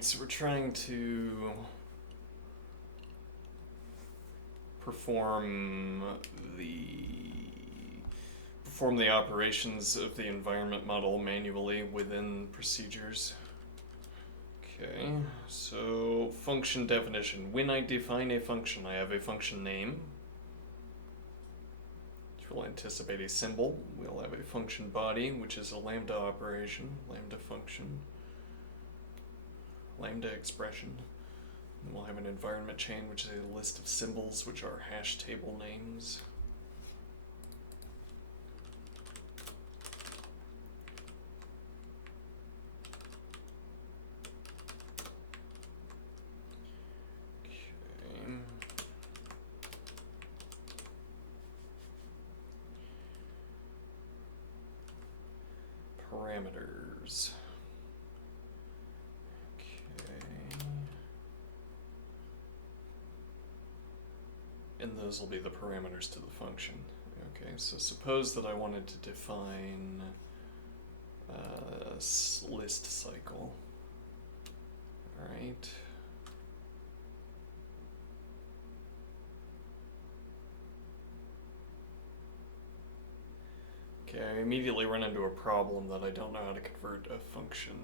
Alright, so we're trying to perform the operations of the environment model manually within procedures. Okay, so function definition. When I define a function, I have a function name, which will anticipate a symbol. We'll have a function body, which is a lambda operation, lambda function, lambda expression. And we'll have an environment chain, which is a list of symbols, which are hash table names. Okay. Parameters. And those will be the parameters to the function. Okay, so suppose that I wanted to define a list cycle. Alright. Okay, I immediately run into a problem that I don't know how to convert a function,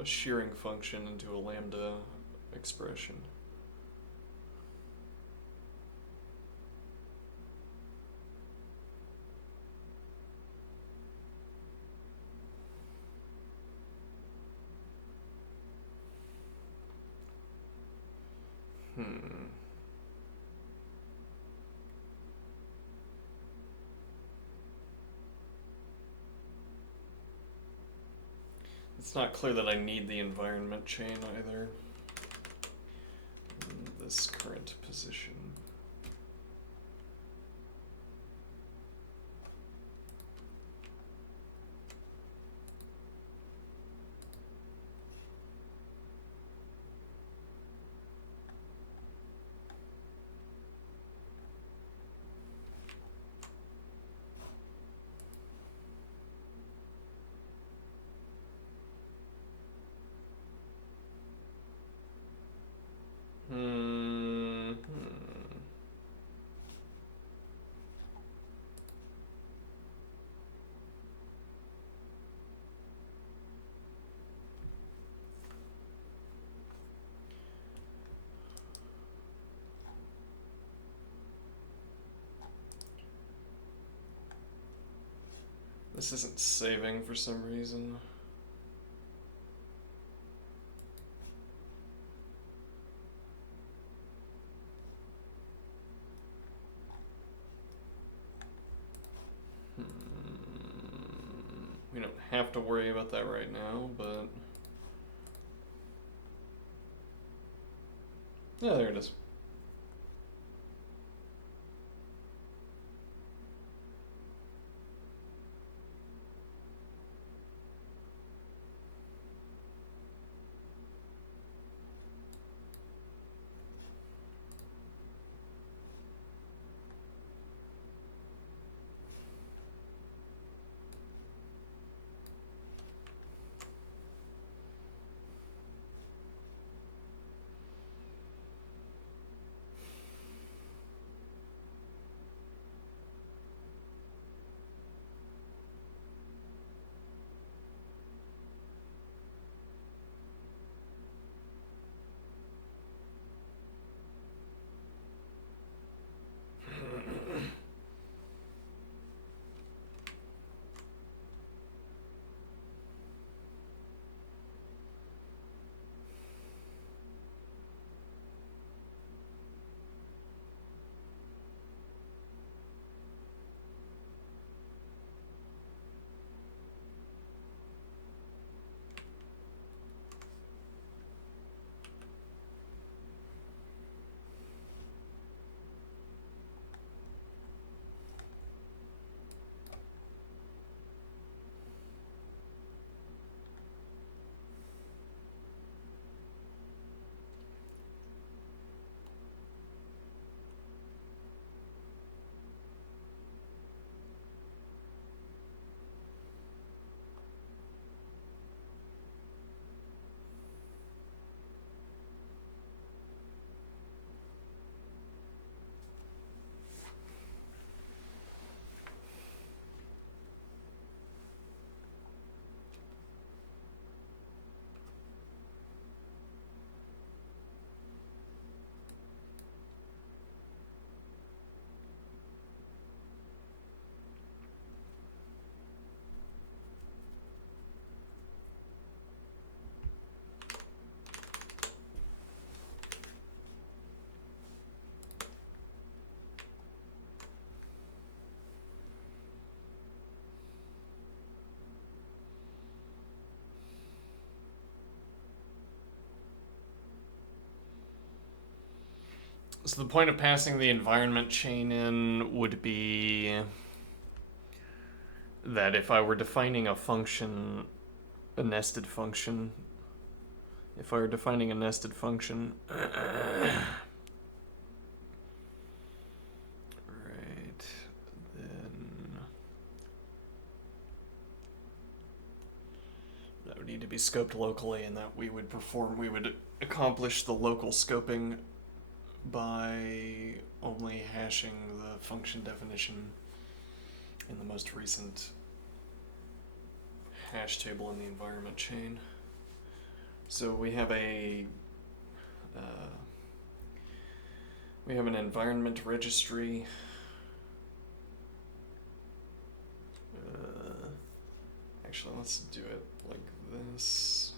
a shearing function, into a lambda expression. It's not clear that I need the environment chain either in this current position. This isn't saving for some reason. We don't have to worry about that right now, but... yeah, there it is. So the point of passing the environment chain in would be that if I were defining a function, a nested function, if I were defining a nested function, right, then that would need to be scoped locally, and that we would accomplish the local scoping by only hashing the function definition in the most recent hash table in the environment chain. So we have an environment registry. Actually, let's do it like this.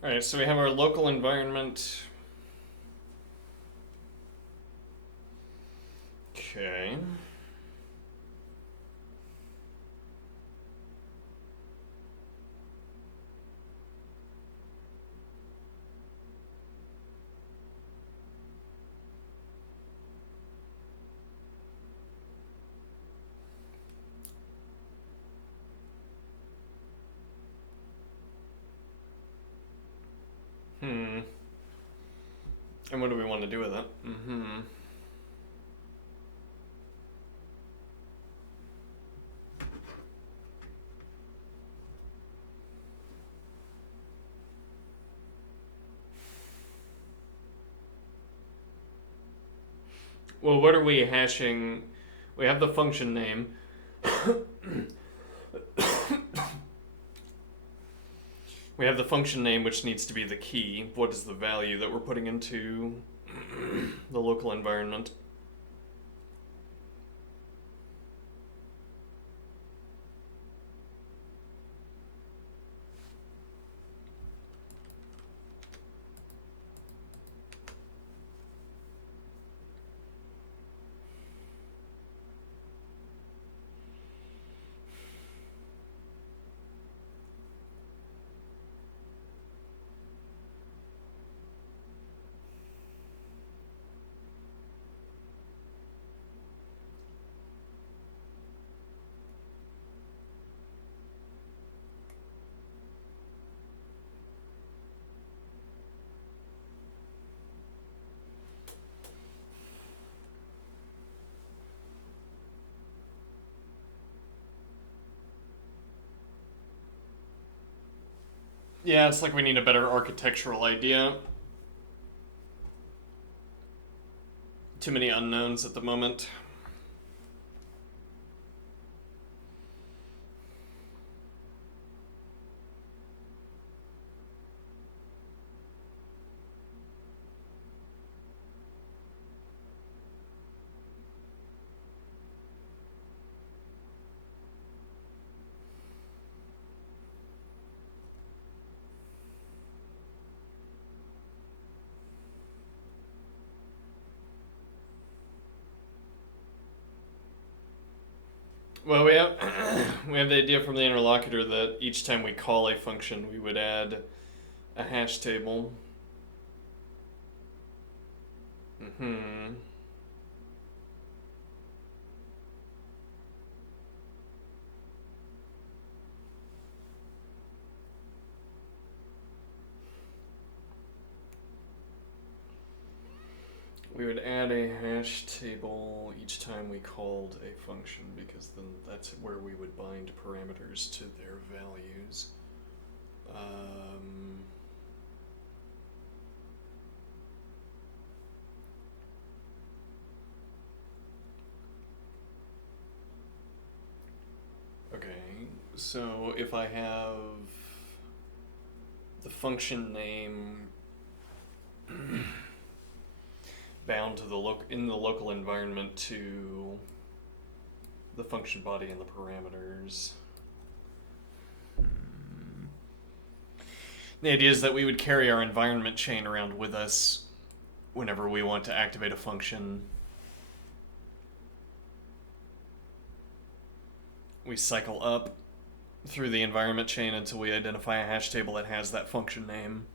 Alright, so we have our local environment. Okay. And what do we want to do with it? Well, what are we hashing? We have the function name. We have the function name, which needs to be the key. What is the value that we're putting into the local environment? Yeah, it's like we need a better architectural idea. Too many unknowns at the moment. Well, we have we have the idea from the interlocutor that each time we call a function, we would add a hash table. Hmm. We would add a hash table each time we called a function because then that's where we would bind parameters to their values. Okay, so if I have the function name bound to in the local environment to the function body and the parameters. The idea is that we would carry our environment chain around with us whenever we want to activate a function. We cycle up through the environment chain until we identify a hash table that has that function name.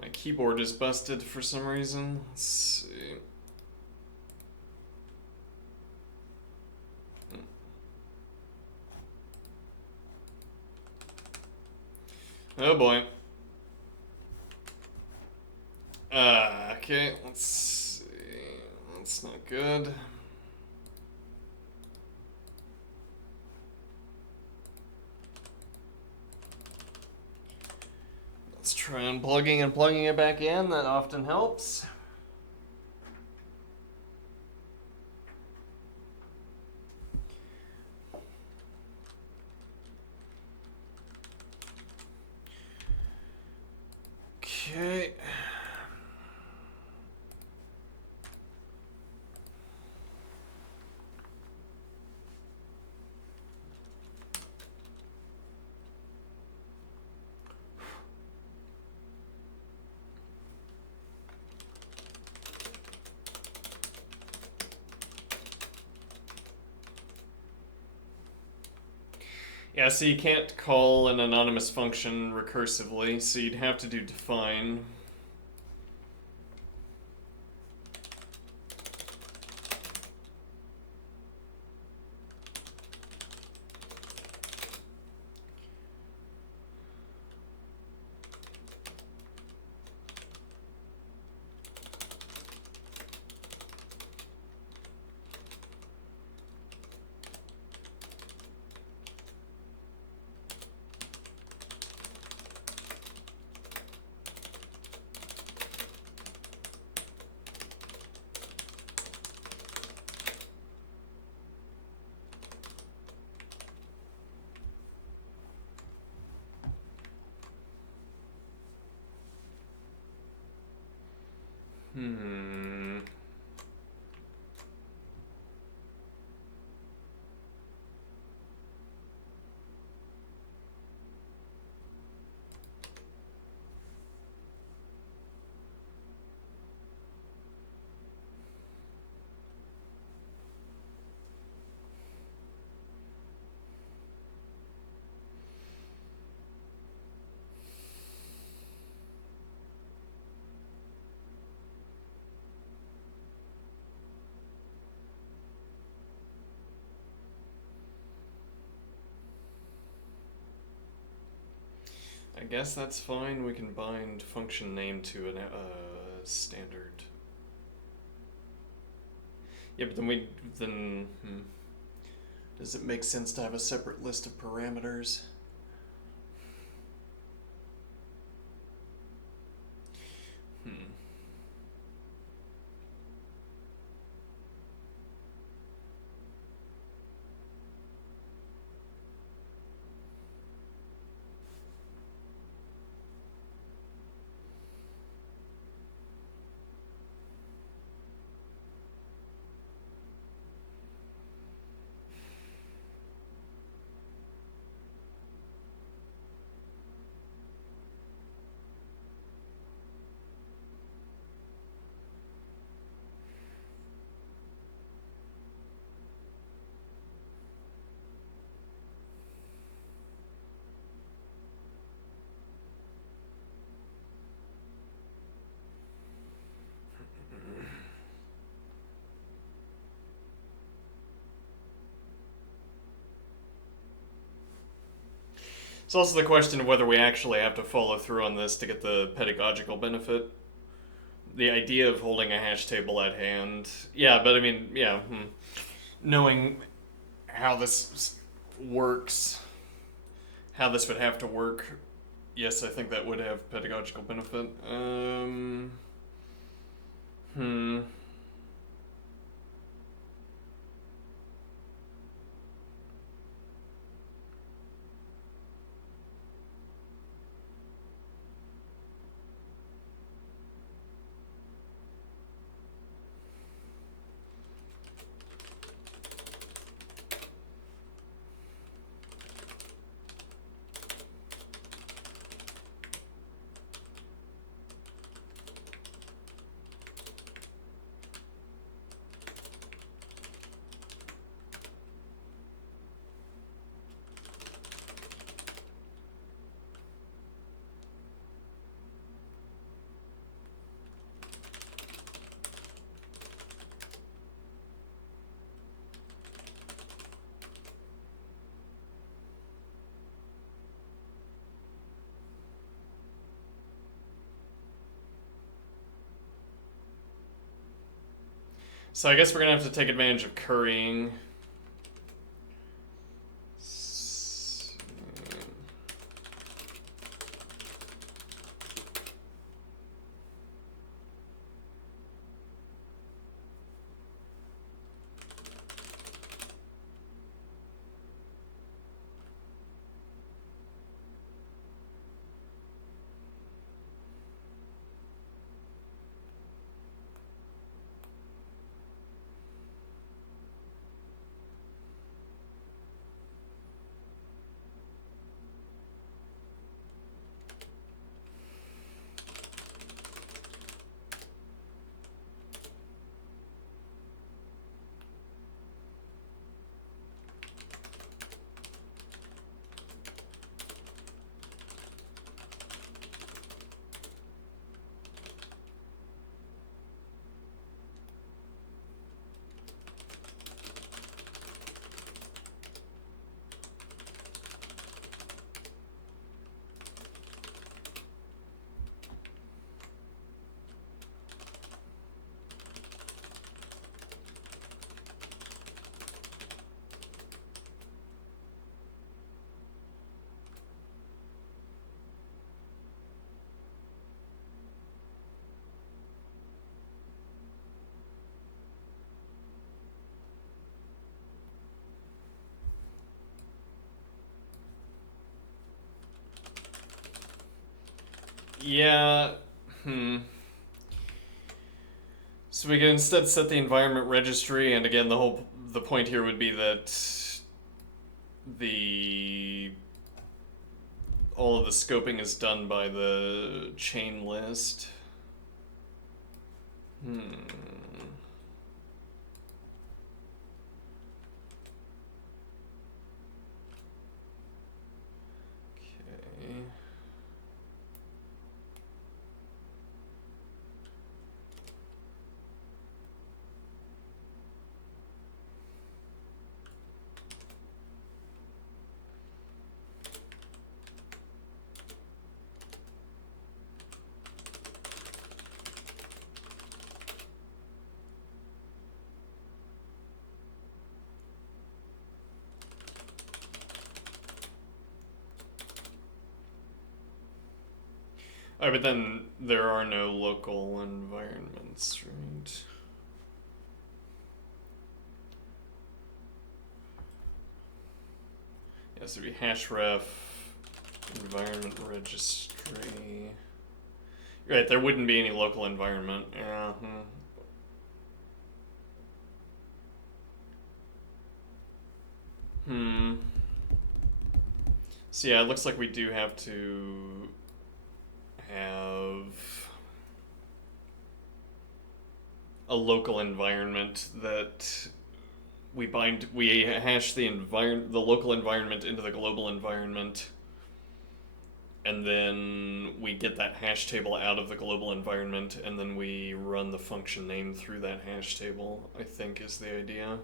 My keyboard is busted for some reason. Let's see. Oh boy. Okay, let's see. That's not good. Let's try unplugging and plugging it back in. That often helps. Okay. Yeah, so you can't call an anonymous function recursively, so you'd have to do define. Hmm. guess that's fine. We can bind function name to a standard. Yeah, but then does it make sense to have a separate list of parameters? It's also the question of whether we actually have to follow through on this to get the pedagogical benefit. The idea of holding a hash table at hand. Yeah, but I mean, yeah. Knowing how this works, how this would have to work, yes, I think that would have pedagogical benefit. So I guess we're gonna have to take advantage of currying. Yeah. So we can instead set the environment registry, and again, the point here would be that the all of the scoping is done by the chain list. Okay. Oh, but then there are no local environments, right? Yeah, so it'd be href environment registry. Right, there wouldn't be any local environment. Yeah. So yeah, it looks like we do have to have a local environment that we hash the local environment into the global environment, and then we get that hash table out of the global environment, and then we run the function name through that hash table, I think is the idea.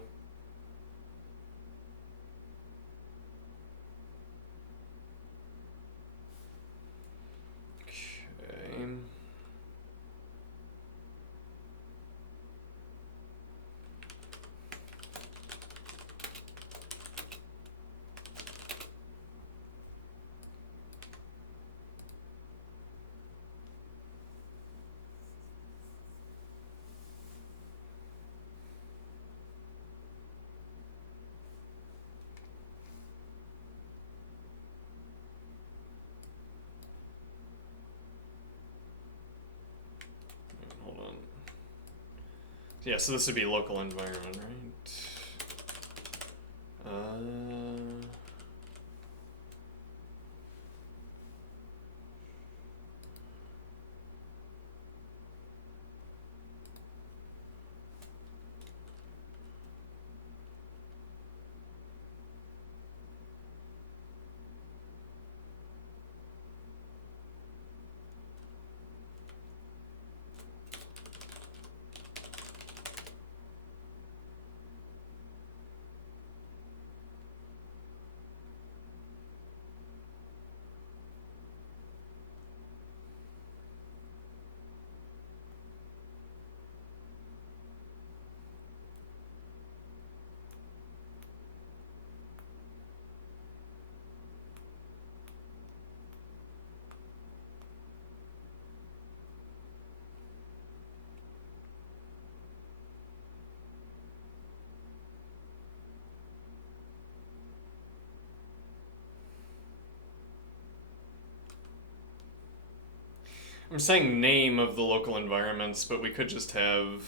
Okay. Hold on. Yeah, so this would be local environment, right? I'm saying name of the local environments, but we could just have.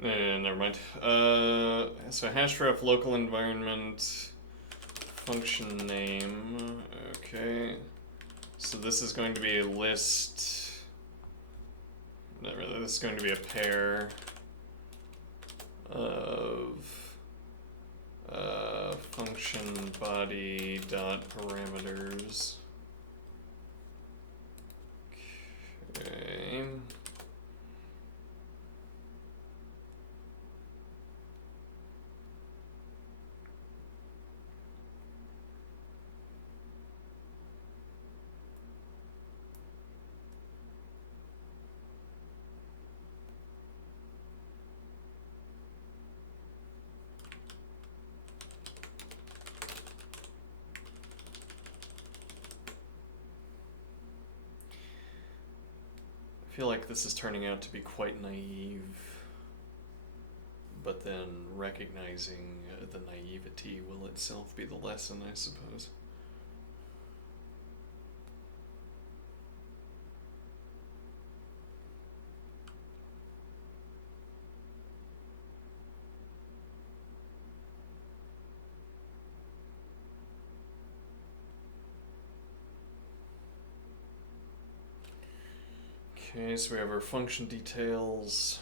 Never mind. So href local environment function name. Okay. So this is going to be a list. Not really. This is going to be a pair of function body dot parameters. Okay. I feel like this is turning out to be quite naive, but then recognizing the naivety will itself be the lesson, I suppose. Okay, so we have our function details.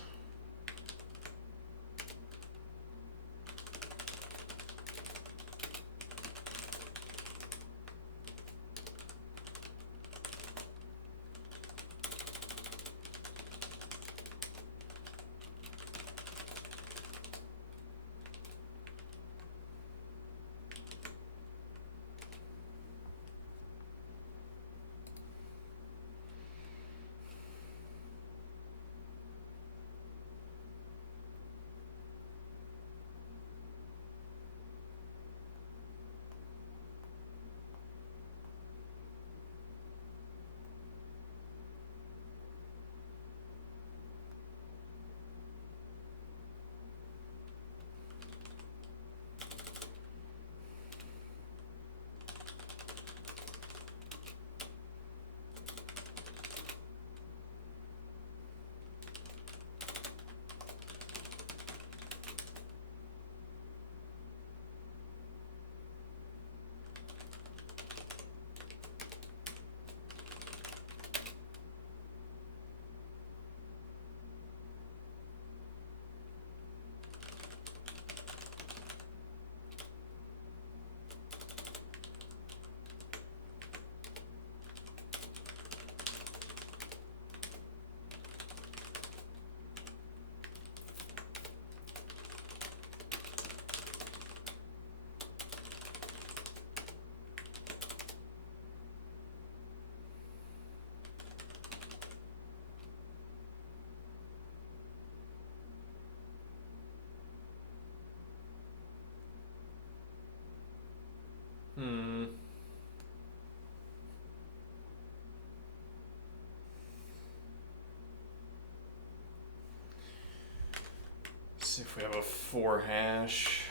see if we have a for hash.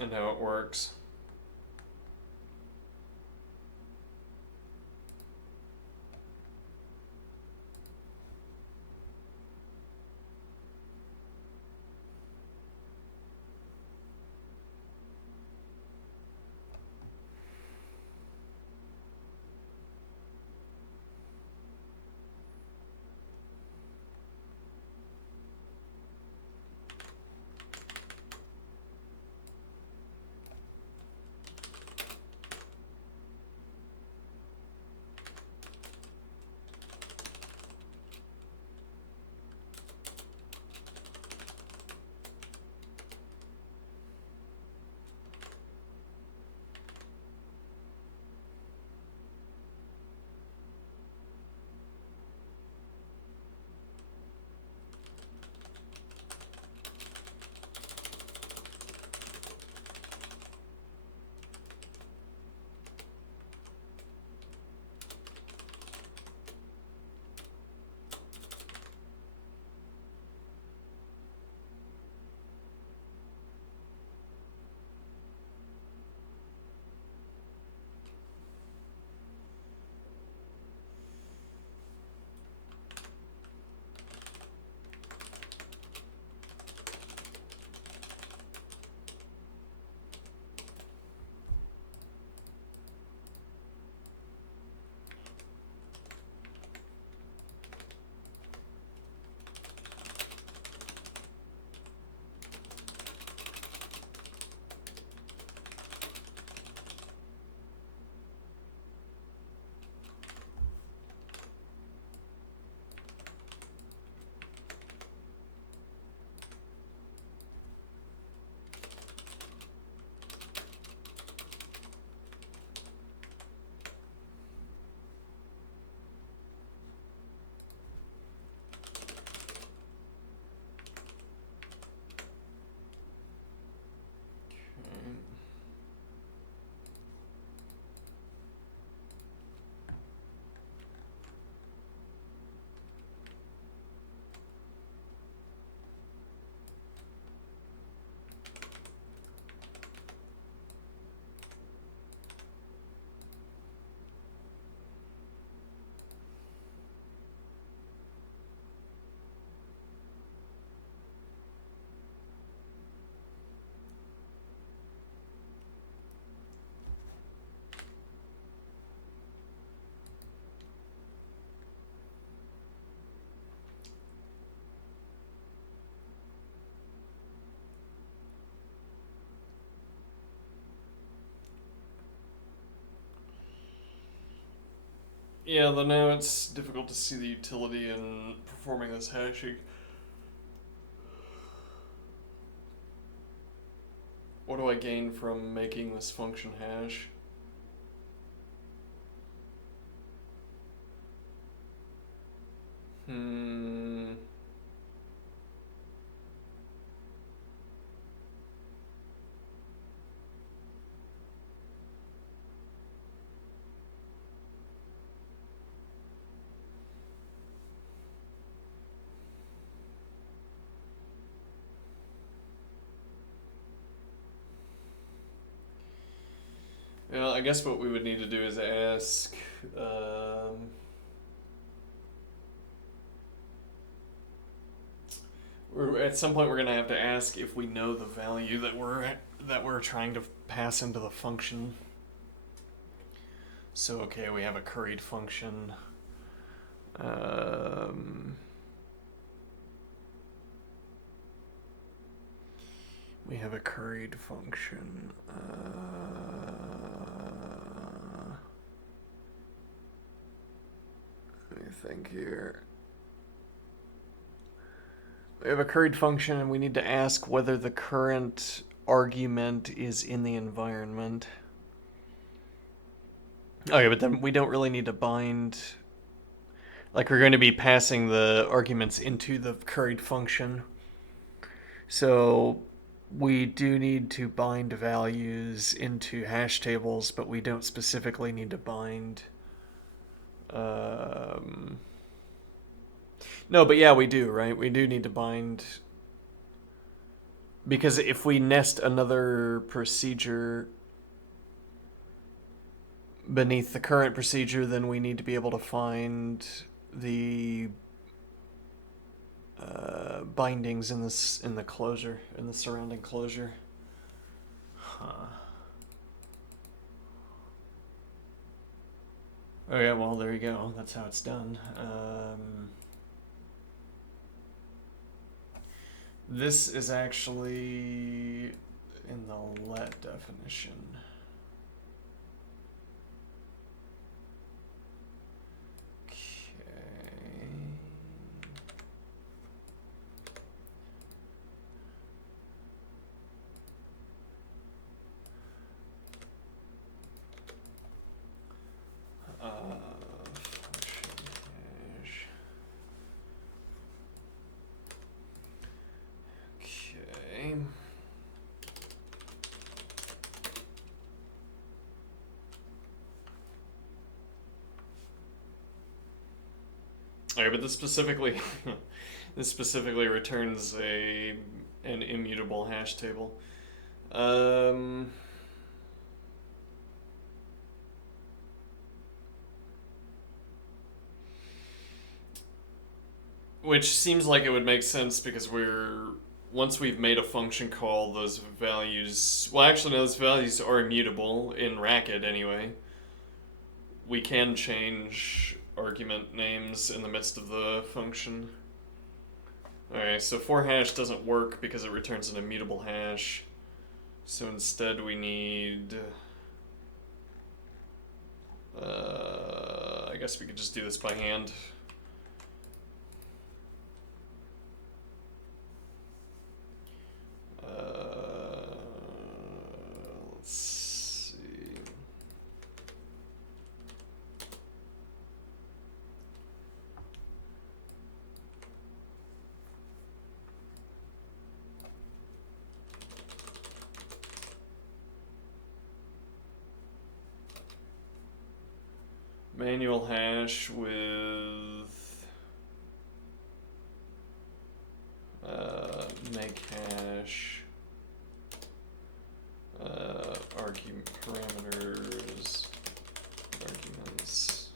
And how it works. Yeah, though now it's difficult to see the utility in performing this hashing. What do I gain from making this function hash? Well, I guess what we would need to do is ask. At some point, we're gonna have to ask if we know the value that we're trying to pass into the function. So okay, we have a curried function. We have a curried function. Let me think here. We have a curried function, and we need to ask whether the current argument is in the environment. Okay, but then we don't really need to bind. Like, we're going to be passing the arguments into the curried function. So we do need to bind values into hash tables, but we don't specifically need to bind. No, but yeah, we do, right? We do need to bind. Because if we nest another procedure beneath the current procedure, then we need to be able to find the bindings in the closure, in the surrounding closure. Huh. Oh yeah, well there you go. That's how it's done. This is actually in the let definition. Alright, but this specifically this specifically returns an immutable hash table. Which seems like it would make sense because once we've made a function call, those values. Well, actually, no, those values are immutable in Racket anyway. We can change argument names in the midst of the function. Alright, so for hash doesn't work because it returns an immutable hash. So instead we need... I guess we could just do this by hand. Let's see. Manual hash with make hash argument parameters arguments.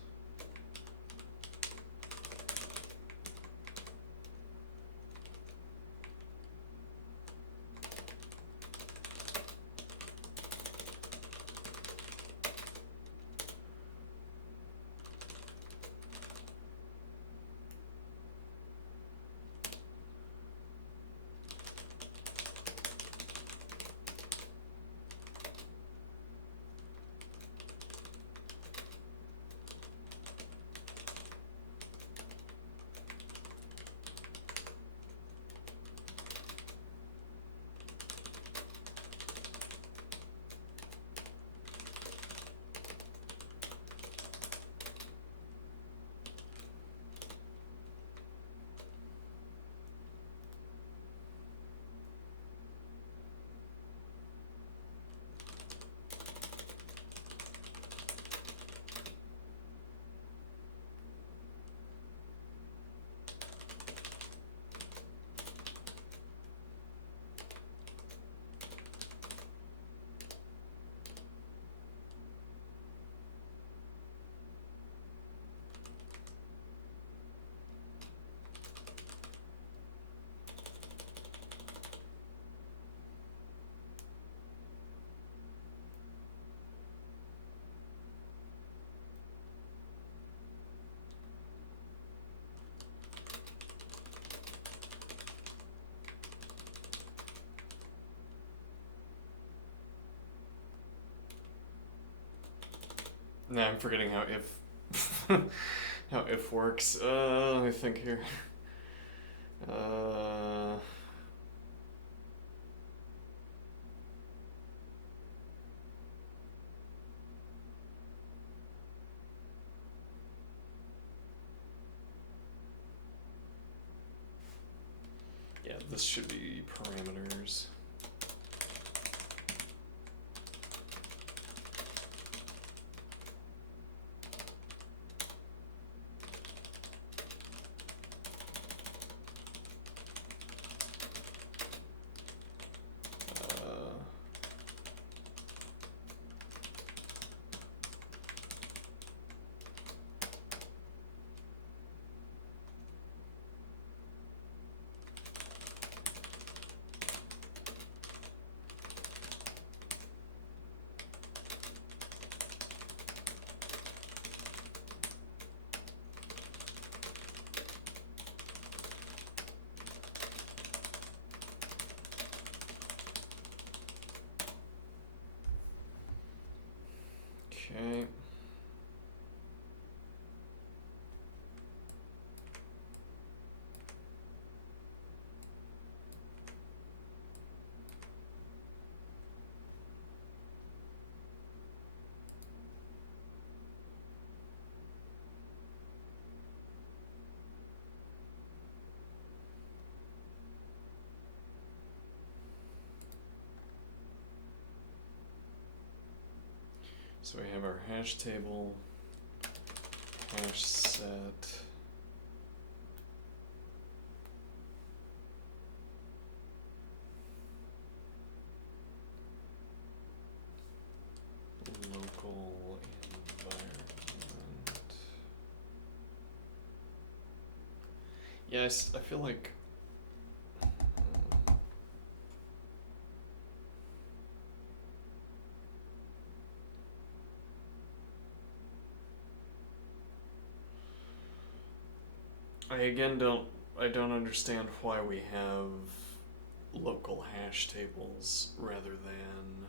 Nah, I'm forgetting how if how if works. Let me think here. Yeah, this should be parameters. Okay. So we have our hash table, hash set. Local environment. Yes, I feel like I don't understand why we have local hash tables rather than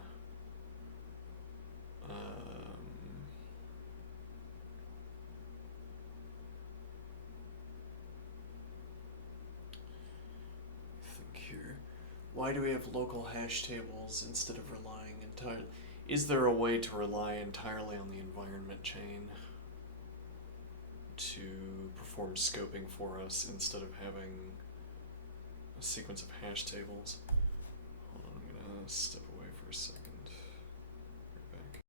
think here. Why do we have local hash tables instead of relying entirely? Is there a way to rely entirely on the environment chain to perform scoping for us instead of having a sequence of hash tables? Hold on, I'm gonna step away for a second. Right back.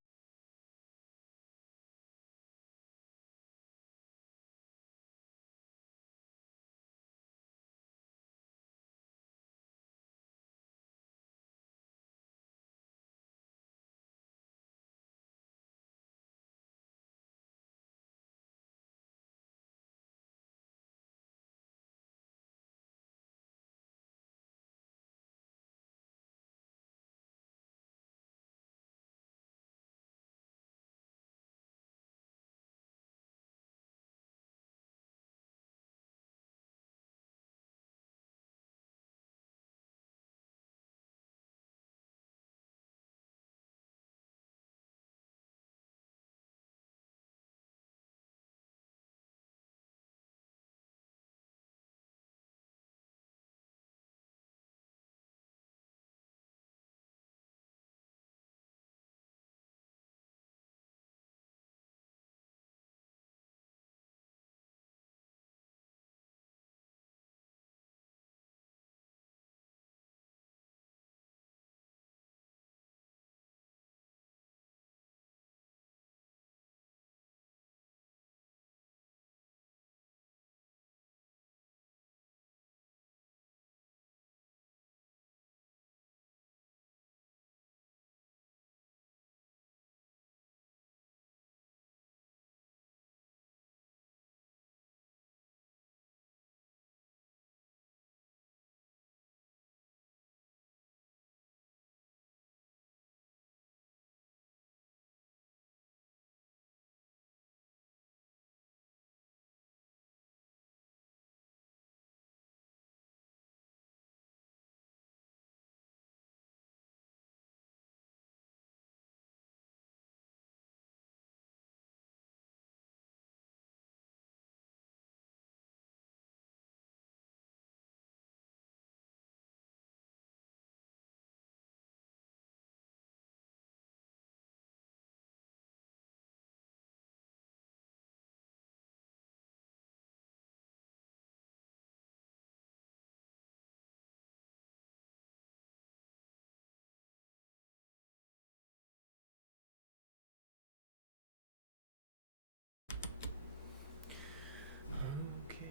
Okay.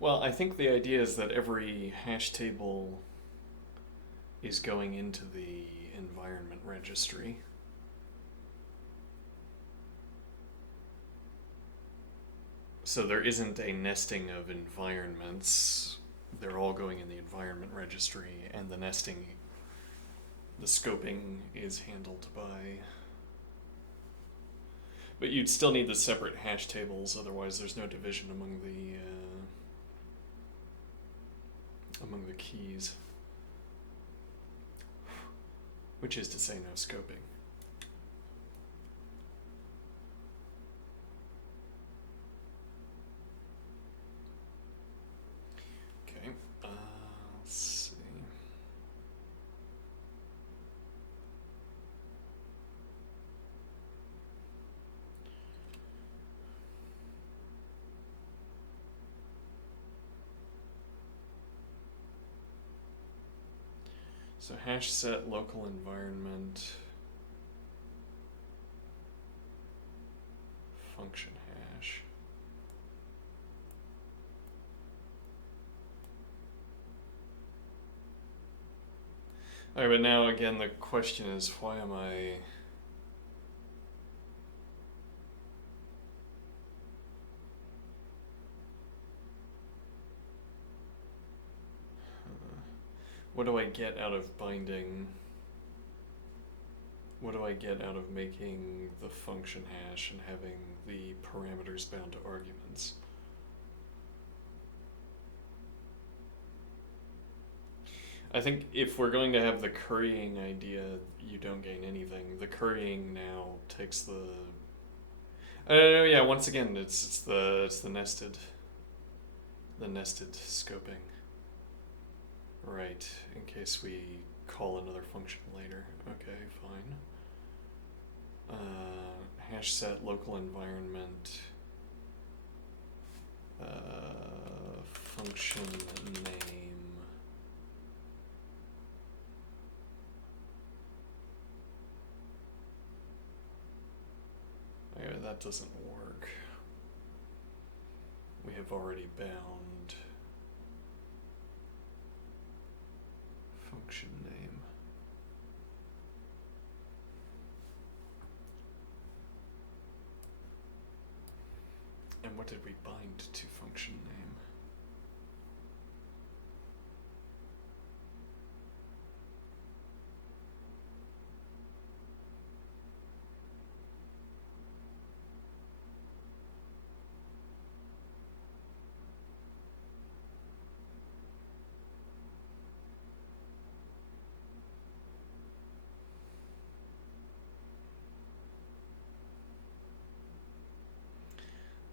Well, I think the idea is that every hash table is going into the environment registry. So there isn't a nesting of environments. They're all going in the environment registry, and the nesting, the scoping is handled by. But you'd still need the separate hash tables, otherwise there's no division among among the keys, which is to say no scoping. Okay, let's see. So hash set local environment function hash. Alright, but now again the question is, why am I... What do I get out of binding? What do I get out of making the function hash and having the parameters bound to arguments? I think if we're going to have the currying idea, you don't gain anything. The currying now takes the... yeah, once again, it's the nested scoping. Right, in case we call another function later. Okay, fine. Hash set local environment function name. Okay, that doesn't work. We have already bound function name. And what did we bind to function name?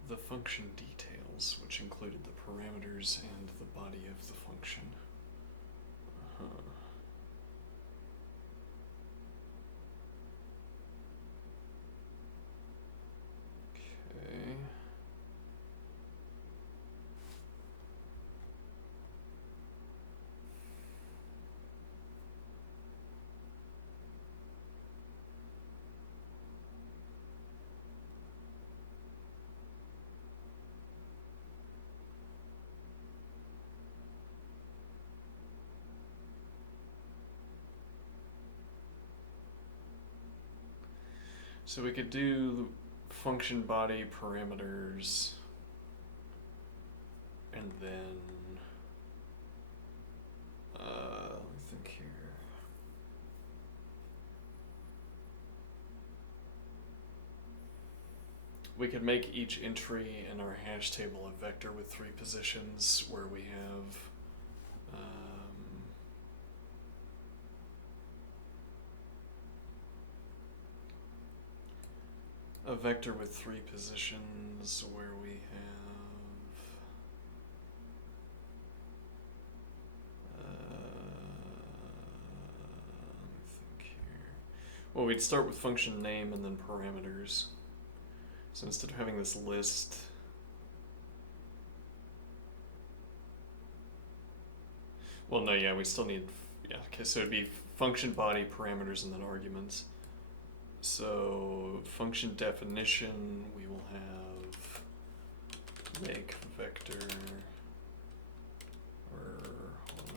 The function details, which included the parameters and the body of the function. Okay. So we could do function body parameters and then let me think here. We could make each entry in our hash table a vector with 3 positions where we have a vector with 3 positions where we have let me think here. Well, we'd start with function name and then parameters. So instead of having this list, well, no, yeah, we still need, yeah, okay, so it'd be function body, parameters, and then arguments. So function definition, we will have make vector, or hold on,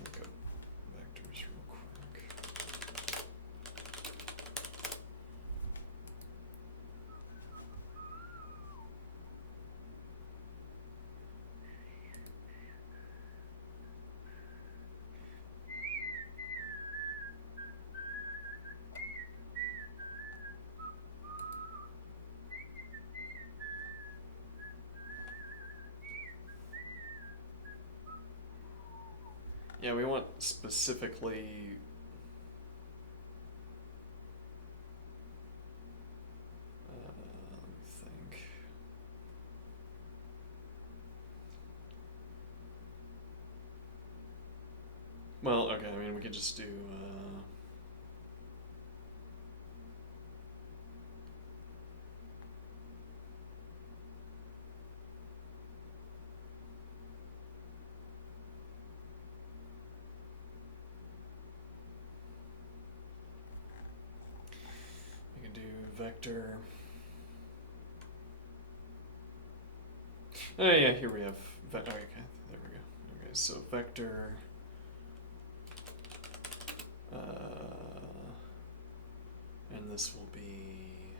look up vectors real quick. Yeah, we want specifically. Let me think. Well, okay. I mean, we could just do. We could do vector. Oh yeah, here we have. Okay, there we go. Okay, so vector. And this will be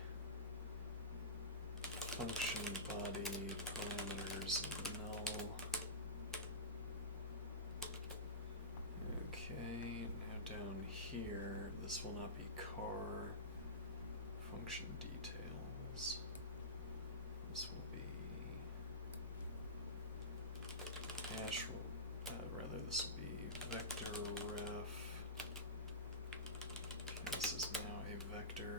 function body parameters null. Okay, now down here, this will not be car function details. This will be hash, rather this will be vector ref. Okay, this is now a vector.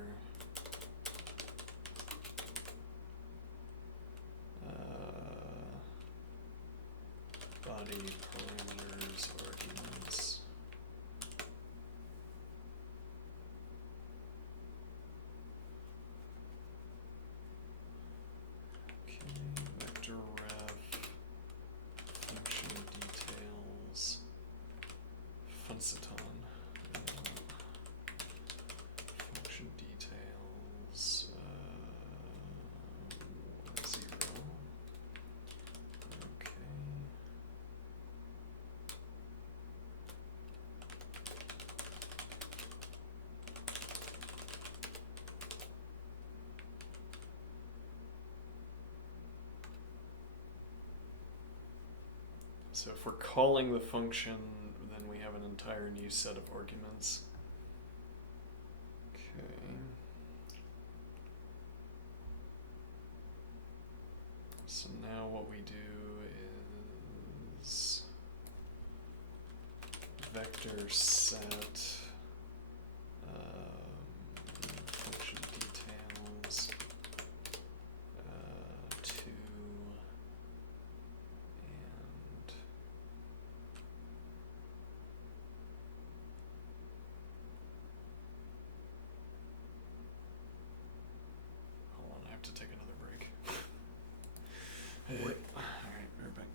Body parameters arguments. Okay, vector ref, function details, function details, 0. Okay. So if we're calling the function, then we have an entire new set of arguments. Okay. So now what we do is vector set function details 2 and hold on, I have to take another break. Alright, right back.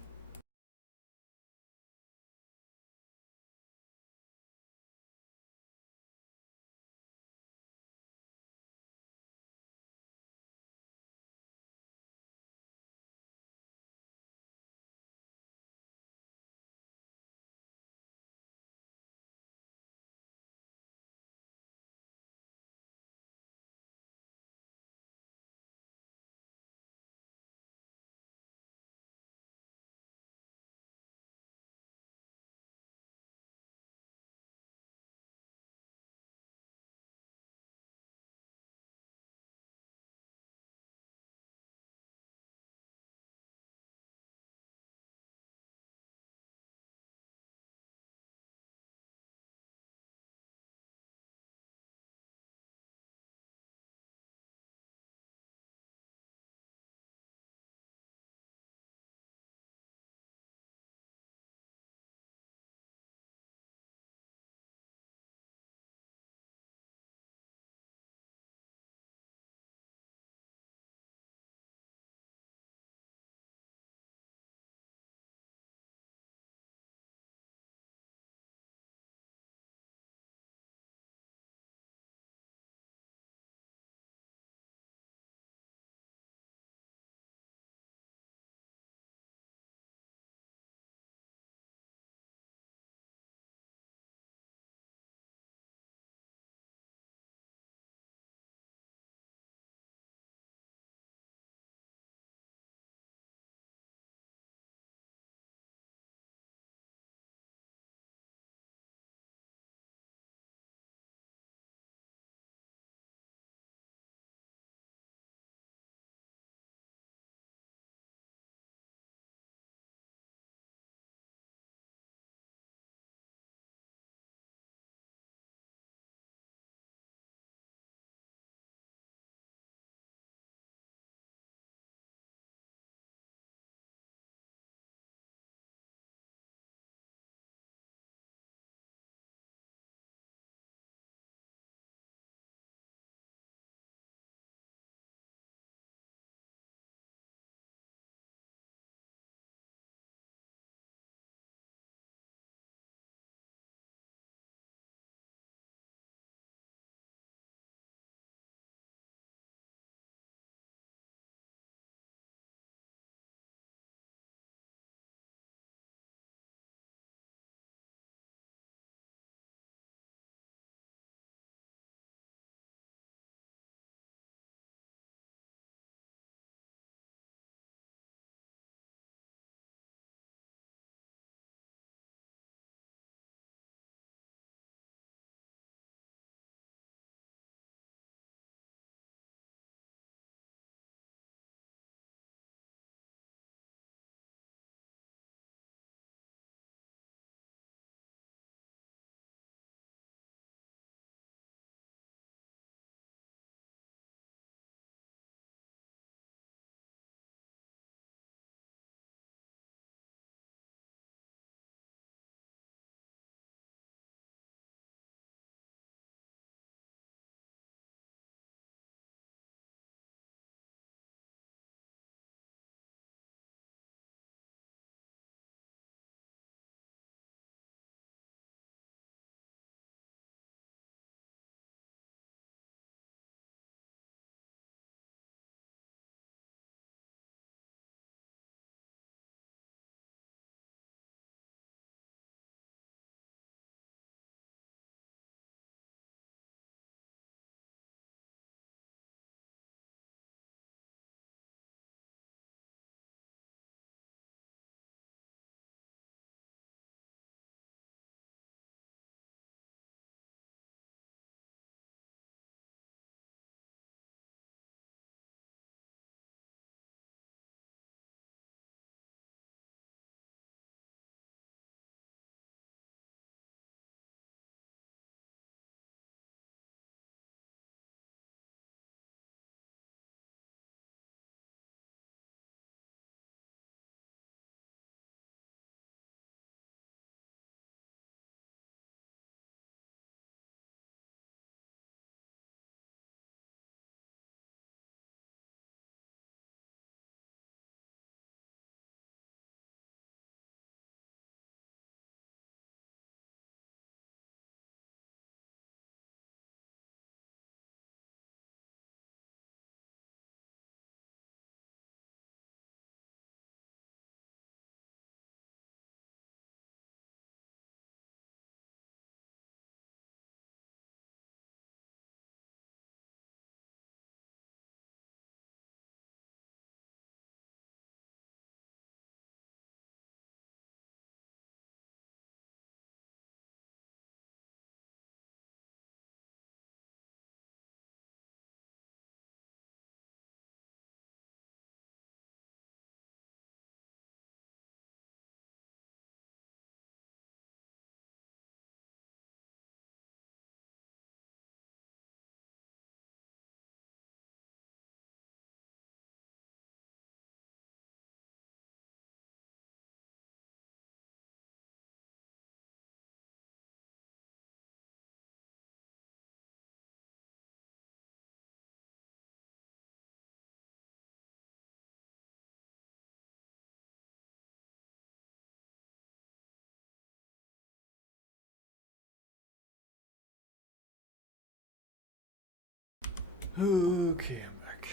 Okay, I'm back.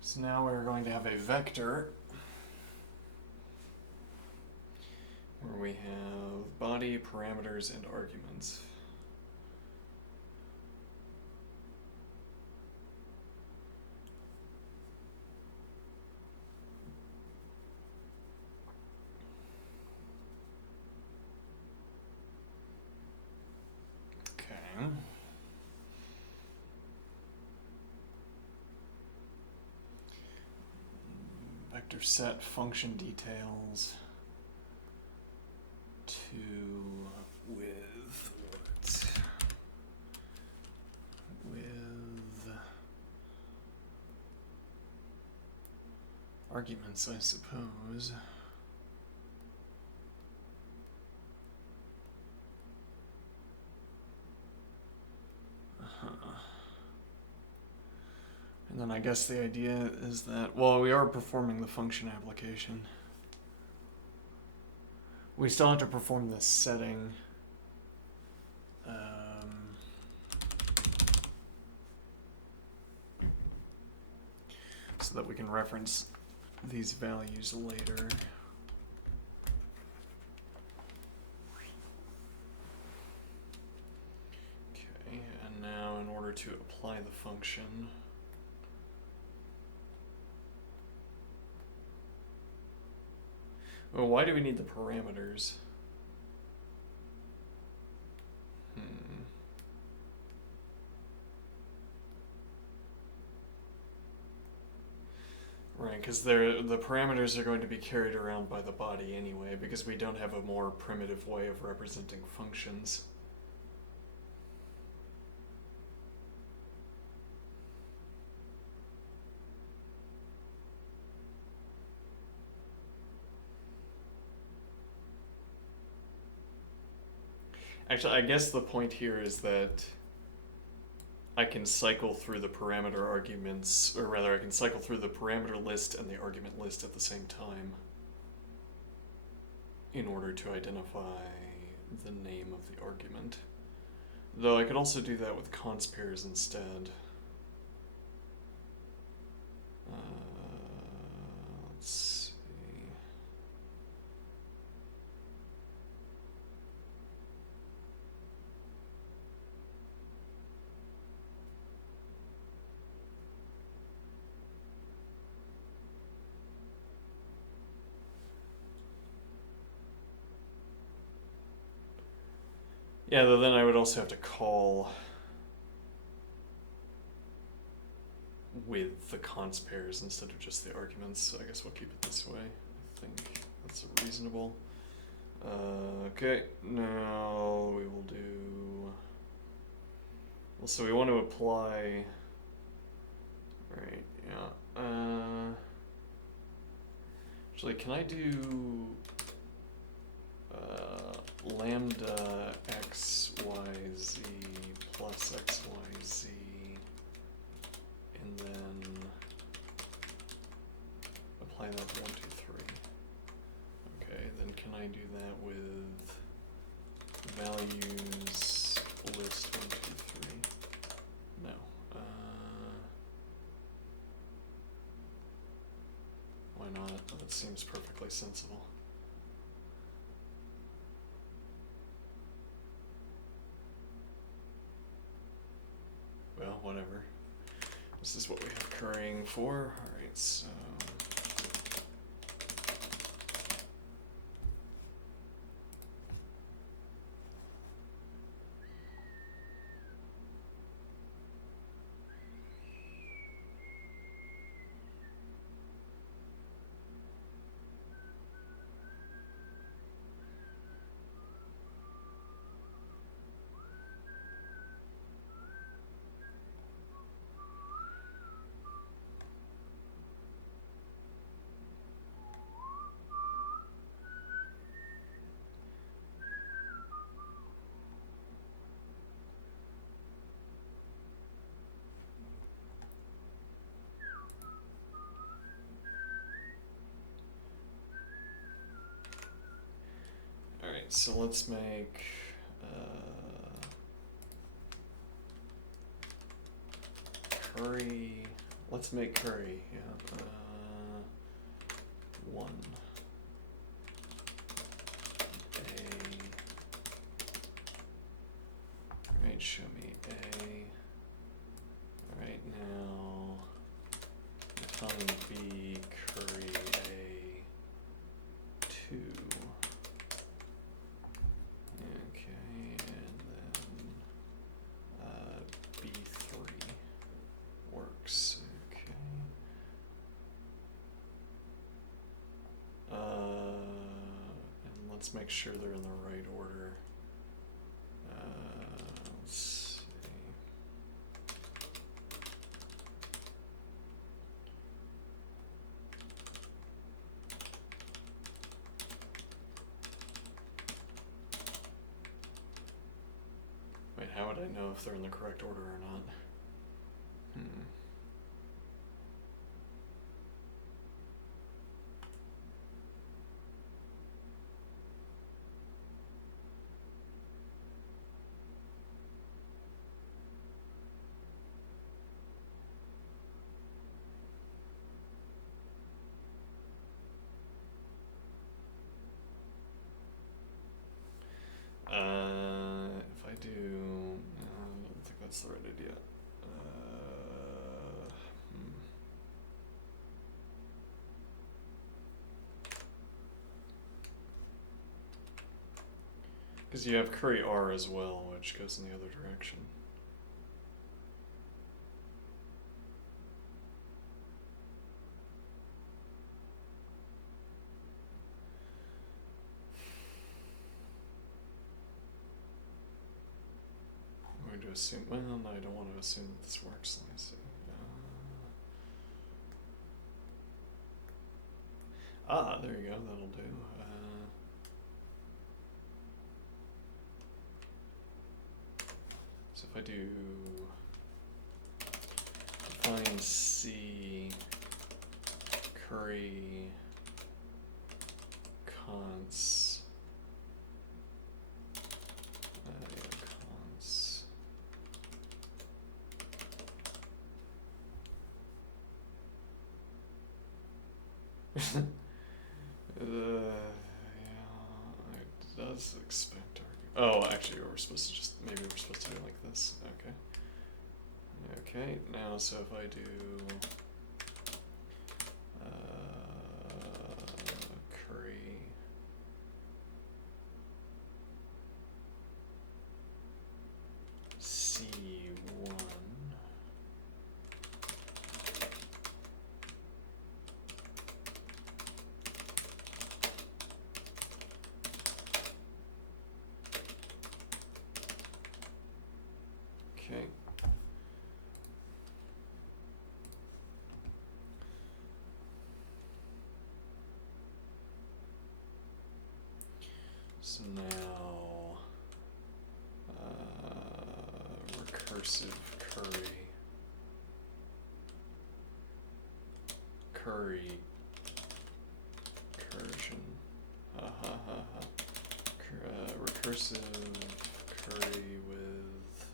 So now we're going to have a vector where we have body, parameters, and arguments. Okay. Vector set function details to with what? With arguments, I suppose. And then I guess the idea is that, well, we are performing the function application. We still have to perform this setting. So that we can reference these values later. Okay, and now in order to apply the function, well, why do we need the parameters? Right, because the parameters are going to be carried around by the body anyway, because we don't have a more primitive way of representing functions. Actually, I guess the point here is that I can cycle through the parameter arguments, or rather I can cycle through the parameter list and the argument list at the same time in order to identify the name of the argument. Though I could also do that with const pairs instead. Let's see. Yeah, though then I would also have to call with the const pairs instead of just the arguments, so I guess we'll keep it this way. I think that's reasonable. Okay, now we will do... Well, so we want to apply... Right, yeah. Actually, can I do... lambda xyz plus xyz, and then apply that 1, 2, 3. Okay, then can I do that with values list 1, 2, 3? No. Why not? That seems perfectly sensible. Well, whatever. This is what we have currying for. Alright, so... so let's make curry. Let's make curry. Yeah. 1. Alright, show me A. Alright, now define B, curry A 2. Okay, and then B3 works. Okay. And let's make sure they're in the right order. Let's see. Wait, how would I know if they're in the correct order or not? If I do, I don't think that's the right idea. Because you have curry R as well, which goes in the other direction. I'm going to assume, well, no, I don't want to assume that this works. Let me see. There you go, that'll do. So if I do define C, curry, const, const. Yeah, it does expect argument. Oh, actually, we're supposed to just, maybe we're supposed to do it like this. Okay. Okay, now, so if I do curry C1. Okay. So now, recursive curry recursion, recursive curry with,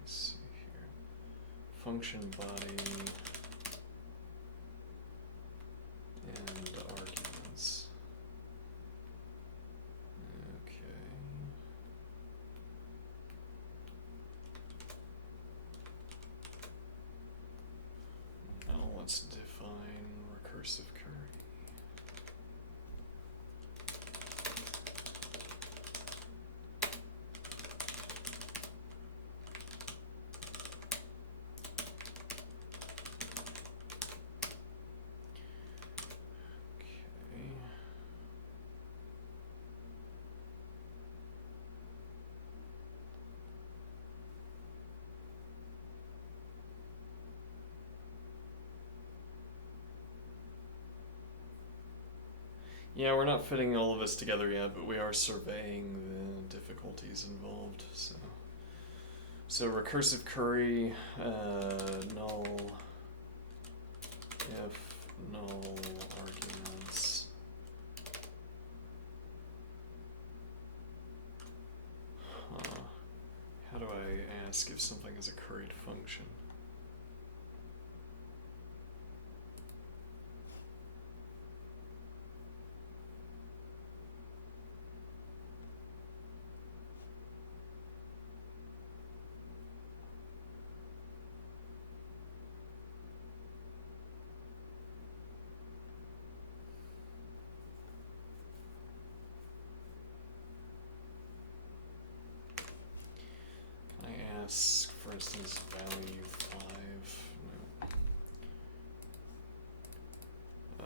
let's see here, function body and arguments. Okay. Now let's define recursive curry. Okay. Yeah, we're not fitting all of this together yet, but we are surveying the difficulties involved. So recursive curry, null, if null arguments do I ask if something is a curried function? For instance, value 5. No.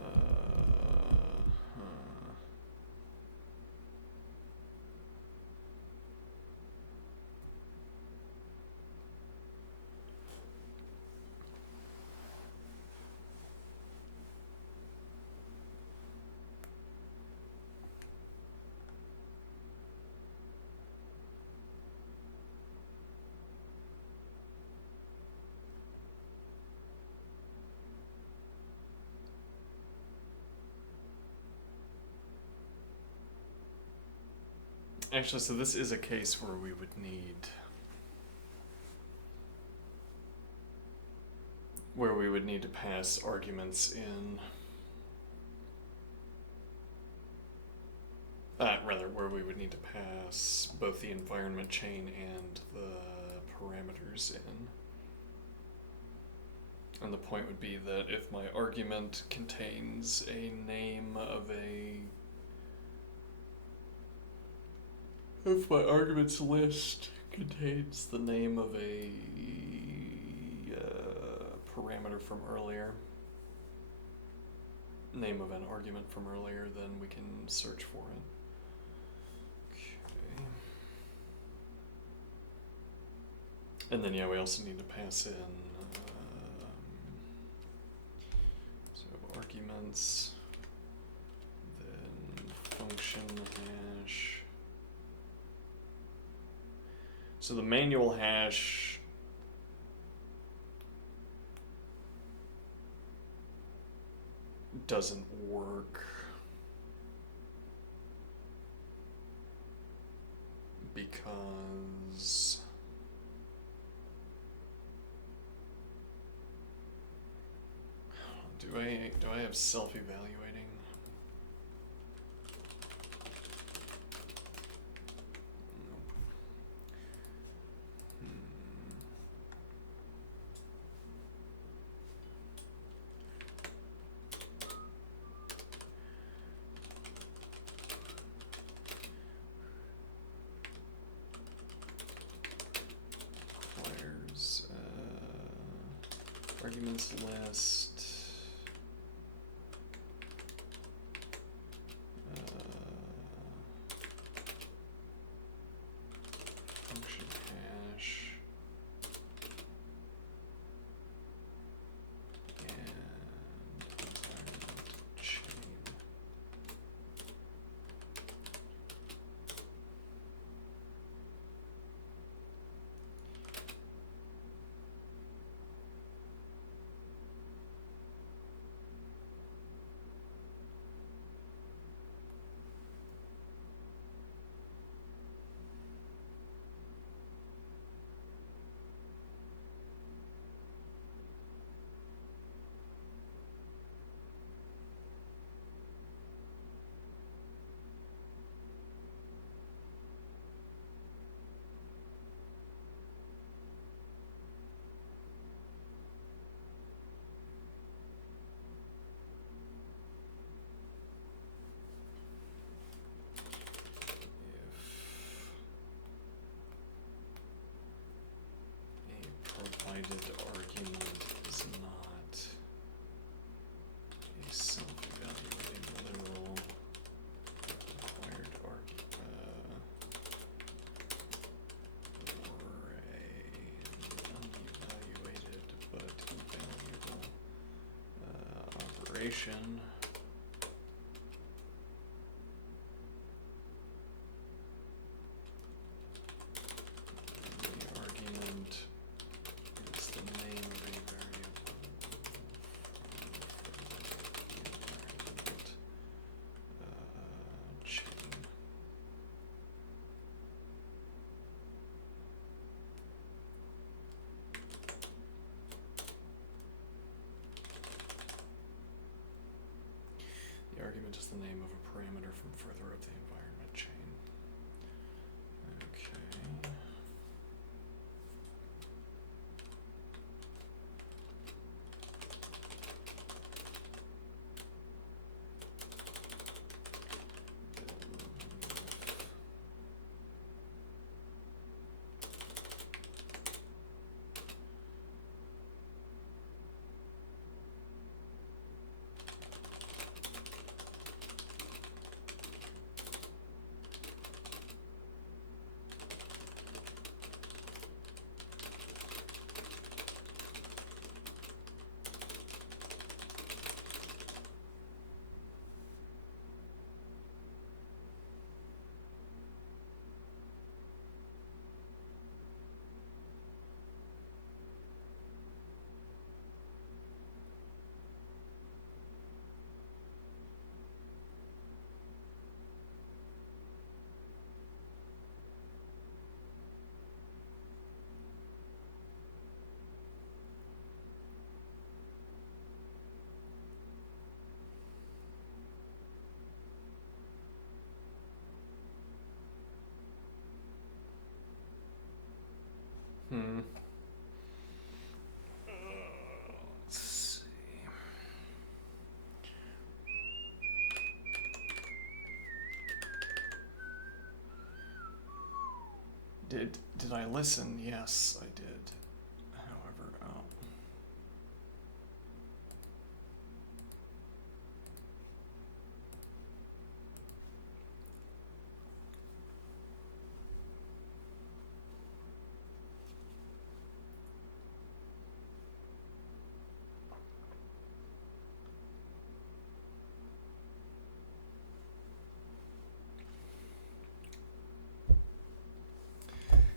Actually, so this is a case where we would need to pass arguments in. Rather, where we would need to pass both the environment chain and the parameters in. And the point would be that if my argument contains a name of if my arguments list contains the name of a parameter from earlier, name of an argument from earlier, then we can search for it. Okay. And then, yeah, we also need to pass in so arguments, then function hash. So the manual hash doesn't work because do I have self-evaluating? Arguments list, function hash, and environment chain. Provided argument is not a self-evaluating literal required argument or an unevaluated but evaluable operation. The argument is the name of a variable from the environment chain. Hmm. Let's see. Did I listen? Yes, I did. However, oh.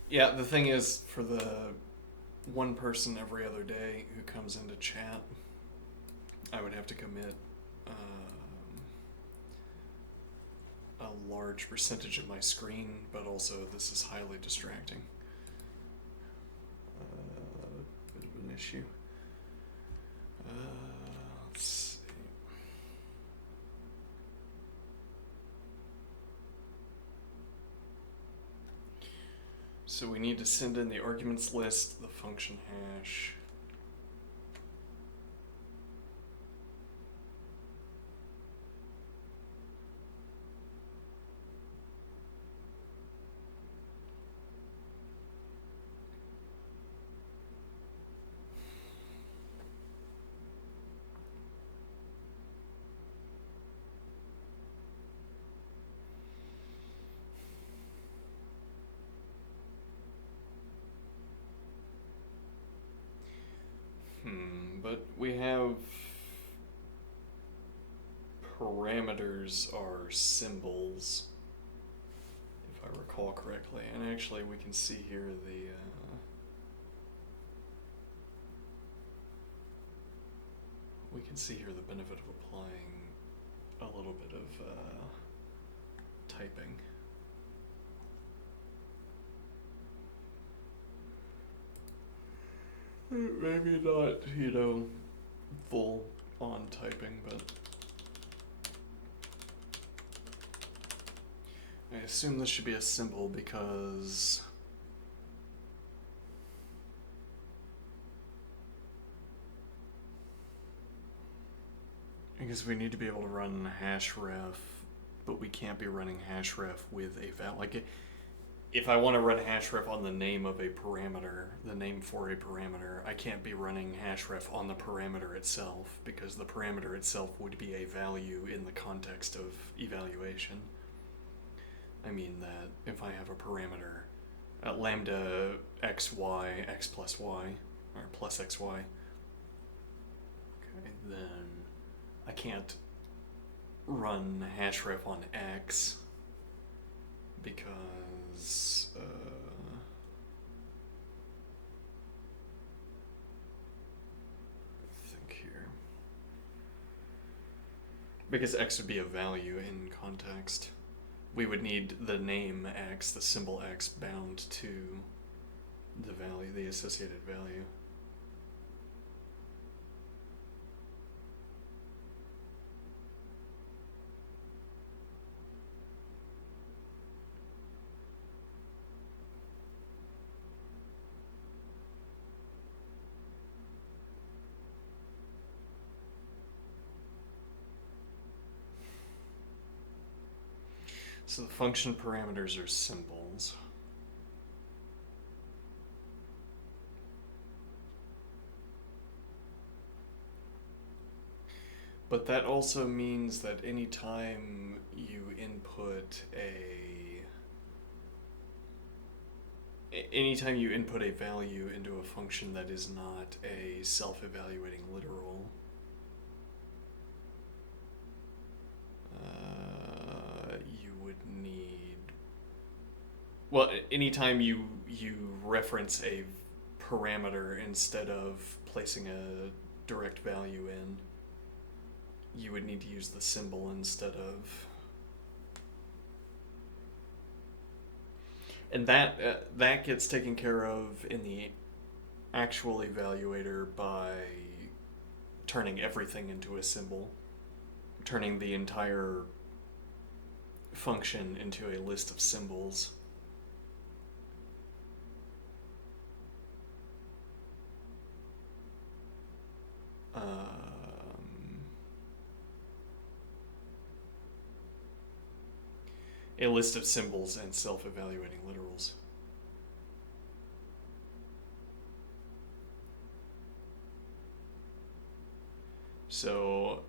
Yeah, the thing is, for the one person every other day who comes into chat, I would have to commit a large percentage of my screen, but also this is highly distracting. Bit of an issue. Let's see. So we need to send in the arguments list, the function hash. But we have parameters are symbols, if I recall correctly. And actually we can see here the benefit of applying a little bit of typing. Maybe not, full on typing, but I assume this should be a symbol because we need to be able to run hashref, but we can't be running hashref with a value. Like, if I want to run hashref on the name of a parameter, the name for a parameter, I can't be running hashref on the parameter itself because the parameter itself would be a value in the context of evaluation. I mean that if I have a parameter, lambda xy, x plus y, or plus xy, okay, then I can't run hashref on x because think here, because x would be a value in context. We would need the name x, the symbol x, bound to the value, the associated value. So the function parameters are symbols. But that also means that anytime you input a value into a function that is not a self-evaluating literal, you would need, well, anytime you reference a parameter instead of placing a direct value in, you would need to use the symbol instead of, and that gets taken care of in the actual evaluator by turning everything into a symbol, turning the entire function into a list of symbols. a list of symbols and self-evaluating literals. So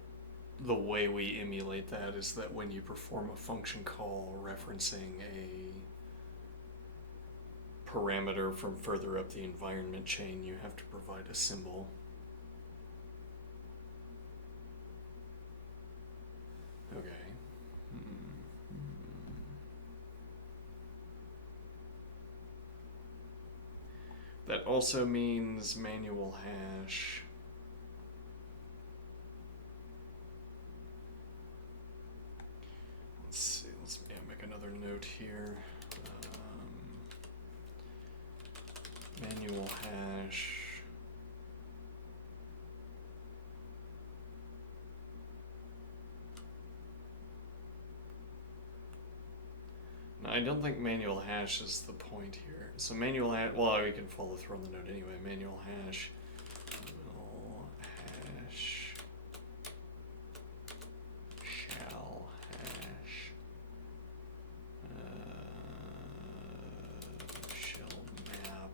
the way we emulate that is that when you perform a function call referencing a parameter from further up the environment chain, you have to provide a symbol. Okay. That also means manual hash. Let's see, let's make another note here. Manual hash. No, I don't think manual hash is the point here. So manual hash, well, we can follow through on the note anyway. Manual hash will hash shall hash shall map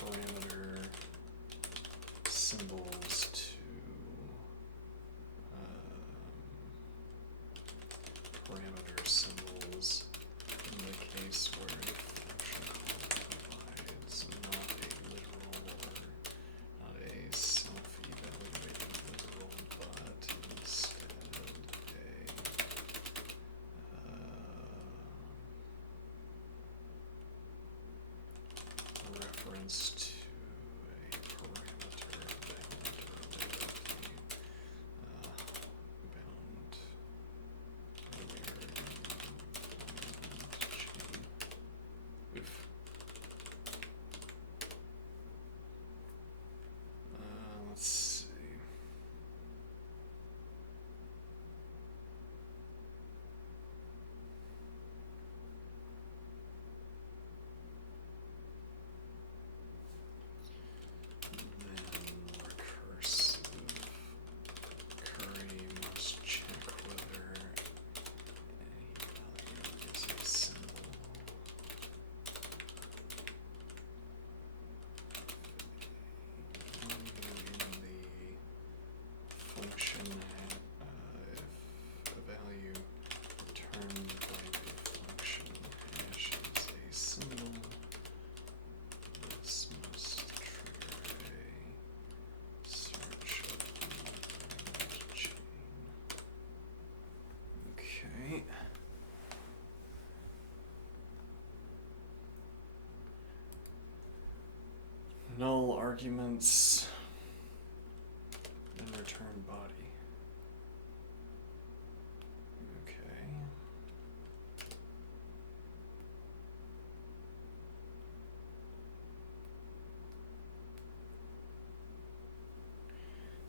parameter symbols to parameter symbols in the case where a function call provides not a literal or not a self-evaluating literal, but instead a reference to a parameter bound Oof. Let's see. Then recursive curry must check whether a value is a symbol. In the function, if a value returned by the function hash is a symbol, this must trigger a search of the environment chain. Okay. Null arguments and return body. Okay.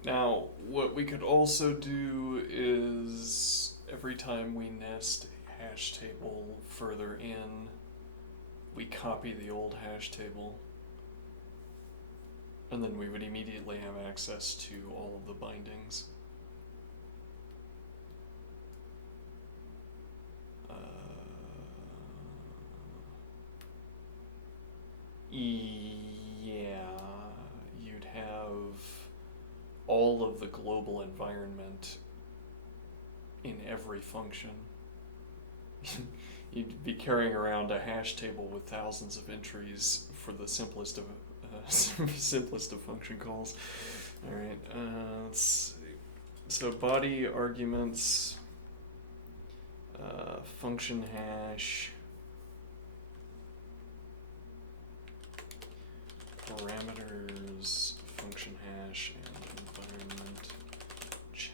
Now, what we could also do is every time we nest a hash table further in, we copy the old hash table. And then we would immediately have access to all of the bindings. Yeah, you'd have all of the global environment in every function. You'd be carrying around a hash table with thousands of entries for the simplest of function calls. All right, let's see. So body arguments, function hash, parameters, function hash, and environment chain.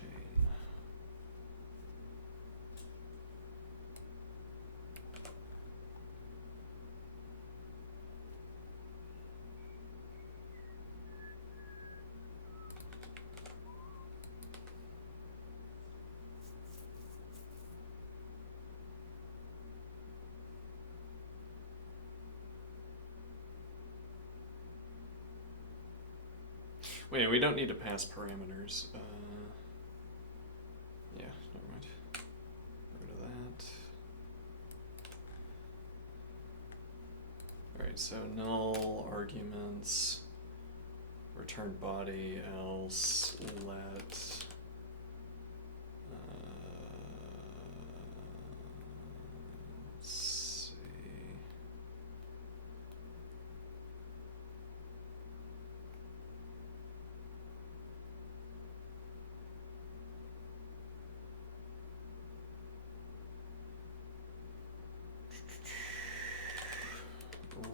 Wait, we don't need to pass parameters. Yeah, never mind. Get rid of that. Alright, so null arguments, return body, else let let's see.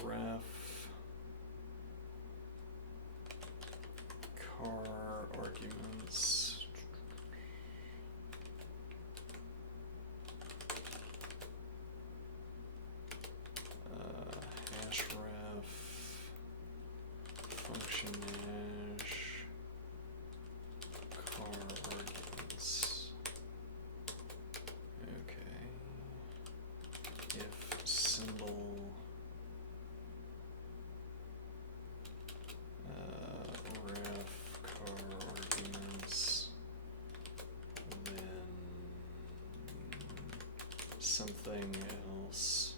Ref car arguments. Hash ref function hash car arguments. Okay. If symbol ref car arguments, then something else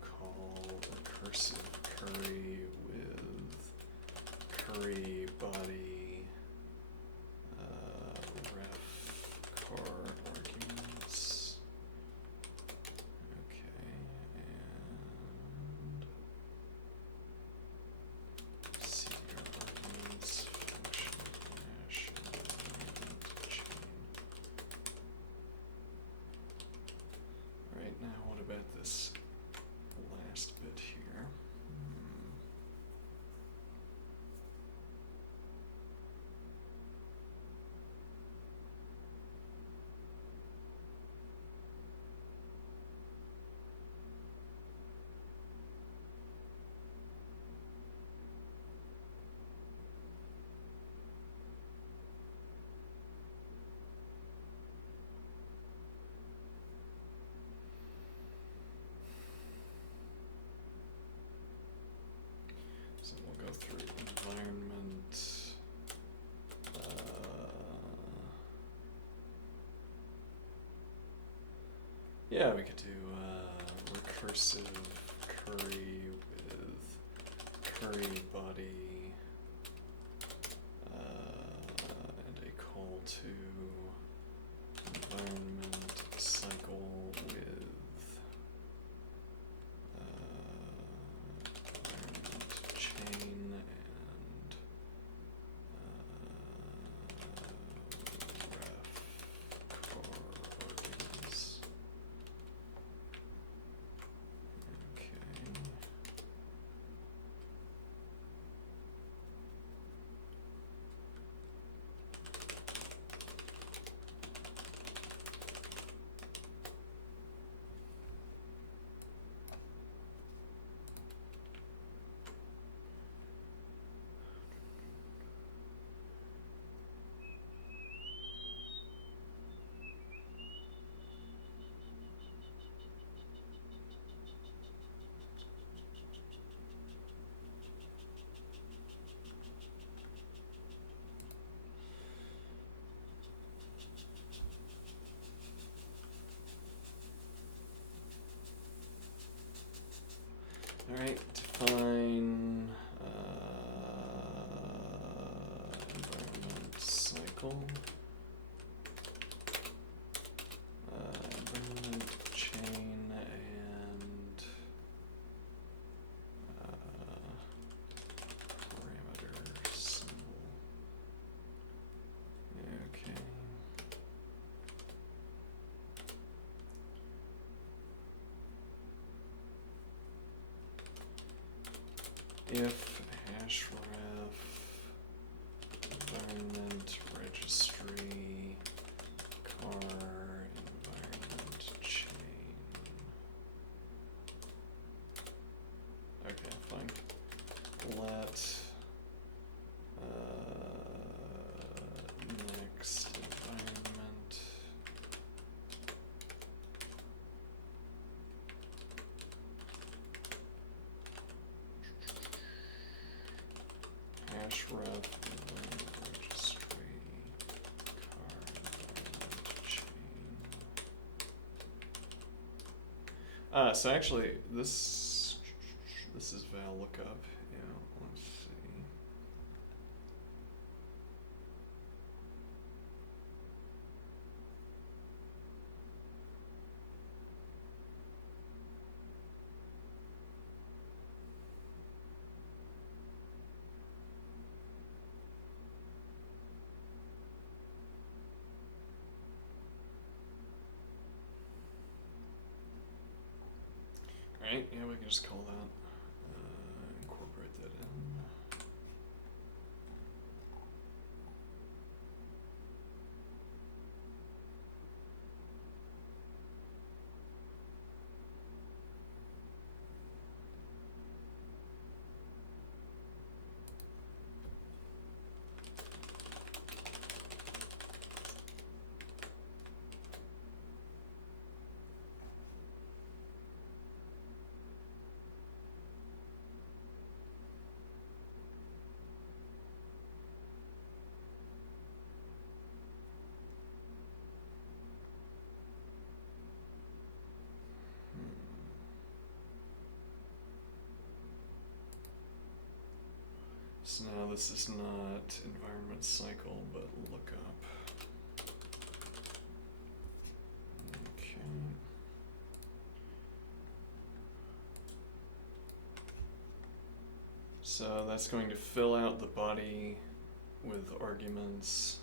called recursive curry with curry body ref car arguments. Okay, and CDR arguments function hash element chain. Alright, now what about this last bit here? So we'll go through environment. Yeah, we could do recursive curry with curry body and a call to environment cycle with environment chain and ref car arguments. Okay. Alright, define environment cycle, environment chain, and parameter symbol. Okay. If hash ref environment registry car environment chain. Okay, fine. Let next environment dash ref registry car environment chain. So actually this is val lookup. Yeah, let's see. Right, yeah, we can just call that, incorporate that in. So now this is not environment cycle, but lookup. Okay. So that's going to fill out the body with arguments.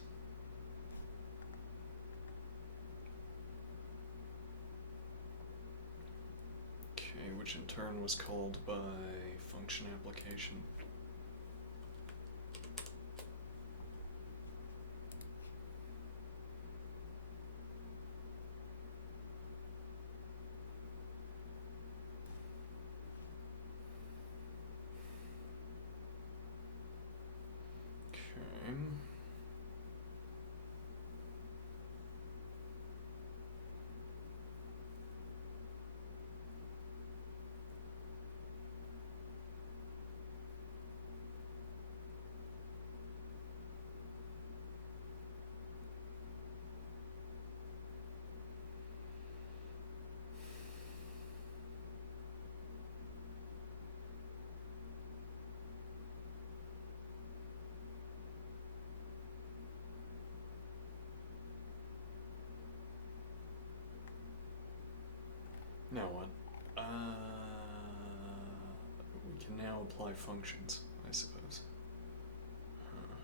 Okay, which in turn was called by function application. Okay. Now what? We can now apply functions, I suppose. Huh.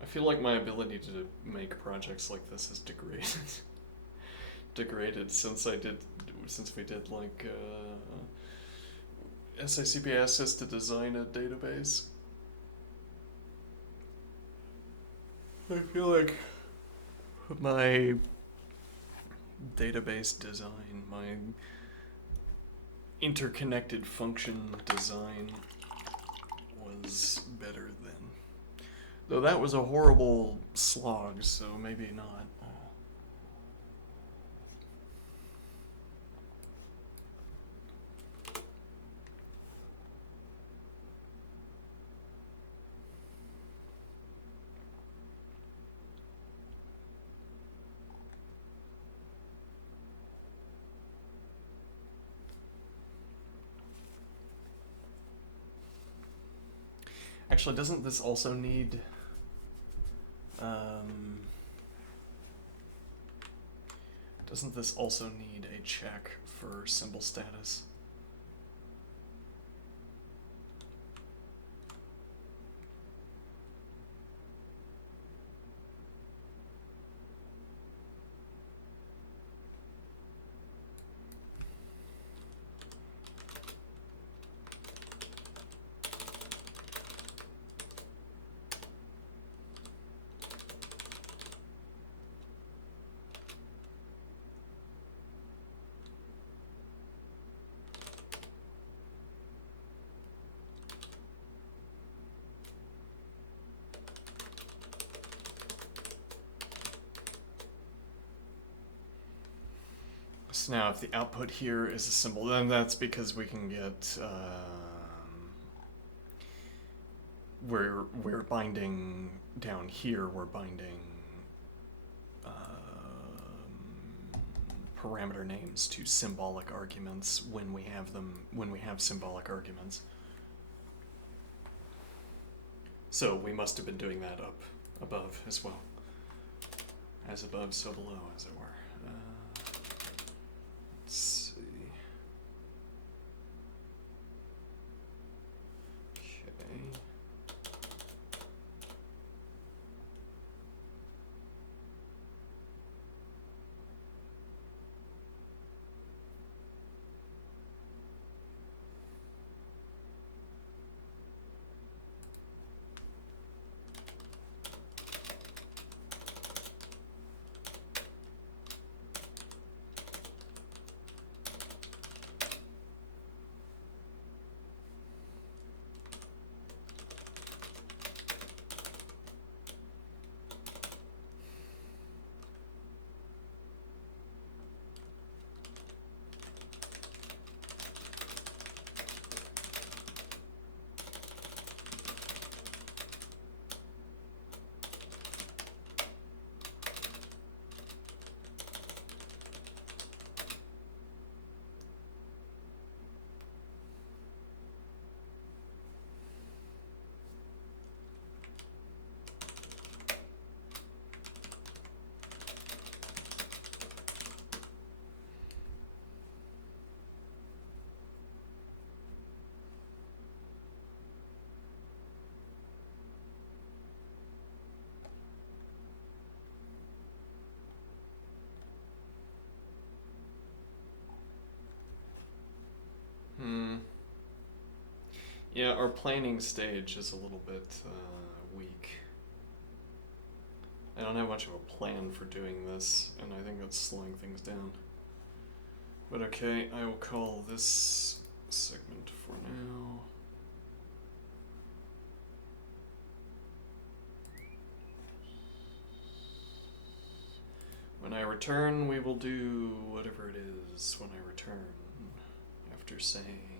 I feel like my ability to make projects like this is degraded. Degraded since we did like SICP asked us to design a database. I feel like my database design, my interconnected function design was better then. Though that was a horrible slog, so maybe not. Actually, doesn't this also need doesn't this also need a check for symbol status? Now, if the output here is a symbol, then that's because we can get we're binding down here. We're binding parameter names to symbolic arguments when we have them. When we have symbolic arguments. So we must have been doing that up above as well. As above, so below, as it were. Let's see. Okay. Yeah, our planning stage is a little bit weak. I don't have much of a plan for doing this, and I think that's slowing things down. But okay, I will call this segment for now. When I return, we will do whatever it is when I return. After saying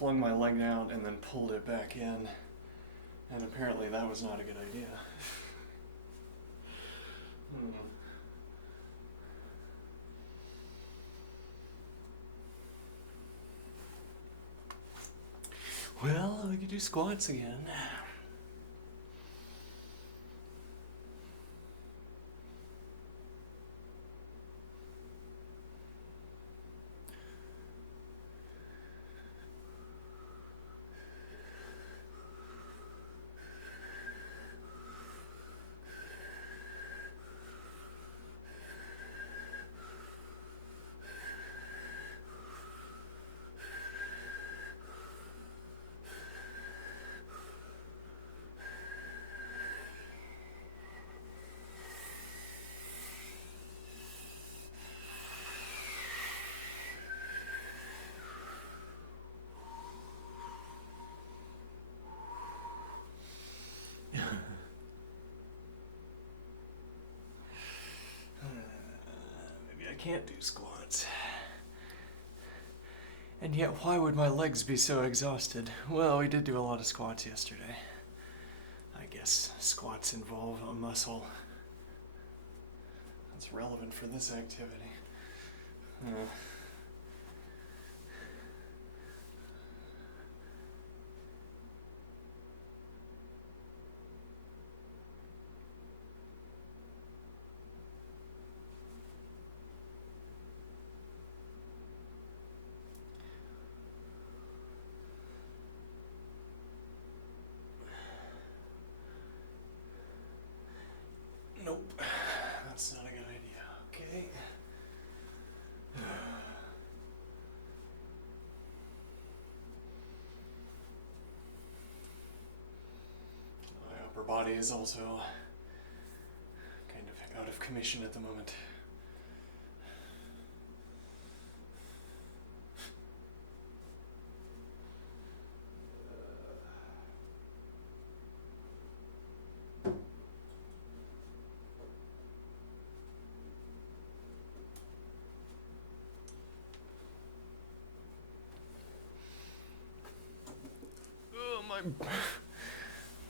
flung my leg out and then pulled it back in. And apparently that was not a good idea. Well, we could do squats again. Maybe I can't do squats. And yet, why would my legs be so exhausted? Well, we did do a lot of squats yesterday. I guess squats involve a muscle that's relevant for this activity. Nope, that's not a good idea. Okay. My upper body is also kind of out of commission at the moment.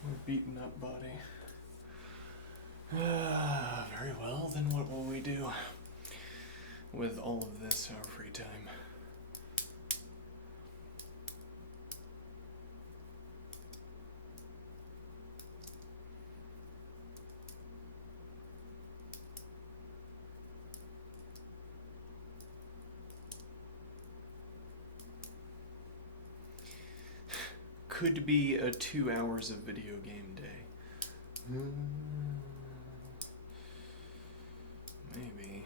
My beaten up body. Very well, then what will we do with all of this our free time? Could be a 2 hours of video game day. Maybe.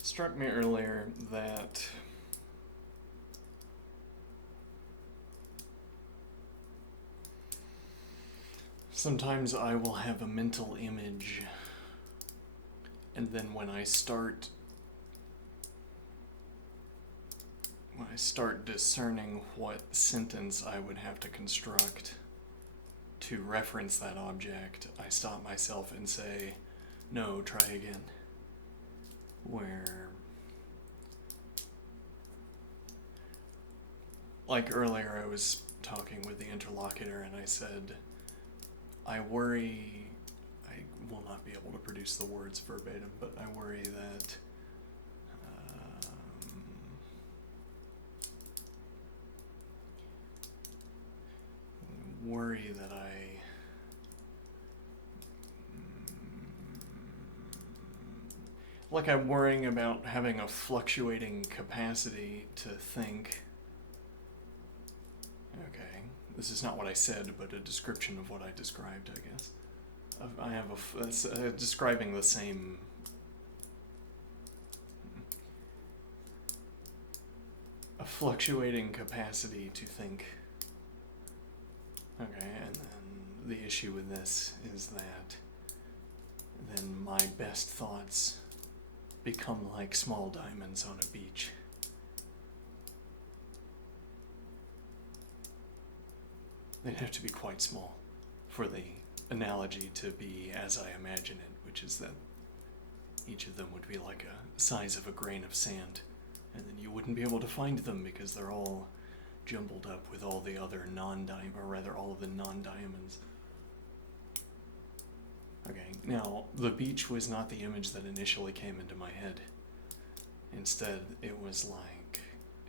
Struck me earlier that Sometimes I will have a mental image, and then when I start discerning what sentence I would have to construct to reference that object, I stop myself and say, no, try again. Where, like earlier, I was talking with the interlocutor and I said, I worry, I will not be able to produce the words verbatim, but I worry that like I'm worrying about having a fluctuating capacity to think. Okay, this is not what I said, but a description of what I described, I guess. I have it's describing the same. A fluctuating capacity to think. Okay, and then the issue with this is that then my best thoughts become like small diamonds on a beach. They'd have to be quite small for the analogy to be as I imagine it, which is that each of them would be like a size of a grain of sand, and then you wouldn't be able to find them because they're all jumbled up with all the other all of the non-diamonds. Okay, now, the beach was not the image that initially came into my head. Instead, it was like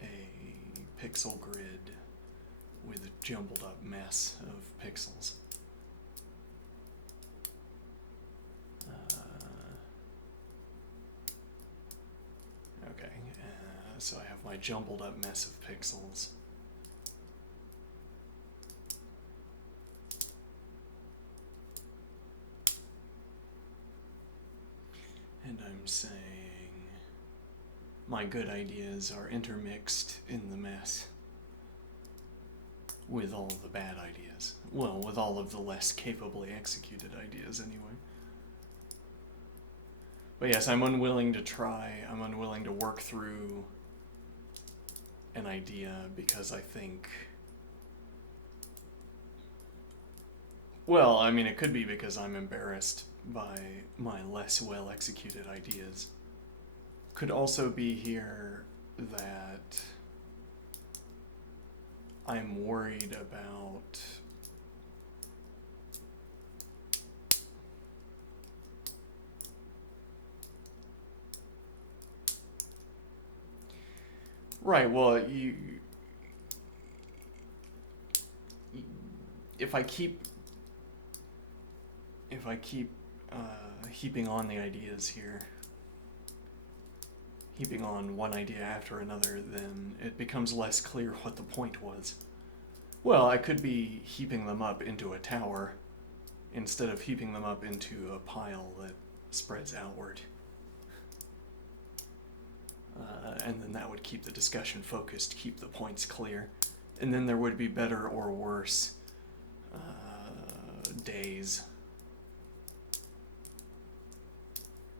a pixel grid with a jumbled up mess of pixels. Okay, so I have my jumbled up mess of pixels. And I'm saying my good ideas are intermixed in the mess with all the bad ideas. Well, with all of the less capably executed ideas anyway. But yes, I'm unwilling to work through an idea because I think, well, I mean, it could be because I'm embarrassed by my less well executed ideas. Could also be here that I'm worried about right, well, if I keep heaping on the ideas here, heaping on one idea after another, then it becomes less clear what the point was. Well, I could be heaping them up into a tower instead of heaping them up into a pile that spreads outward. And then that would keep the discussion focused, keep the points clear. And then there would be better or worse days.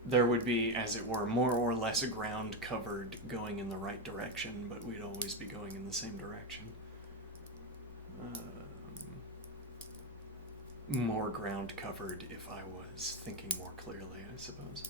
There would be, as it were, more or less ground covered going in the right direction, but we'd always be going in the same direction. More ground covered if I was thinking more clearly, I suppose.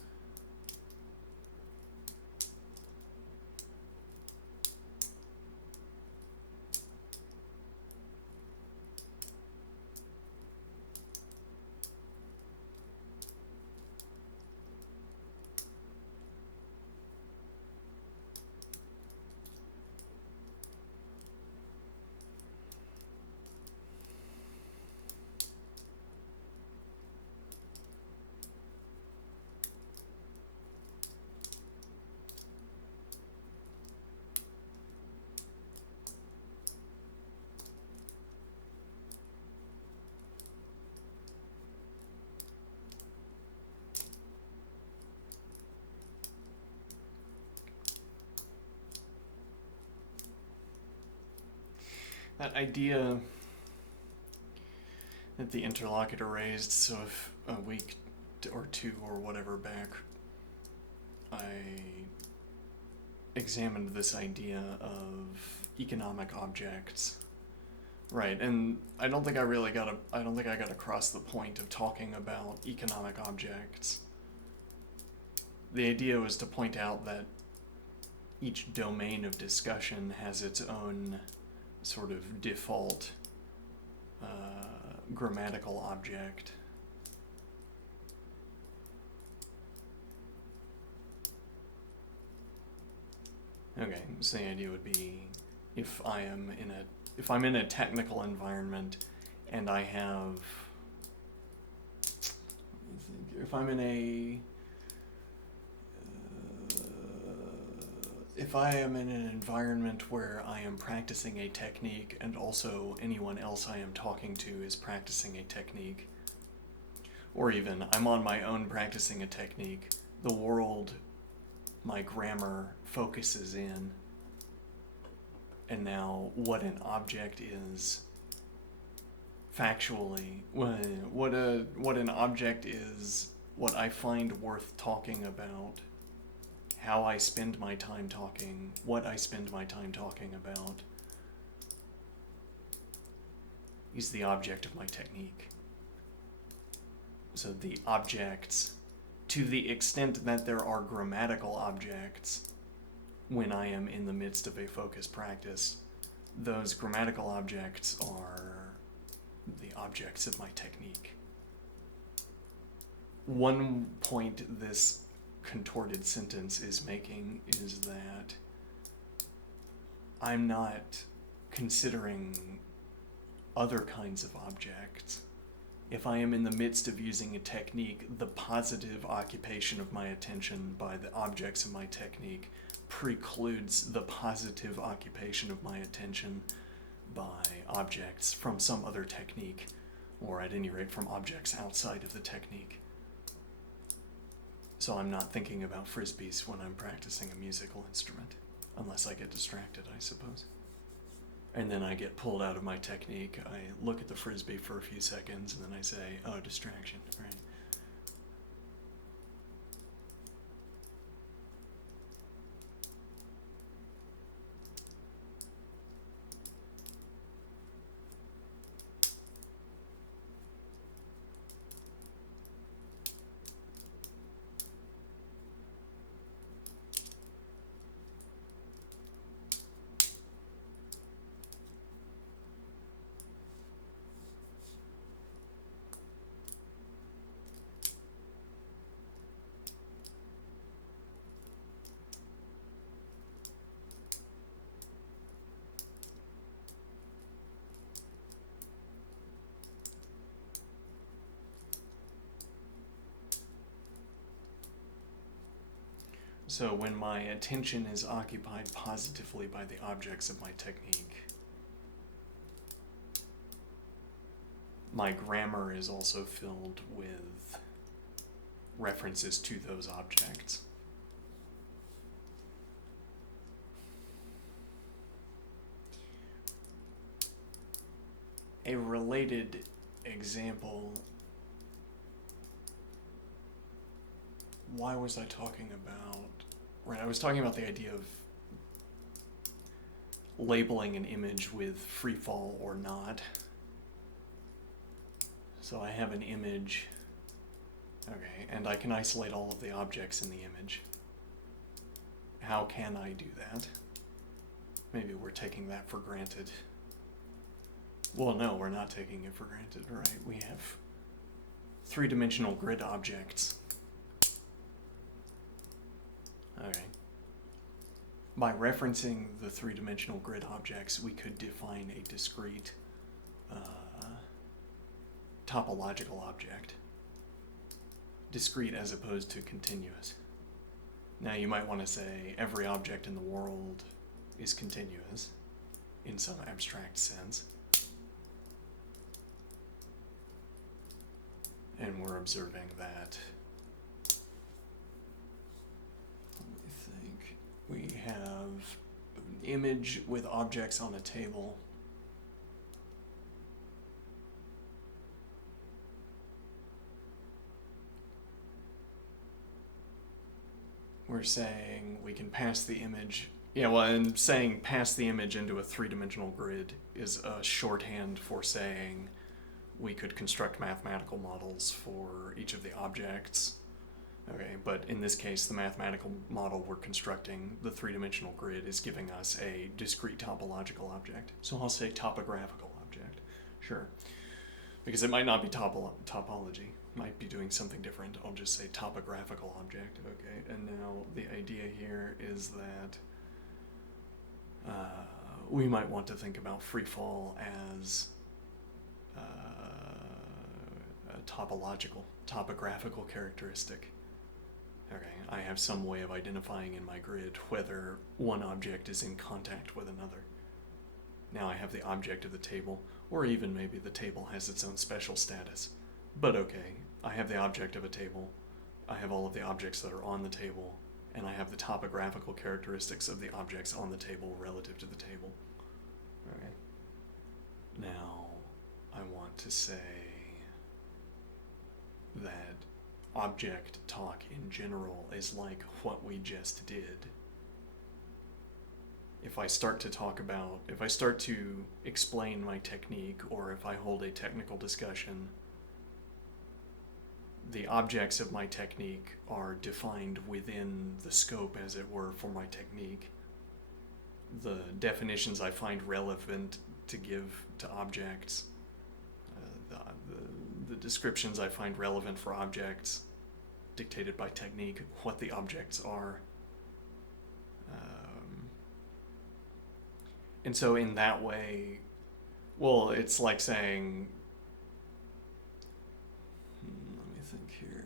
That idea that the interlocutor raised. So if a week or two or whatever back, I examined this idea of economic objects. Right, and I don't think I got across the point of talking about economic objects. The idea was to point out that each domain of discussion has its own sort of default grammatical object. Okay, so the idea would be if I'm in a technical environment and I have, if I am in an environment where I am practicing a technique and also anyone else I am talking to is practicing a technique, or even I'm on my own practicing a technique, the world my grammar focuses in. And now what an object is factually, what an object is, what I find worth talking about, how I spend my time talking, what I spend my time talking about, is the object of my technique. So the objects, to the extent that there are grammatical objects, when I am in the midst of a focused practice, those grammatical objects are the objects of my technique. One point this contorted sentence is making is that I'm not considering other kinds of objects. If I am in the midst of using a technique, the positive occupation of my attention by the objects of my technique precludes the positive occupation of my attention by objects from some other technique, or at any rate from objects outside of the technique. So I'm not thinking about frisbees when I'm practicing a musical instrument, unless I get distracted, I suppose. And then I get pulled out of my technique, I look at the frisbee for a few seconds, and then I say, oh, distraction, right? So when my attention is occupied positively by the objects of my technique, my grammar is also filled with references to those objects. A related example. Why was I talking about? Right, I was talking about the idea of labeling an image with free fall or not. So I have an image, okay, and I can isolate all of the objects in the image. How can I do that? Maybe we're taking that for granted. Well, no, we're not taking it for granted, right? We have three-dimensional grid objects. Okay. By referencing the three-dimensional grid objects, we could define a discrete topological object. Discrete as opposed to continuous. Now you might want to say every object in the world is continuous in some abstract sense. And we're observing that. We have an image with objects on a table. we're saying we can pass the image. Yeah, well, and saying pass the image into a three-dimensional grid is a shorthand for saying we could construct mathematical models for each of the objects. Okay, but in this case, the mathematical model we're constructing, the three-dimensional grid, is giving us a discrete topological object. So I'll say topographical object. Sure. Because it might not be topology. Might be doing something different. I'll just say topographical object. Okay, and now the idea here is that we might want to think about free fall as a topographical characteristic. Okay, I have some way of identifying in my grid whether one object is in contact with another. Now I have the object of the table, or even maybe the table has its own special status. But okay, I have the object of a table, I have all of the objects that are on the table, and I have the topographical characteristics of the objects on the table relative to the table. Okay. Now, I want to say that object talk in general is like what we just did. If I start to explain my technique, or if I hold a technical discussion, the objects of my technique are defined within the scope, as it were, for my technique. The definitions I find relevant to give to objects, the descriptions I find relevant for objects, dictated by technique, what the objects are. And so in that way, well, it's like saying, let me think here.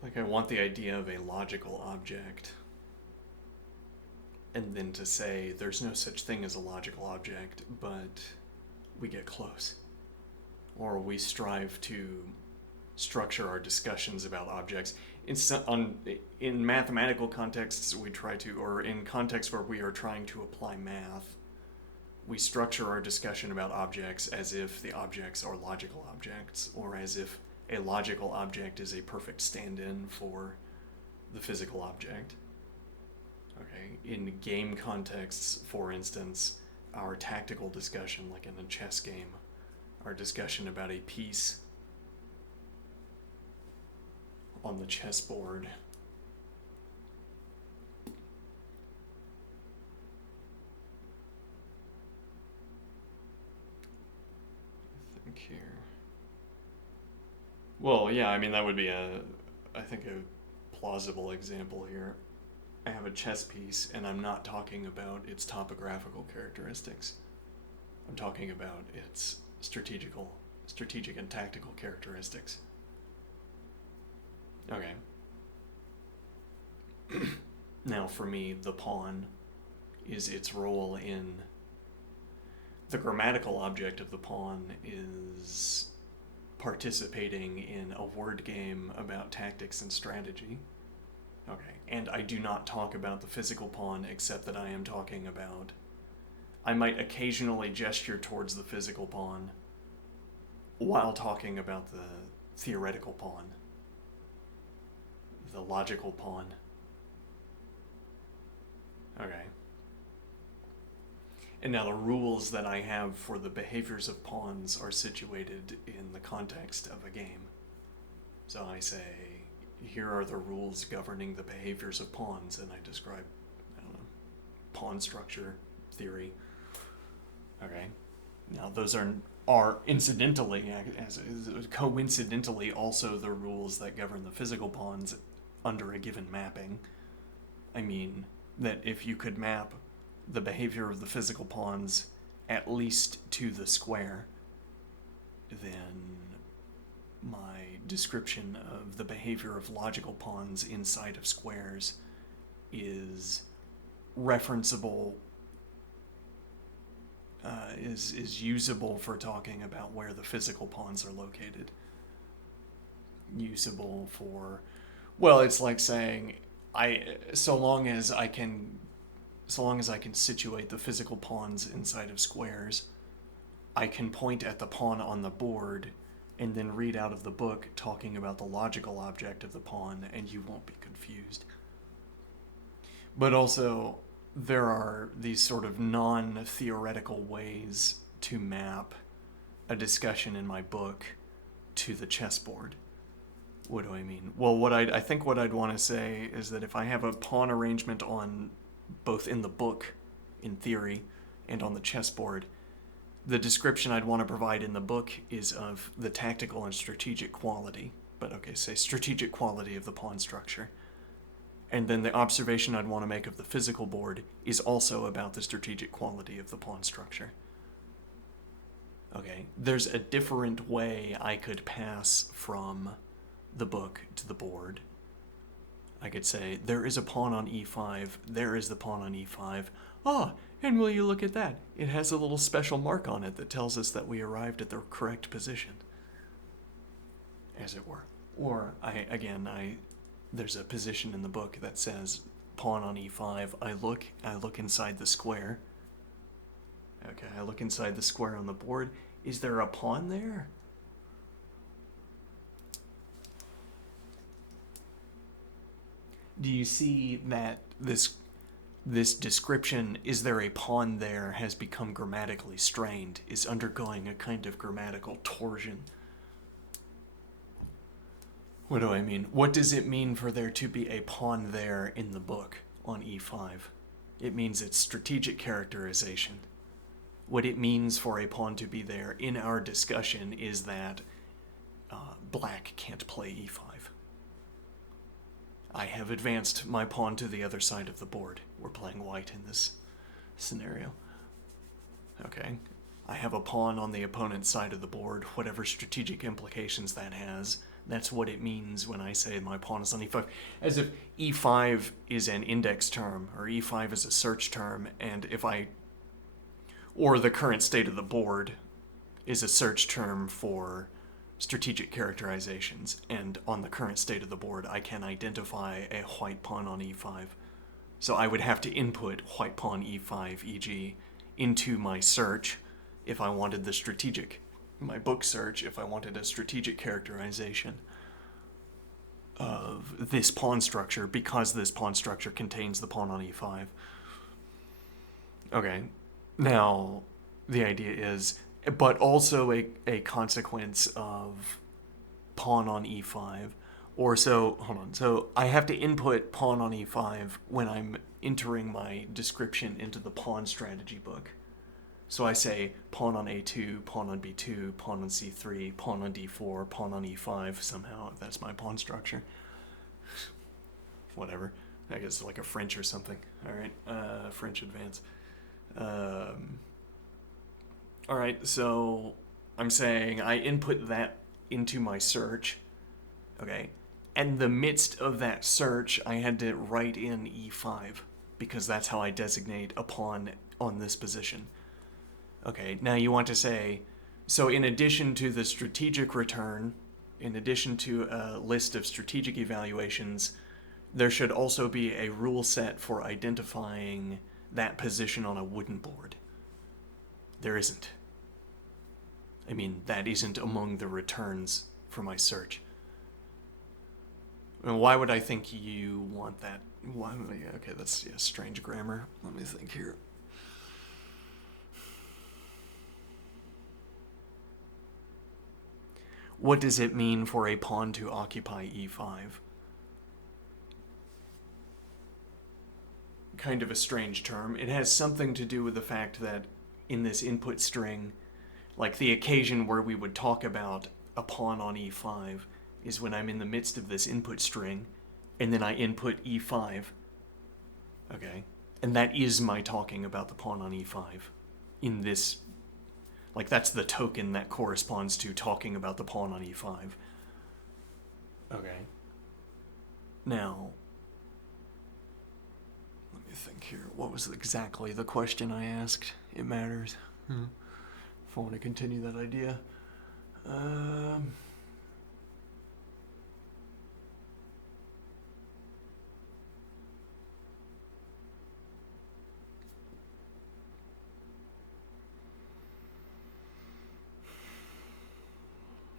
Like, I want the idea of a logical object, and then to say there's no such thing as a logical object, but we get close. Or we strive to structure our discussions about objects. In mathematical contexts, we try to, or in contexts where we are trying to apply math, we structure our discussion about objects as if the objects are logical objects, or as if a logical object is a perfect stand-in for the physical object. Okay, in game contexts, for instance, our tactical discussion, like in a chess game, our discussion about a piece on the chessboard, I think here. Well, yeah, I mean, that would be I think a plausible example here. I have a chess piece, and I'm not talking about its topographical characteristics. I'm talking about its strategic and tactical characteristics. Okay. Now, for me, the pawn is its role in... The grammatical object of the pawn is participating in a word game about tactics and strategy. Okay, and I do not talk about the physical pawn, except that I am talking about... I might occasionally gesture towards the physical pawn while talking about the theoretical pawn, the logical pawn. Okay. And now the rules that I have for the behaviors of pawns are situated in the context of a game. So I say, here are the rules governing the behaviors of pawns, and I describe, I don't know, pawn structure theory. Okay. Now those are incidentally, coincidentally, also the rules that govern the physical pawns under a given mapping. I mean, that if you could map the behavior of the physical pawns at least to the square, then my description of the behavior of logical pawns inside of squares is referenceable, is usable for talking about where the physical pawns are located. Usable for, well, it's like saying so long as I can situate the physical pawns inside of squares, I can point at the pawn on the board and then read out of the book talking about the logical object of the pawn, and you won't be confused. But also, there are these sort of non-theoretical ways to map a discussion in my book to the chessboard. What do I mean? Well, I think what I'd want to say is that if I have a pawn arrangement on both in the book, in theory, and on the chessboard, the description I'd want to provide in the book is of the tactical and strategic quality, but okay, say strategic quality of the pawn structure. And then the observation I'd want to make of the physical board is also about the strategic quality of the pawn structure. Okay, there's a different way I could pass from the book to the board. I could say, there is a pawn on e5, there is the pawn on e5. Ah, and will you look at that? It has a little special mark on it that tells us that we arrived at the correct position, as it were. Or, there's a position in the book that says pawn on e5. I look inside the square. Okay, I look inside the square on the board. Is there a pawn there? Do you see that this description, is there a pawn there, has become grammatically strained, is undergoing a kind of grammatical torsion? What do I mean? What does it mean for there to be a pawn there in the book on e5? It means it's strategic characterization. What it means for a pawn to be there in our discussion is that black can't play e5. I have advanced my pawn to the other side of the board. We're playing white in this scenario. Okay. I have a pawn on the opponent's side of the board, whatever strategic implications that has. That's what it means when I say my pawn is on e5. As if e5 is an index term, or e5 is a search term, and or the current state of the board is a search term for strategic characterizations, and on the current state of the board I can identify a white pawn on e5. So I would have to input white pawn e5, e.g., into my search if I wanted my book search, if I wanted a strategic characterization of this pawn structure, because this pawn structure contains the pawn on e5. Okay, now the idea is, but also a consequence of pawn on e5. Or so I have to input pawn on e5 when I'm entering my description into the pawn strategy book. So I say pawn on a2, pawn on b2, pawn on c3, pawn on d4, pawn on e5, somehow, if that's my pawn structure. Whatever. I guess like a French or something. Alright, French advance. Alright, so I'm saying I input that into my search, okay? And in the midst of that search, I had to write in e5, because that's how I designate a pawn on this position. Okay, now you want to say, so in addition to the strategic return, in addition to a list of strategic evaluations, there should also be a rule set for identifying that position on a wooden board. There isn't. I mean, that isn't among the returns for my search. And why would I think you want that? Why? Okay, that's strange grammar. Let me think here. What does it mean for a pawn to occupy e5? Kind of a strange term. It has something to do with the fact that in this input string, like the occasion where we would talk about a pawn on e5 is when I'm in the midst of this input string, and then I input e5. Okay? And that is my talking about the pawn on e5 in this Like, that's the token that corresponds to talking about the pawn on e5. Okay. Now, let me think here. What was exactly the question I asked? It matters. If I want to continue that idea.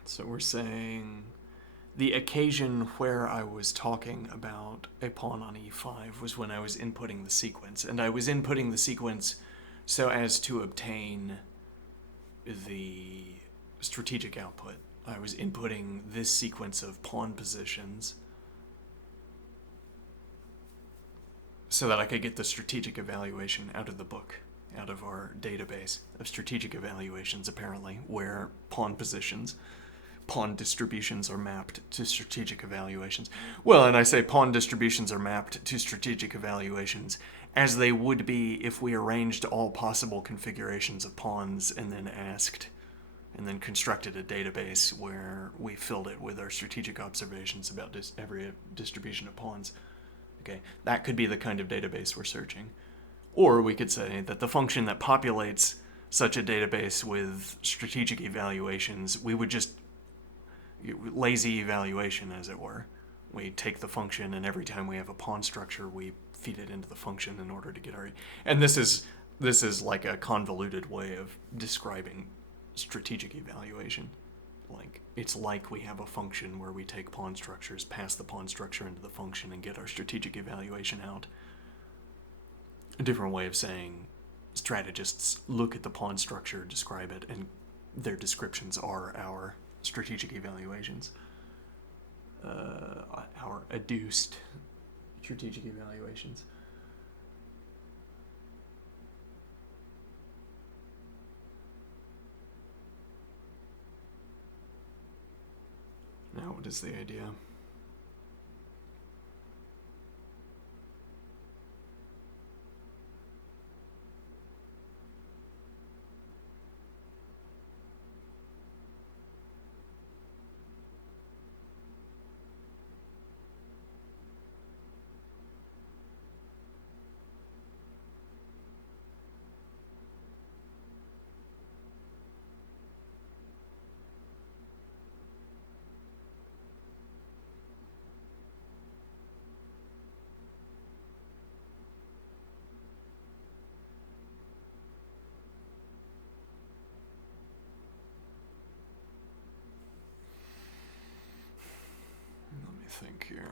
So we're saying the occasion where I was talking about a pawn on e5 was when I was inputting the sequence. And I was inputting the sequence so as to obtain the strategic output. I was inputting this sequence of pawn positions so that I could get the strategic evaluation out of the book, out of our database of strategic evaluations, apparently, where pawn distributions are mapped to strategic evaluations. Well, and I say pawn distributions are mapped to strategic evaluations as they would be if we arranged all possible configurations of pawns and then constructed a database where we filled it with our strategic observations about every distribution of pawns. Okay, that could be the kind of database we're searching. Or we could say that the function that populates such a database with strategic evaluations, we would just lazy evaluation, as it were. We take the function, and every time we have a pawn structure, we feed it into the function in order to get our... And this is like a convoluted way of describing strategic evaluation. Like, it's like we have a function where we take pawn structures, pass the pawn structure into the function, and get our strategic evaluation out. A different way of saying strategists look at the pawn structure, describe it, and their descriptions are our strategic evaluations. Our adduced strategic evaluations. Now, what is the idea? Think here.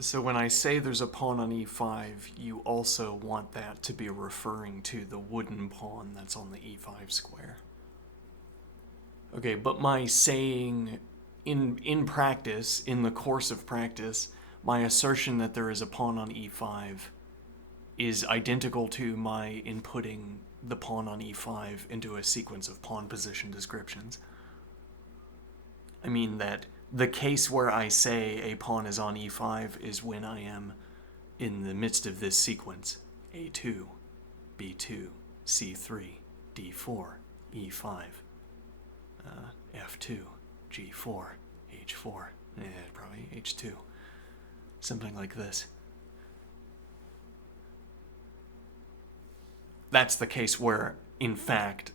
So when I say there's a pawn on e5, you also want that to be referring to the wooden pawn that's on the e5 square. Okay, but my saying in practice, in the course of practice, my assertion that there is a pawn on e5 is identical to my inputting the pawn on e5 into a sequence of pawn position descriptions. I mean that the case where I say a pawn is on e5 is when I am in the midst of this sequence: a2, b2, c3, d4, e5, f2, g4, h4, probably h2. Something like this. That's the case where, in fact,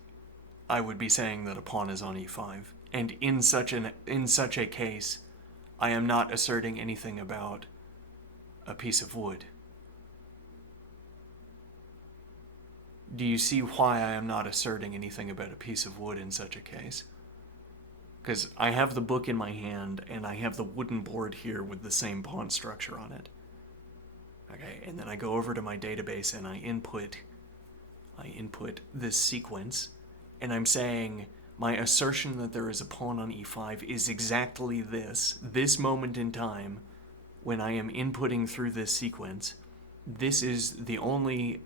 I would be saying that a pawn is on e5. And in such a case, I am not asserting anything about a piece of wood. Do you see why I am not asserting anything about a piece of wood in such a case? Because I have the book in my hand, and I have the wooden board here with the same pawn structure on it. Okay, and then I go over to my database and I input this sequence, and I'm saying my assertion that there is a pawn on e5 is exactly this moment in time when I am inputting through this sequence. This is the only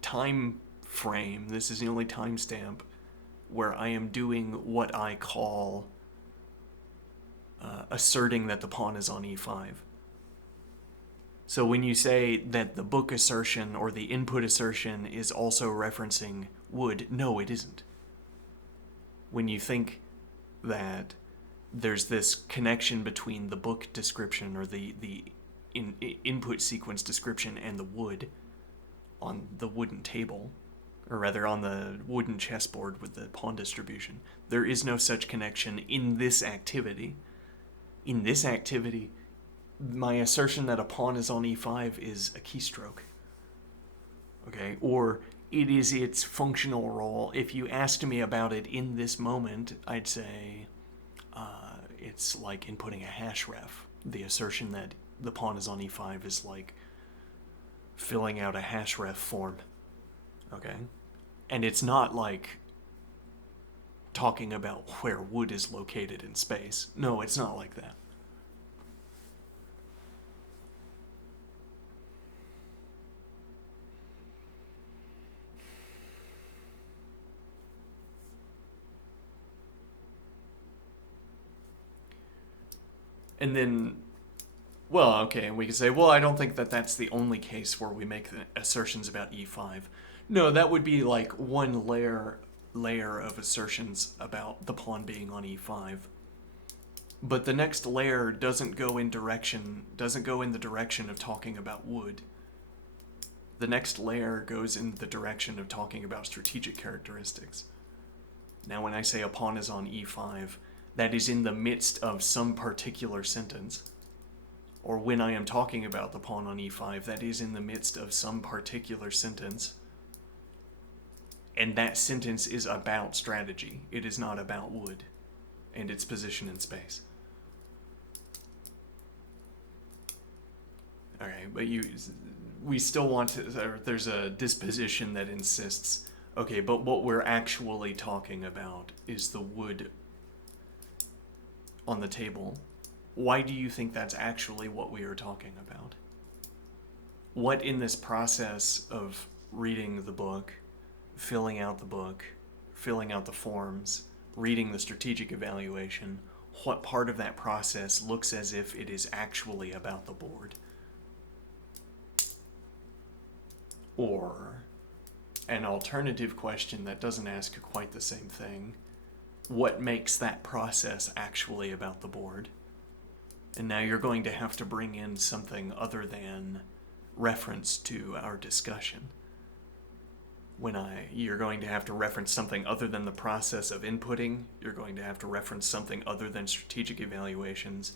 time frame, this is the only timestamp where I am doing what I call asserting that the pawn is on e5. So when you say that the book assertion or the input assertion is also referencing wood, no, it isn't. When you think that there's this connection between the book description or the input sequence description and the wood on the wooden table, or rather on the wooden chessboard with the pawn distribution, there is no such connection in this activity. In this activity, my assertion that a pawn is on e5 is a keystroke. Okay? Or it is its functional role. If you asked me about it in this moment, I'd say it's like inputting a hash ref. The assertion that the pawn is on e5 is like filling out a hash ref form. Okay? And it's not like talking about where wood is located in space. No, it's not like that. And then, well, okay, and we can say, well, I don't think that that's the only case where we make the assertions about e5. No, that would be like one layer of assertions about the pawn being on e5. But the next layer doesn't go in the direction of talking about wood. The next layer goes in the direction of talking about strategic characteristics. Now, when I say a pawn is on e5, that is in the midst of some particular sentence. Or when I am talking about the pawn on e5, that is in the midst of some particular sentence. And that sentence is about strategy. It is not about wood and its position in space. Okay, but we still want to, there's a disposition that insists, okay, but what we're actually talking about is the wood on the table. Why do you think that's actually what we are talking about? What in this process of reading the book, filling out the forms, reading the strategic evaluation, what part of that process looks as if it is actually about the board? Or an alternative question that doesn't ask quite the same thing: what makes that process actually about the board? And now you're going to have to bring in something other than reference to our discussion. You're going to have to reference something other than the process of inputting. You're going to have to reference something other than strategic evaluations.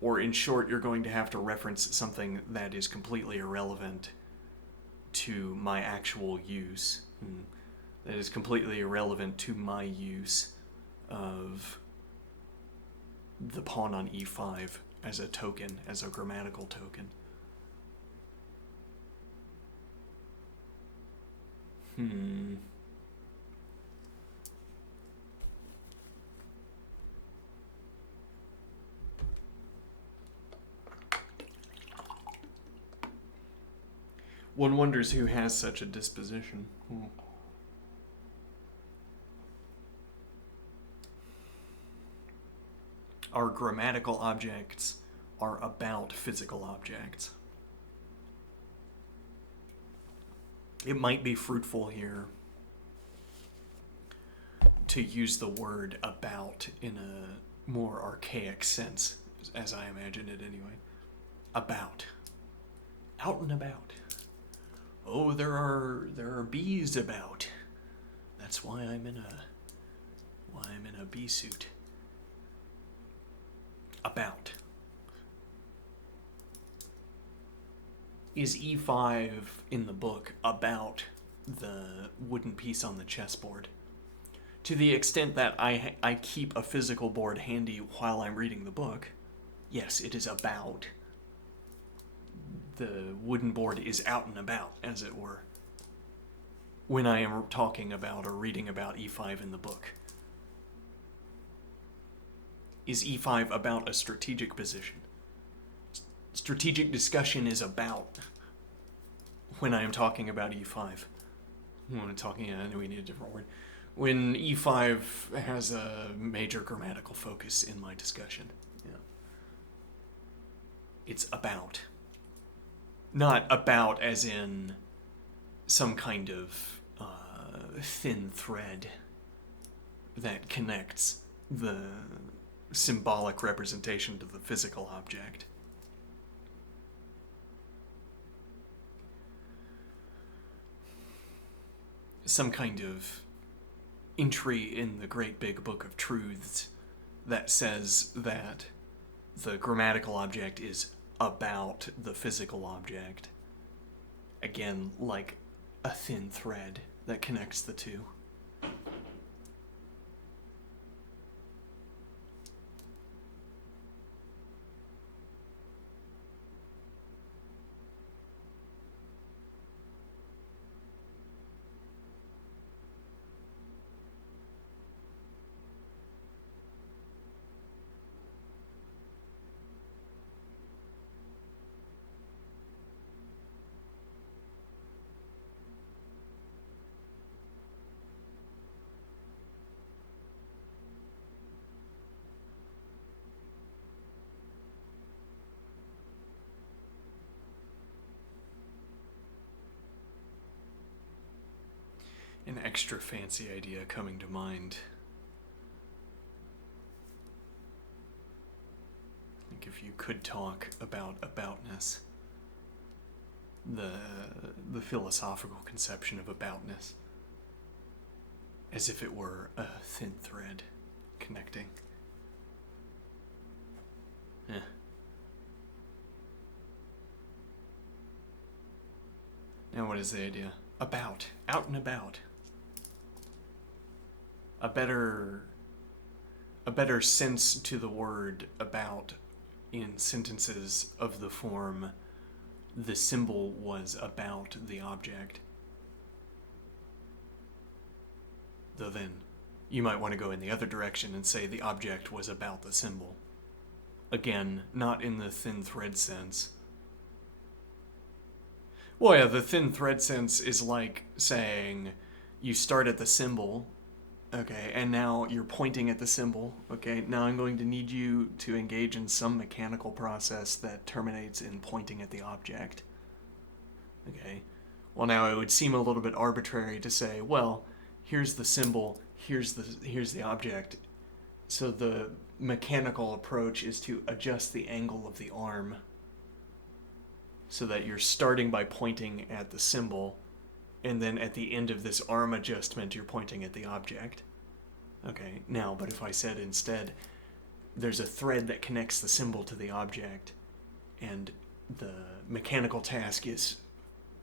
Or in short, you're going to have to reference something that is completely irrelevant to my actual use. That is completely irrelevant to my use of the pawn on e5 as a token, as a grammatical token. One wonders who has such a disposition. Our grammatical objects are about physical objects. It might be fruitful here to use the word about in a more archaic sense, as I imagine it anyway. About. Out and about. Oh, there are bees about. That's why I'm in a bee suit. About. Is e5 in the book about the wooden piece on the chessboard? To the extent that I keep a physical board handy while I'm reading the book, yes, it is about. The wooden board is out and about, as it were, when I am talking about or reading about e5 in the book. Is e5 about a strategic position? Strategic discussion is about when I am talking about e5. When I'm talking, I know we need a different word. When e5 has a major grammatical focus in my discussion. Yeah. It's about. Not about as in some kind of thin thread that connects the symbolic representation to the physical object. Some kind of entry in the great big book of truths that says that the grammatical object is about the physical object. Again, like a thin thread that connects the two. An extra fancy idea coming to mind. I think if you could talk about aboutness, the philosophical conception of aboutness, as if it were a thin thread connecting. Eh. Now what is the idea? About. Out and about. A better sense to the word about in sentences of the form the symbol was about the object. Though then, you might want to go in the other direction and say the object was about the symbol. Again, not in the thin thread sense. Well, yeah, the thin thread sense is like saying you start at the symbol, okay, and now you're pointing at the symbol, okay, now I'm going to need you to engage in some mechanical process that terminates in pointing at the object, okay. Well, now it would seem a little bit arbitrary to say, well, here's the symbol, here's the object, so the mechanical approach is to adjust the angle of the arm so that you're starting by pointing at the symbol, and then at the end of this arm adjustment, you're pointing at the object. Okay, now, but if I said instead, there's a thread that connects the symbol to the object, and the mechanical task is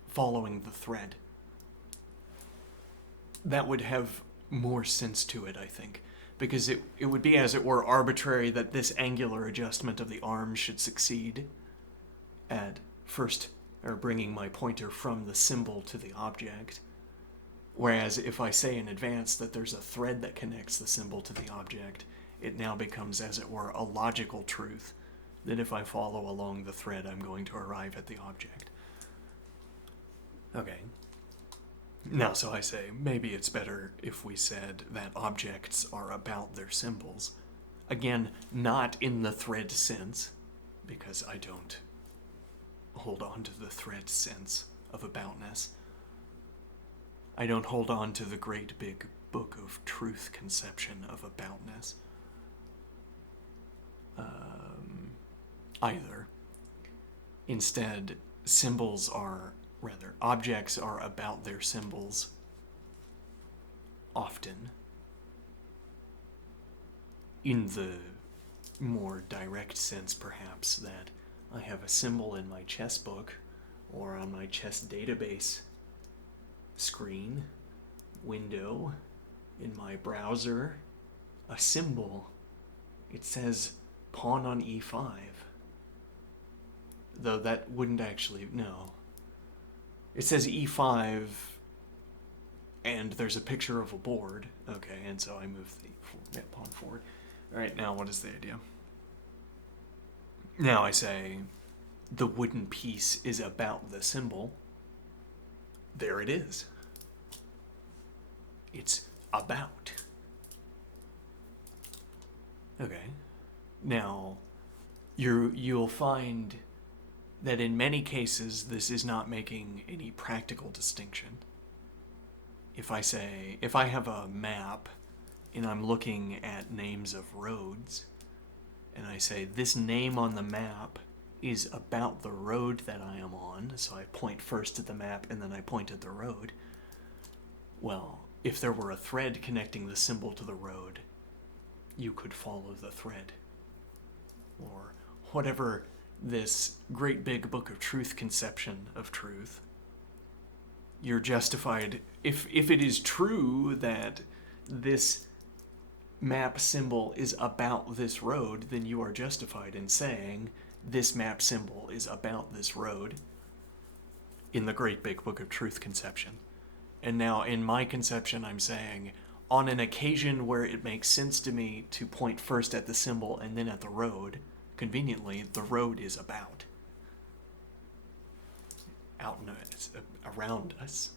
following the thread, that would have more sense to it, I think, because it would be, as it were, arbitrary that this angular adjustment of the arm should succeed at first, or bringing my pointer from the symbol to the object. Whereas if I say in advance that there's a thread that connects the symbol to the object, it now becomes, as it were, a logical truth that if I follow along the thread, I'm going to arrive at the object. Okay. Now, so I say, maybe it's better if we said that objects are about their symbols. Again, not in the thread sense, because I don't hold on to the thread sense of aboutness. I don't hold on to the great big book of truth conception of aboutness. Either. Instead, objects are about their symbols often. In the more direct sense, perhaps, that I have a symbol in my chess book or on my chess database screen, window, in my browser, a symbol. It says pawn on e5. Though that wouldn't actually, no. It says e5 and there's a picture of a board. Okay, and so I move the pawn forward. Alright, now what is the idea? Now I say the wooden piece is about the symbol. There it is. It's about. Okay. Now, you'll find that in many cases this is not making any practical distinction. If I have a map and I'm looking at names of roads, and I say this name on the map is about the road that I am on, so I point first at the map and then I point at the road. Well, if there were a thread connecting the symbol to the road, you could follow the thread. Or whatever this great big book of truth conception of truth, you're justified. If it is true that this map symbol is about this road, then you are justified in saying this map symbol is about this road in the great big book of truth conception. And now in my conception, I'm saying on an occasion where it makes sense to me to point first at the symbol and then at the road, conveniently, the road is about. Out in around us.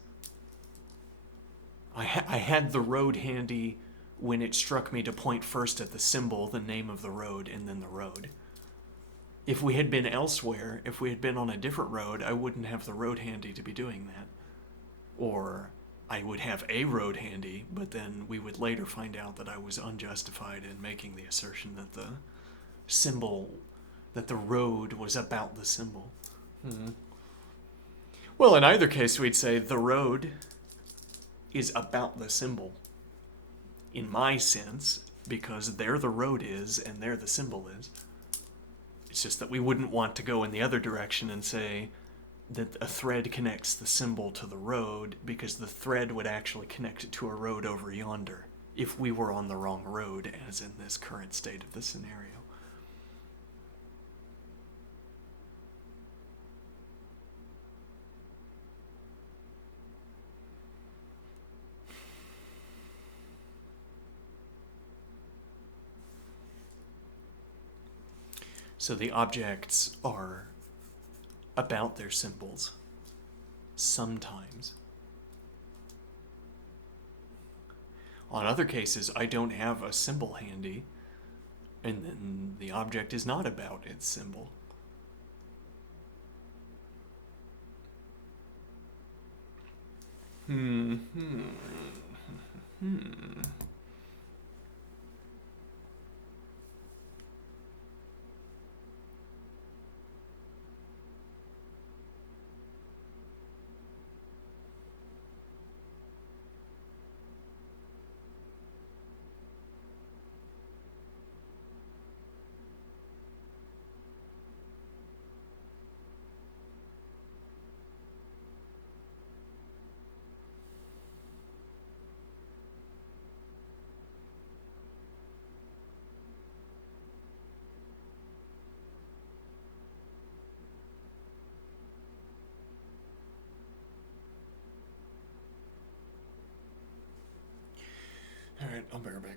I had the road handy when it struck me to point first at the symbol, the name of the road, and then the road. If we had been elsewhere, if we had been on a different road, I wouldn't have the road handy to be doing that. Or I would have a road handy, but then we would later find out that I was unjustified in making the assertion that the symbol, that the road was about the symbol. Well, in either case, we'd say the road is about the symbol. In my sense, because there the road is and there the symbol is. It's just that we wouldn't want to go in the other direction and say that a thread connects the symbol to the road, because the thread would actually connect it to a road over yonder if we were on the wrong road, as in this current state of the scenario. So the objects are about their symbols sometimes. On other cases, I don't have a symbol handy, and then the object is not about its symbol. Hmm. All right, I'll be right back.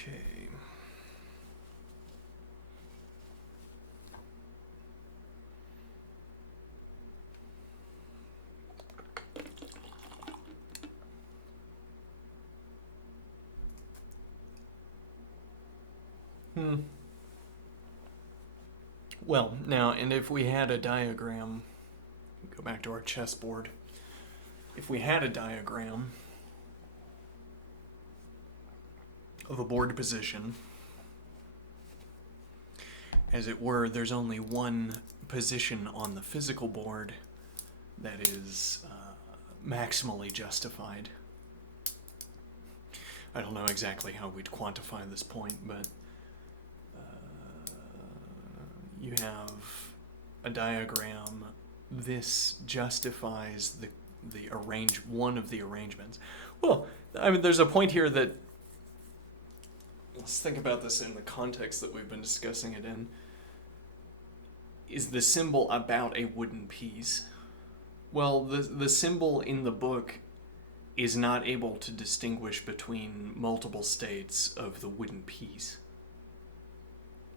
Okay. Well, now, and if we had a diagram, go back to our chessboard. If we had a diagram of a board position, as it were, there's only one position on the physical board that is maximally justified. I don't know exactly how we'd quantify this point, but you have a diagram. This justifies one of the arrangements. Well, I mean, there's a point here that, let's think about this in the context that we've been discussing it in. Is the symbol about a wooden piece? Well, the symbol in the book is not able to distinguish between multiple states of the wooden piece.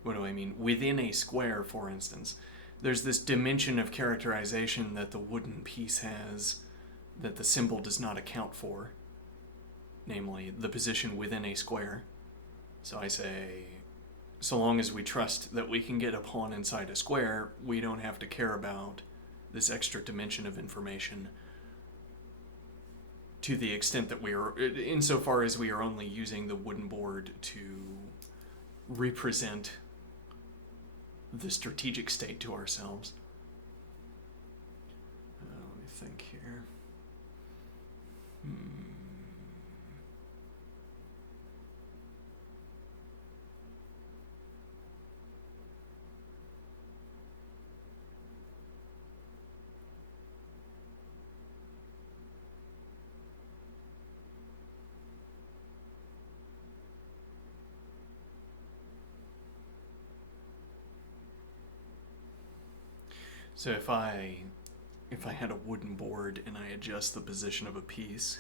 What do I mean? Within a square, for instance, there's this dimension of characterization that the wooden piece has that the symbol does not account for, namely the position within a square. So I say, so long as we trust that we can get a pawn inside a square, we don't have to care about this extra dimension of information to the extent that we are, insofar as we are only using the wooden board to represent the strategic state to ourselves. Let me think here. So if I had a wooden board and I adjust the position of a piece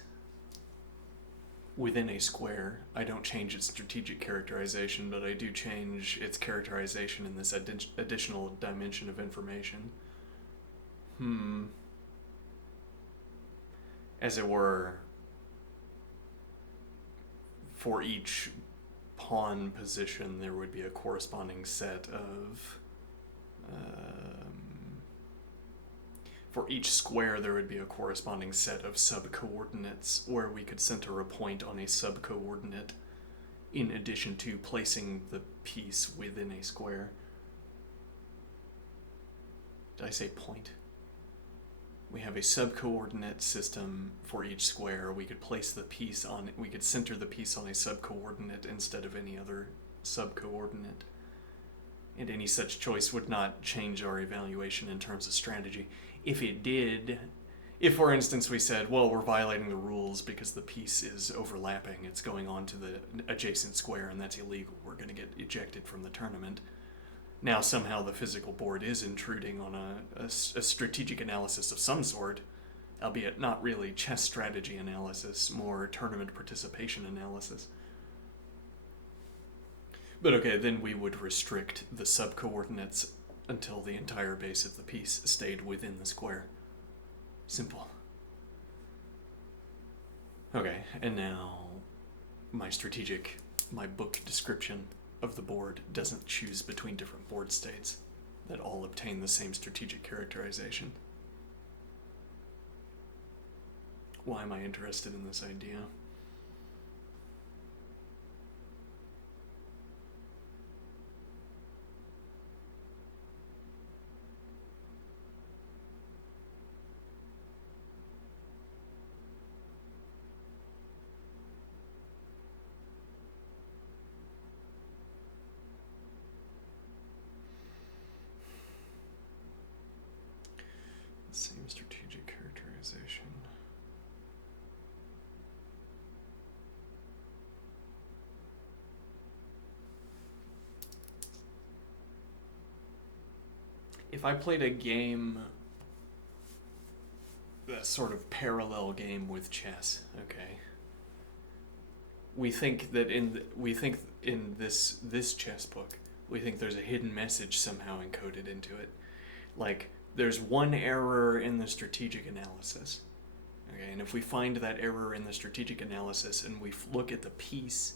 within a square, I don't change its strategic characterization, but I do change its characterization in this additional dimension of information. As it were, for each pawn position, there would be a corresponding set of for each square, there would be a corresponding set of sub-coordinates where we could center a point on a sub-coordinate in addition to placing the piece within a square. Did I say point? We have a sub-coordinate system for each square. We could place the piece on, we could center the piece on a sub-coordinate instead of any other sub-coordinate. And any such choice would not change our evaluation in terms of strategy. If it did, if for instance we said, well, we're violating the rules because the piece is overlapping, it's going on to the adjacent square and that's illegal, we're going to get ejected from the tournament. Now somehow the physical board is intruding on a strategic analysis of some sort, albeit not really chess strategy analysis, more tournament participation analysis. But okay, then we would restrict the sub-coordinates until the entire base of the piece stayed within the square. Simple. Okay, and now my book description of the board doesn't choose between different board states that all obtain the same strategic characterization. Why am I interested in this idea? Same strategic characterization. If I played a game, a sort of parallel game with chess, okay, we think in this chess book, we think there's a hidden message somehow encoded into it. Like, there's one error in the strategic analysis. Okay, and if we find that error in the strategic analysis and we look at the piece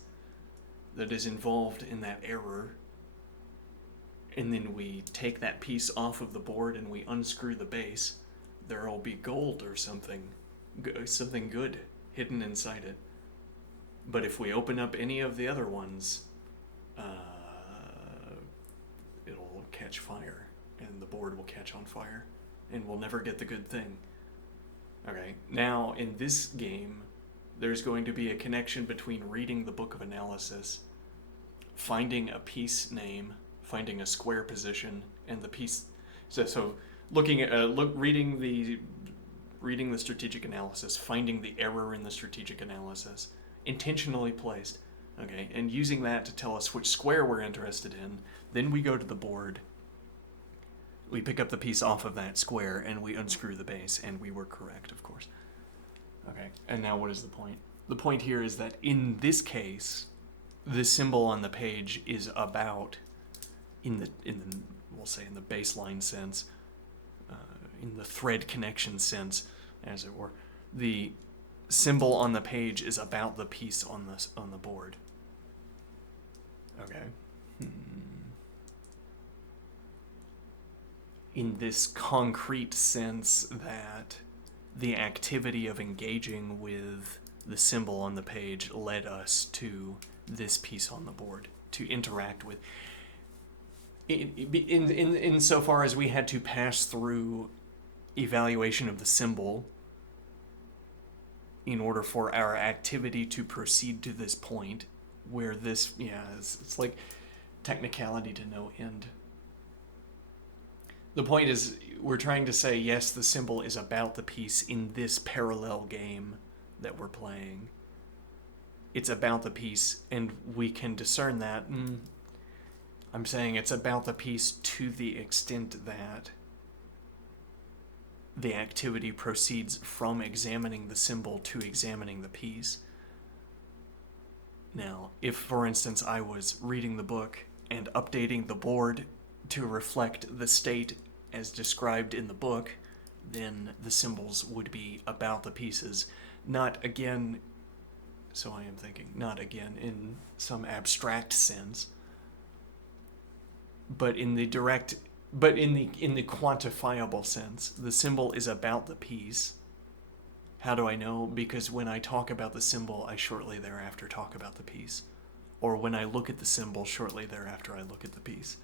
that is involved in that error, and then we take that piece off of the board and we unscrew the base, there will be gold or something good hidden inside it. But if we open up any of the other ones, it'll catch fire, and the board will catch on fire, and we'll never get the good thing. Okay, now in this game, there's going to be a connection between reading the book of analysis, finding a piece name, finding a square position, and the piece. So looking at reading the strategic analysis, finding the error in the strategic analysis, intentionally placed, okay, and using that to tell us which square we're interested in. Then we go to the board, we pick up the piece off of that square, and we unscrew the base, and we were correct, of course. Okay, and now what is the point? The point here is that in this case, the symbol on the page is about, in the we'll say in the baseline sense, in the thread connection sense, as it were, the symbol on the page is about the piece on the board. Okay. In this concrete sense that the activity of engaging with the symbol on the page led us to this piece on the board to interact with. In so far as we had to pass through evaluation of the symbol in order for our activity to proceed to this point where this, it's like technicality to no end. The point is, we're trying to say, yes, the symbol is about the piece in this parallel game that we're playing. It's about the piece, and we can discern that. I'm saying it's about the piece to the extent that the activity proceeds from examining the symbol to examining the piece. Now, if, for instance, I was reading the book and updating the board to reflect the state as described in the book, then the symbols would be about the pieces, not again in some abstract sense, but in the quantifiable sense. The symbol is about the piece. How do I know? Because when I talk about the symbol, I shortly thereafter talk about the piece. Or when I look at the symbol, shortly thereafter I look at the piece.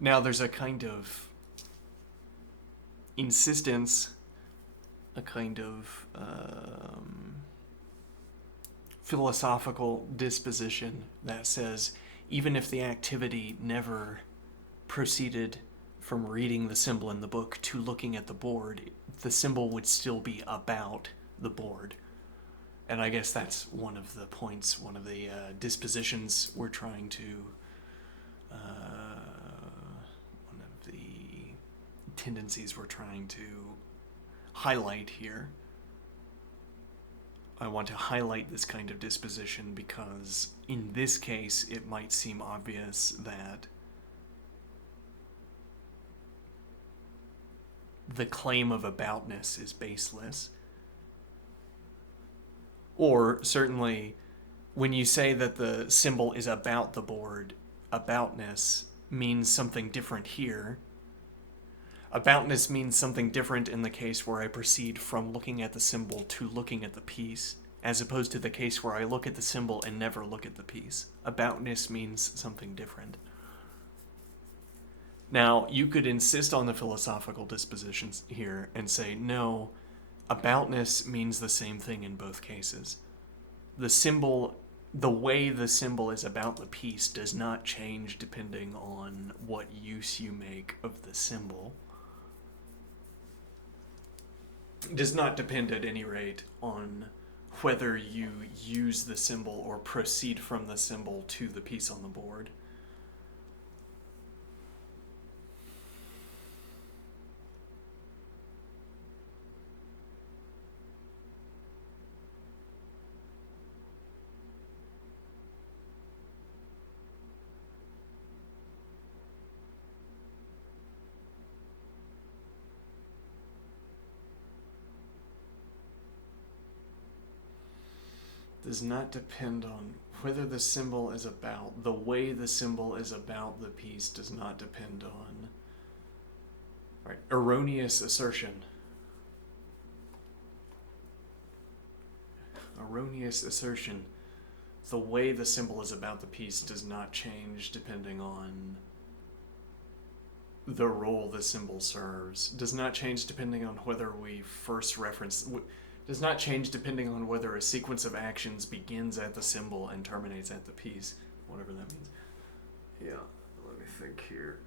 Now there's a kind of insistence, a kind of philosophical disposition that says even if the activity never proceeded from reading the symbol in the book to looking at the board, the symbol would still be about the board. And I guess that's one of the points, one of the dispositions we're trying to, one of the tendencies we're trying to highlight here. I want to highlight this kind of disposition because in this case it might seem obvious that the claim of aboutness is baseless. Or certainly when you say that the symbol is about the board, aboutness means something different here. Aboutness means something different in the case where I proceed from looking at the symbol to looking at the piece, as opposed to the case where I look at the symbol and never look at the piece. Aboutness means something different. Now, you could insist on the philosophical dispositions here and say, no, aboutness means the same thing in both cases. The symbol, the way the symbol is about the piece does not change depending on what use you make of the symbol. It does not depend at any rate on whether you use the symbol or proceed from the symbol to the piece on the board. does not depend on whether the symbol is about, the way the symbol is about the piece does not depend on. Right, erroneous assertion. Erroneous assertion. The way the symbol is about the piece does not change depending on the role the symbol serves. Does not change depending on whether we first reference. Does not change depending on whether a sequence of actions begins at the symbol and terminates at the piece. Whatever that means. Yeah, let me think here.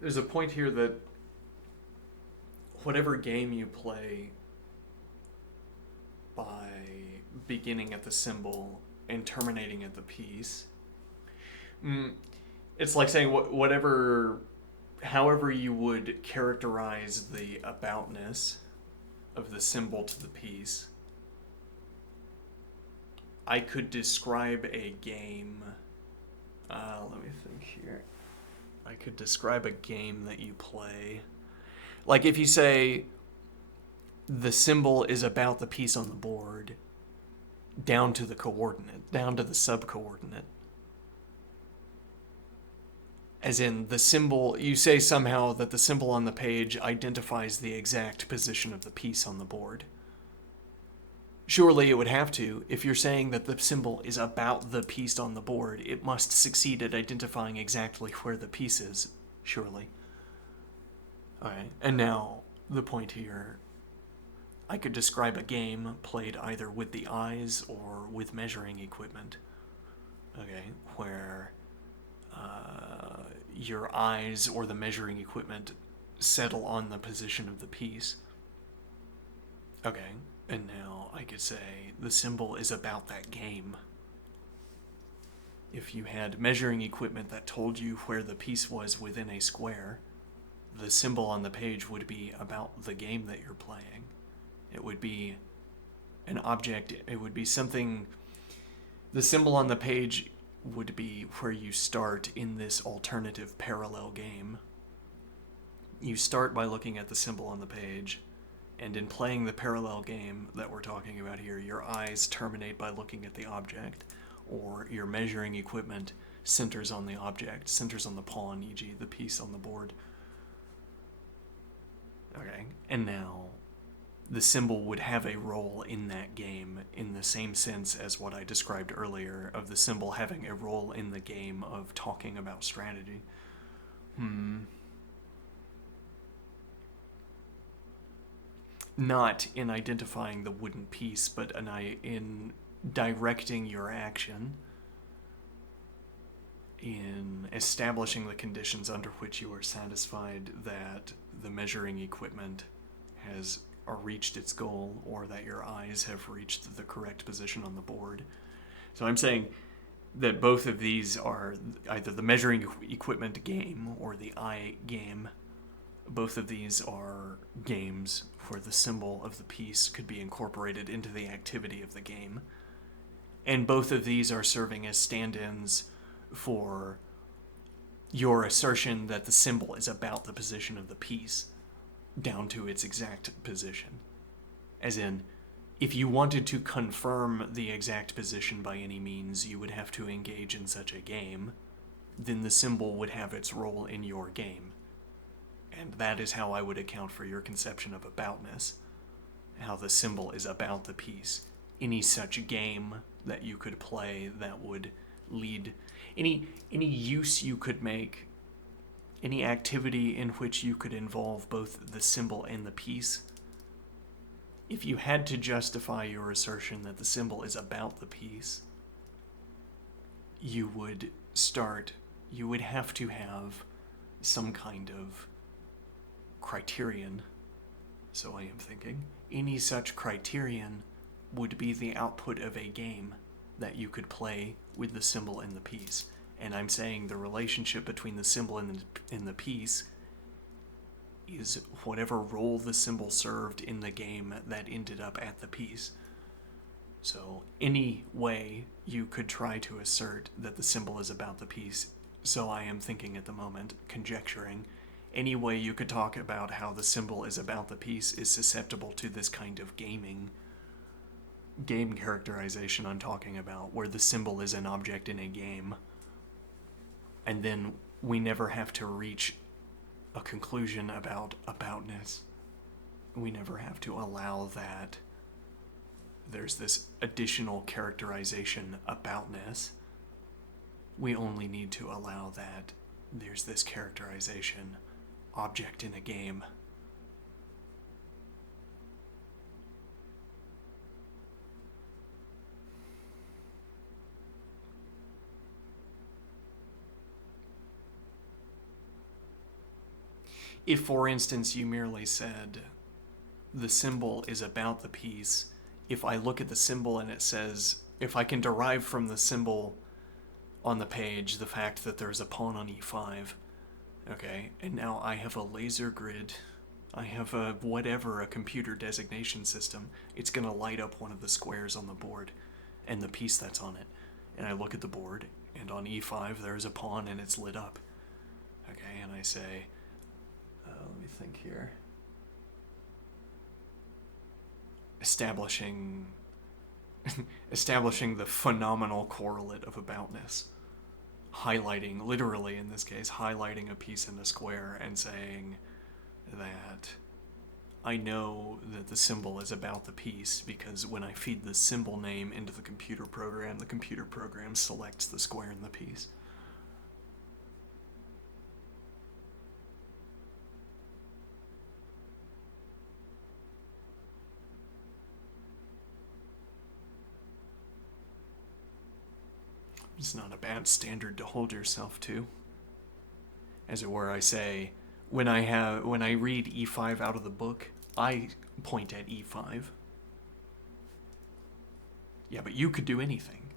There's a point here that whatever game you play by beginning at the symbol and terminating at the piece, it's like saying however you would characterize the aboutness of the symbol to the piece, I could describe a game. Let me think here. I could describe a game that you play. Like if you say the symbol is about the piece on the board down to the coordinate, down to the subcoordinate. As in the symbol, you say somehow that the symbol on the page identifies the exact position of the piece on the board. Surely it would have to. If you're saying that the symbol is about the piece on the board, it must succeed at identifying exactly where the piece is, surely. Alright, and now the point here. I could describe a game played either with the eyes or with measuring equipment. Okay, where your eyes or the measuring equipment settle on the position of the piece. Okay, and now I could say the symbol is about that game. If you had measuring equipment that told you where the piece was within a square, the symbol on the page would be about the game that you're playing. It would be an object, it would be something. The symbol on the page would be where you start in this alternative parallel game. You start by looking at the symbol on the page, and in playing the parallel game that we're talking about here, your eyes terminate by looking at the object, or your measuring equipment centers on the object, centers on the pawn, e.g. the piece on the board. Okay, and now the symbol would have a role in that game in the same sense as what I described earlier of the symbol having a role in the game of talking about strategy. Not in identifying the wooden piece, but in directing your action, in establishing the conditions under which you are satisfied that the measuring equipment has reached its goal, or that your eyes have reached the correct position on the board. So I'm saying that both of these are either the measuring equipment game or the eye game. Both of these are games where the symbol of the piece could be incorporated into the activity of the game. And both of these are serving as stand-ins for your assertion that the symbol is about the position of the piece down to its exact position. As in, if you wanted to confirm the exact position by any means, you would have to engage in such a game. Then the symbol would have its role in your game. And that is how I would account for your conception of aboutness. How the symbol is about the piece. Any such game that you could play that would lead... Any use you could make, any activity in which you could involve both the symbol and the piece, if you had to justify your assertion that the symbol is about the piece, you would have to have some kind of criterion. So I am thinking, any such criterion would be the output of a game that you could play with the symbol and the piece. And I'm saying the relationship between the symbol and the piece is whatever role the symbol served in the game that ended up at the piece. So any way you could try to assert that the symbol is about the piece, so I am thinking at the moment, conjecturing, any way you could talk about how the symbol is about the piece is susceptible to this kind of game characterization I'm talking about, where the symbol is an object in a game, and then we never have to reach a conclusion about aboutness. We never have to allow that there's this additional characterization aboutness. We only need to allow that there's this characterization object in a game. If, for instance, you merely said the symbol is about the piece, if I look at the symbol and it says, if I can derive from the symbol on the page the fact that there's a pawn on e5, okay, and now I have a laser grid, I have a computer designation system, it's going to light up one of the squares on the board and the piece that's on it. And I look at the board, and on e5 there's a pawn and it's lit up. Okay, and I say, let me think here. Establishing the phenomenal correlate of aboutness. Highlighting, literally in this case, highlighting a piece in a square and saying that I know that the symbol is about the piece because when I feed the symbol name into the computer program selects the square in the piece. It's not a bad standard to hold yourself to. As it were, I say, when I read e5 out of the book, I point at e5. Yeah, but you could do anything.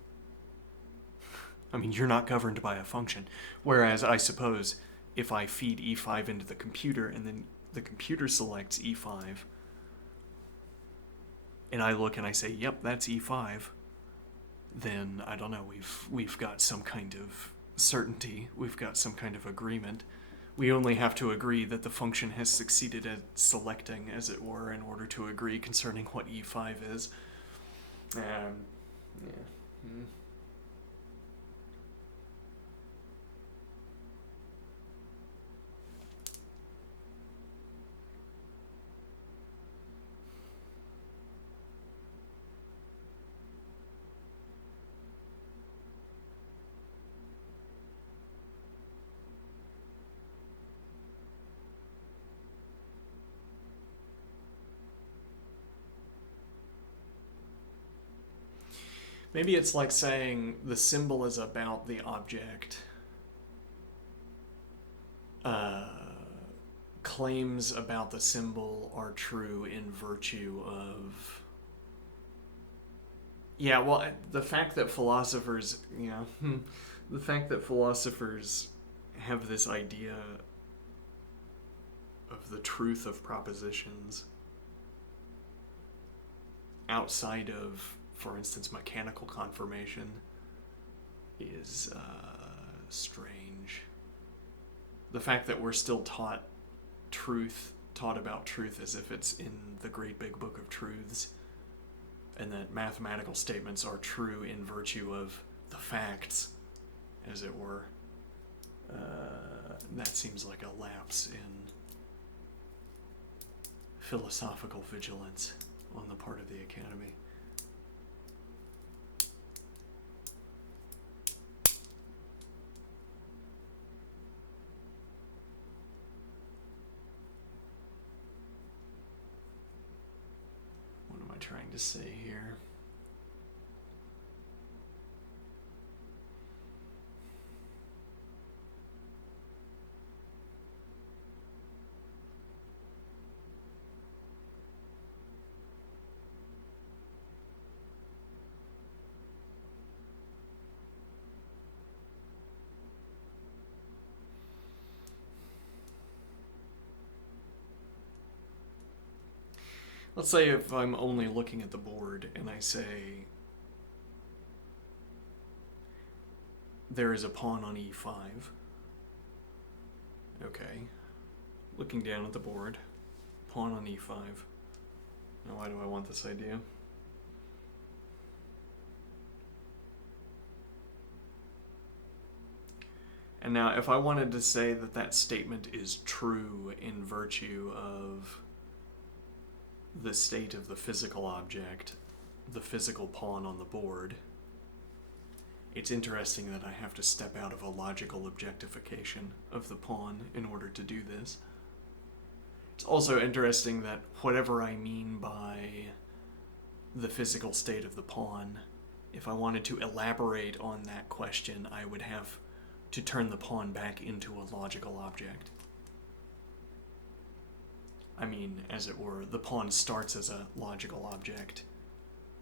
I mean, you're not governed by a function. Whereas, I suppose, if I feed e5 into the computer and then the computer selects e5, and I look and I say, yep, that's e5, then, I don't know, we've got some kind of certainty, we've got some kind of agreement. We only have to agree that the function has succeeded at selecting, as it were, in order to agree concerning what e5 is. Yeah. Maybe it's like saying the symbol is about the object. Claims about the symbol are true in virtue of... Yeah, well, the fact that philosophers, the fact that philosophers have this idea of the truth of propositions outside of, for instance, mechanical confirmation is strange. The fact that we're still taught about truth as if it's in the great big book of truths, and that mathematical statements are true in virtue of the facts, as it were, that seems like a lapse in philosophical vigilance on the part of the Academy. What am I trying to say here? Let's say if I'm only looking at the board and I say there is a pawn on e5. Okay. Looking down at the board. Pawn on e5. Now why do I want this idea? And now if I wanted to say that that statement is true in virtue of the state of the physical object, the physical pawn on the board, it's interesting that I have to step out of a logical objectification of the pawn in order to do this. It's also interesting that whatever I mean by the physical state of the pawn, if I wanted to elaborate on that question, I would have to turn the pawn back into a logical object. I mean, as it were, the pawn starts as a logical object,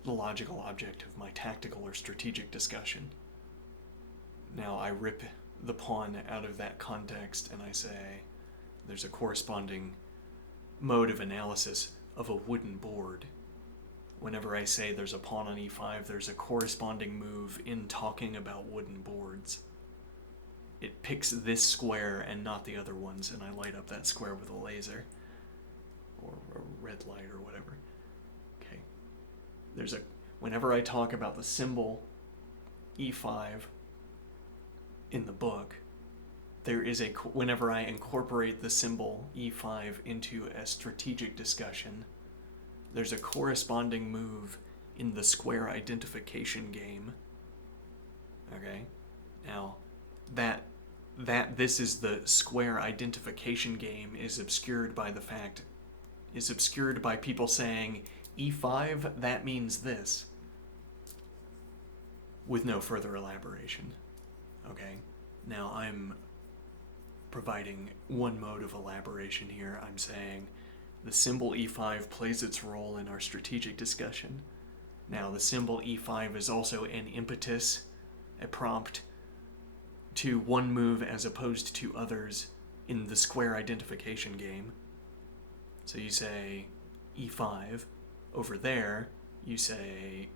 the logical object of my tactical or strategic discussion. Now I rip the pawn out of that context and I say there's a corresponding mode of analysis of a wooden board. Whenever I say there's a pawn on e5, there's a corresponding move in talking about wooden boards. It picks this square and not the other ones, and I light up that square with a laser or a red light or whatever. Okay. Whenever I talk about the symbol e5 in the book, whenever I incorporate the symbol e5 into a strategic discussion, there's a corresponding move in the square identification game. Okay? Now, that this is the square identification game is obscured by people saying e5, that means this, with no further elaboration. Okay? Now I'm providing one mode of elaboration here. I'm saying the symbol e5 plays its role in our strategic discussion. Now the symbol e5 is also an impetus, a prompt to one move as opposed to others in the square identification game. So you say e5. Over there, you say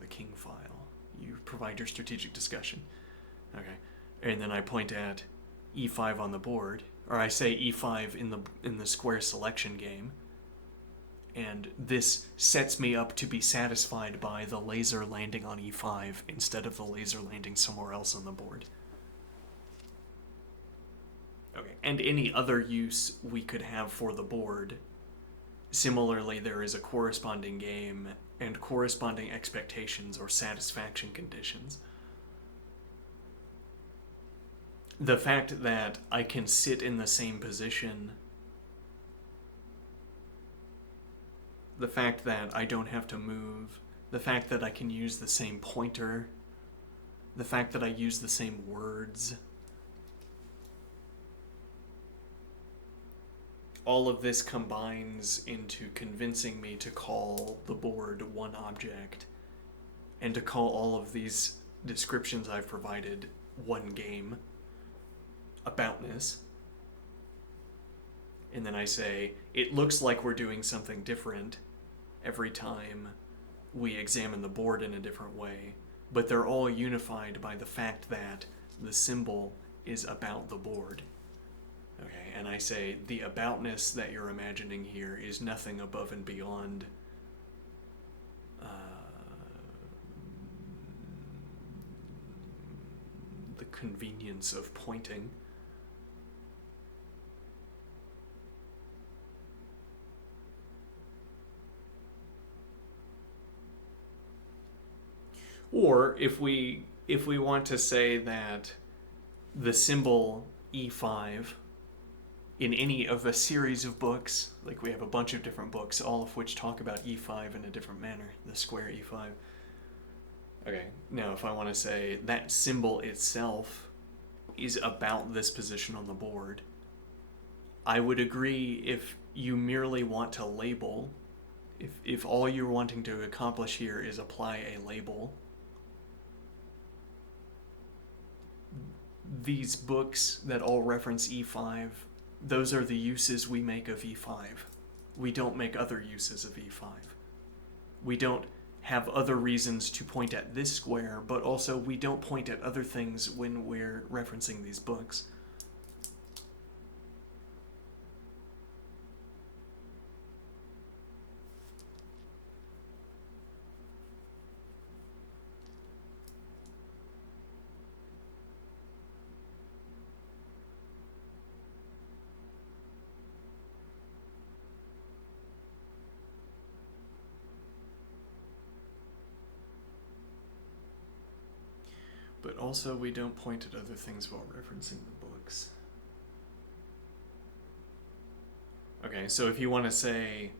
the king file. You provide your strategic discussion. Okay. And then I point at e5 on the board, or I say e5 in the square selection game. And this sets me up to be satisfied by the laser landing on e5 instead of the laser landing somewhere else on the board. Okay, and any other use we could have for the board. Similarly, there is a corresponding game and corresponding expectations or satisfaction conditions. The fact that I can sit in the same position, the fact that I don't have to move, the fact that I can use the same pointer, the fact that I use the same words, all of this combines into convincing me to call the board one object and to call all of these descriptions I've provided one game, aboutness. And then I say, it looks like we're doing something different every time we examine the board in a different way, but they're all unified by the fact that the symbol is about the board. Okay, and I say the aboutness that you're imagining here is nothing above and beyond the convenience of pointing. Or if we want to say that the symbol e5 in any of a series of books, like we have a bunch of different books, all of which talk about e5 in a different manner, the square e5. Okay, now if I want to say that symbol itself is about this position on the board, I would agree if you merely want to label, if all you're wanting to accomplish here is apply a label, these books that all reference e5, those are the uses we make of e5. We don't make other uses of e5. We don't have other reasons to point at this square, but also we don't point at other things when we're referencing these books. But also we don't point at other things while referencing the books. Okay, so if you want to say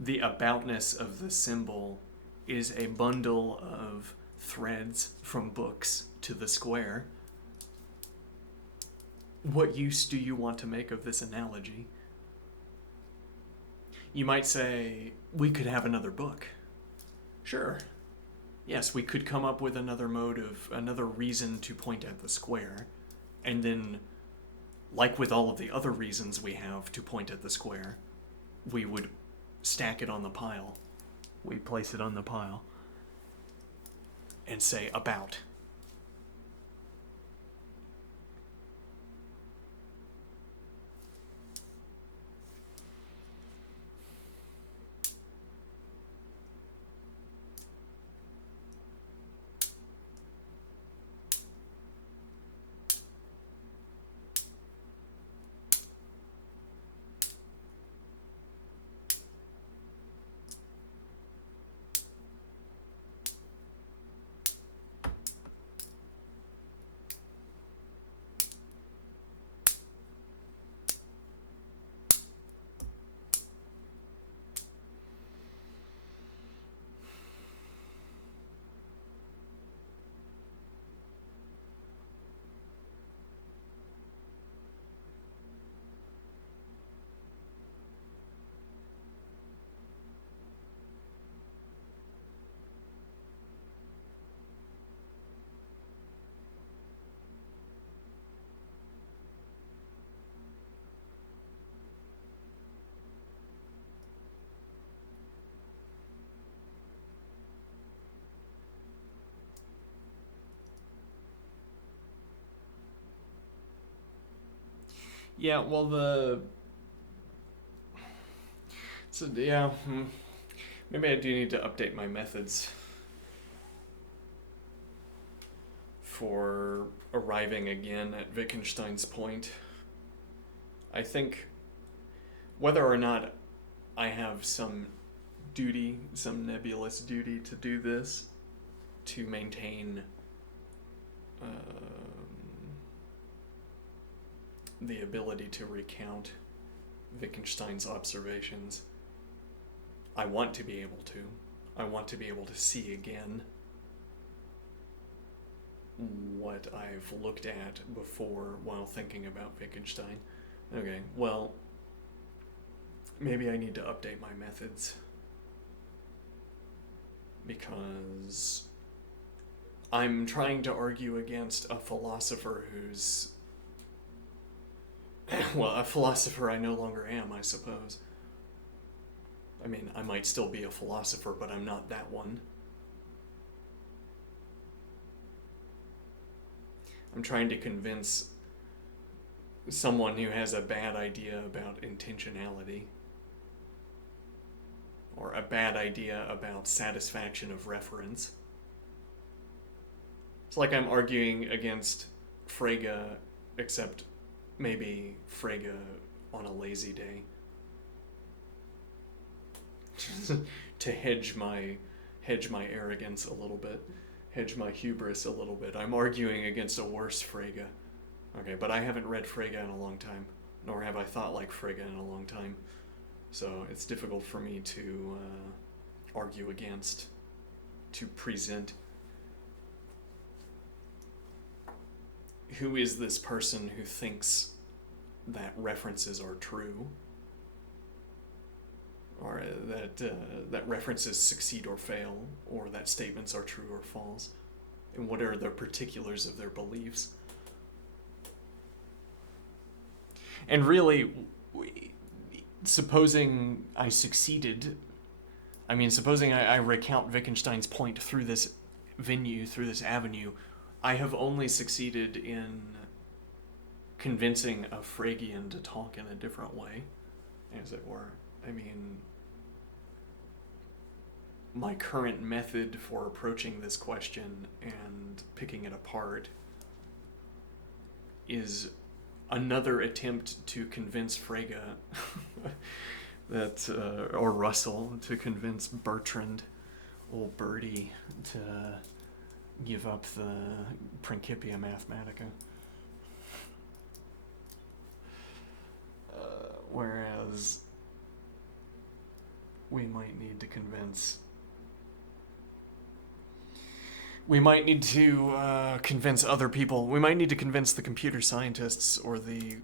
the aboutness of the symbol is a bundle of threads from books to the square, what use do you want to make of this analogy? You might say, we could have another book. Sure. Yes, we could come up with another reason to point at the square, and then, like with all of the other reasons we have to point at the square, we would stack it on the pile. We place it on the pile and say about. Yeah, well, maybe I do need to update my methods for arriving again at Wittgenstein's point. I think whether or not I have some nebulous duty to do this, to maintain the ability to recount Wittgenstein's observations. I want to be able to. I want to be able to see again what I've looked at before while thinking about Wittgenstein. Okay, well, maybe I need to update my methods, because I'm trying to argue against a philosopher who's well, a philosopher I no longer am, I suppose. I mean, I might still be a philosopher, but I'm not that one. I'm trying to convince someone who has a bad idea about intentionality, or a bad idea about satisfaction of reference. It's like I'm arguing against Frege, except maybe Frege on a lazy day. To hedge my arrogance a little bit, hedge my hubris a little bit. I'm arguing against a worse Frege. Okay, but I haven't read Frege in a long time, nor have I thought like Frege in a long time. So it's difficult for me to argue against, to present. Who is this person who thinks that references are true, or that references succeed or fail, or that statements are true or false, and what are the particulars of their beliefs? And really, supposing I succeeded, I mean, supposing I recount Wittgenstein's point through this venue, through this avenue, I have only succeeded in convincing a Phrygian to talk in a different way, as it were. I mean, my current method for approaching this question and picking it apart is another attempt to convince Frege that, or Russell, to convince Bertrand, old Birdie, to give up the Principia Mathematica. Whereas we might need to convince other people. We might need to convince the computer scientists or the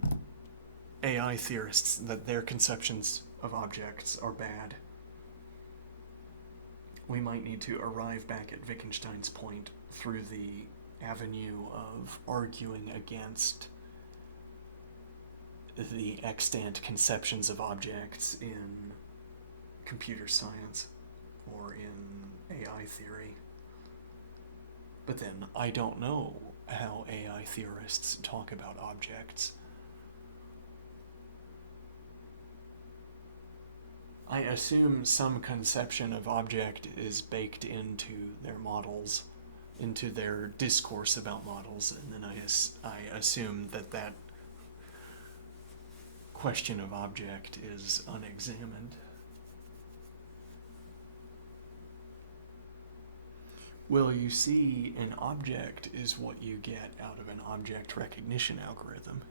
AI theorists that their conceptions of objects are bad. We might need to arrive back at Wittgenstein's point through the avenue of arguing against the extant conceptions of objects in computer science or in AI theory. But then I don't know how AI theorists talk about objects. I assume some conception of object is baked into their models, into their discourse about models, and then I assume that question of object is unexamined. Well, you see, an object is what you get out of an object recognition algorithm.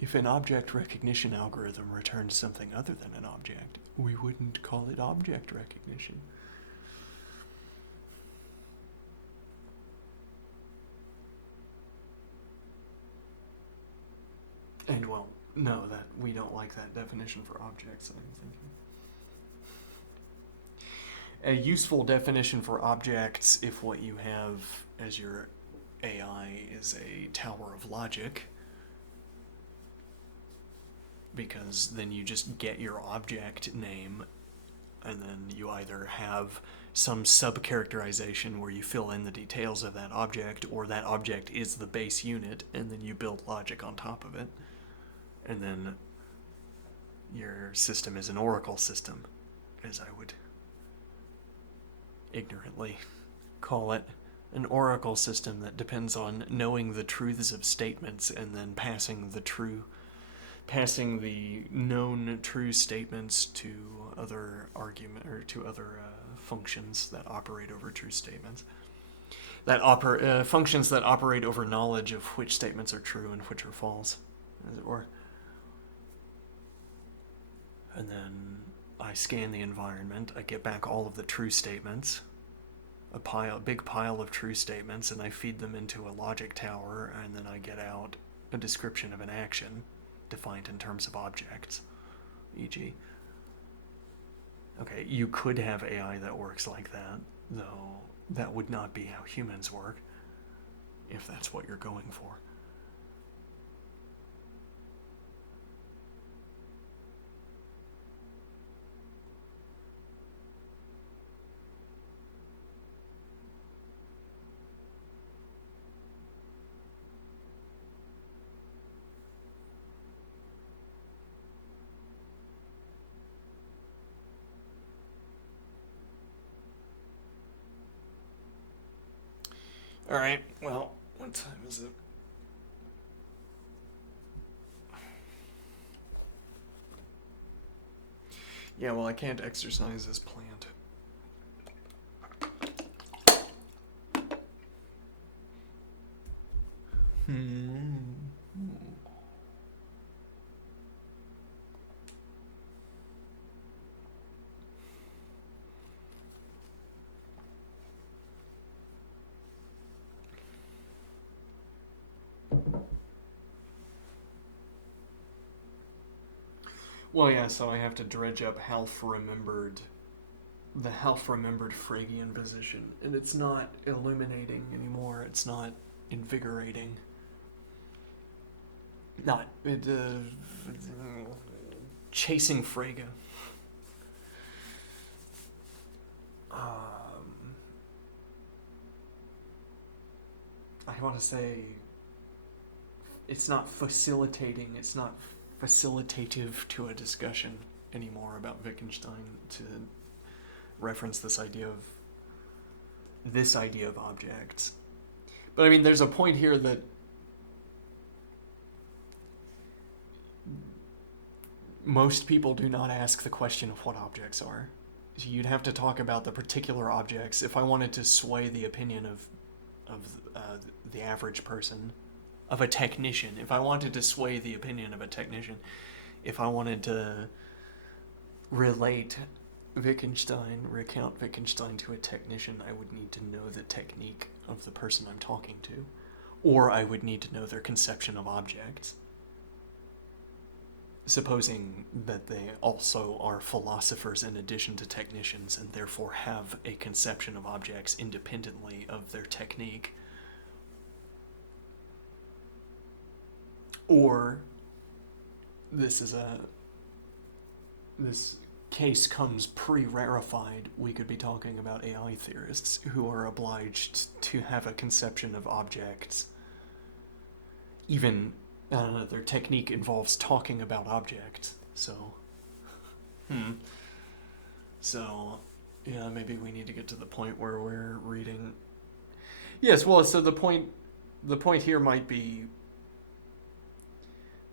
If an object recognition algorithm returns something other than an object, we wouldn't call it object recognition. And well, no, that we don't like that definition for objects, I'm thinking. A useful definition for objects, if what you have as your AI is a tower of logic, because then you just get your object name, and then you either have some sub-characterization where you fill in the details of that object, or that object is the base unit, and then you build logic on top of it. And then your system is an oracle system, as I would ignorantly call it. An oracle system that depends on knowing the truths of statements and then passing the known true statements to other functions that operate over true statements. Functions that operate over knowledge of which statements are true and which are false, as it were. And then I scan the environment, I get back all of the true statements, a big pile of true statements, and I feed them into a logic tower, and then I get out a description of an action defined in terms of objects, e.g. Okay, you could have AI that works like that, though that would not be how humans work, if that's what you're going for. Alright, well, what time is it? Yeah, well, I can't exercise as planned. Well, yeah, so I have to dredge up the half-remembered Phrygian position, and it's not illuminating anymore, it's not invigorating. Chasing Frege. I want to say it's not facilitating, it's not facilitative to a discussion anymore about Wittgenstein to reference this idea of objects. But I mean, there's a point here that most people do not ask the question of what objects are. You'd have to talk about the particular objects. If I wanted to sway the opinion of the average person, of a technician, if I wanted to sway the opinion of a technician, if I wanted to recount Wittgenstein to a technician, I would need to know the technique of the person I'm talking to, or I would need to know their conception of objects. Supposing that they also are philosophers in addition to technicians and therefore have a conception of objects independently of their technique. Or this case comes pre-rarefied, we could be talking about AI theorists who are obliged to have a conception of objects. Even, I don't know, their technique involves talking about objects, so... So, yeah, maybe we need to get to the point where we're reading... Yes, well, so the point here might be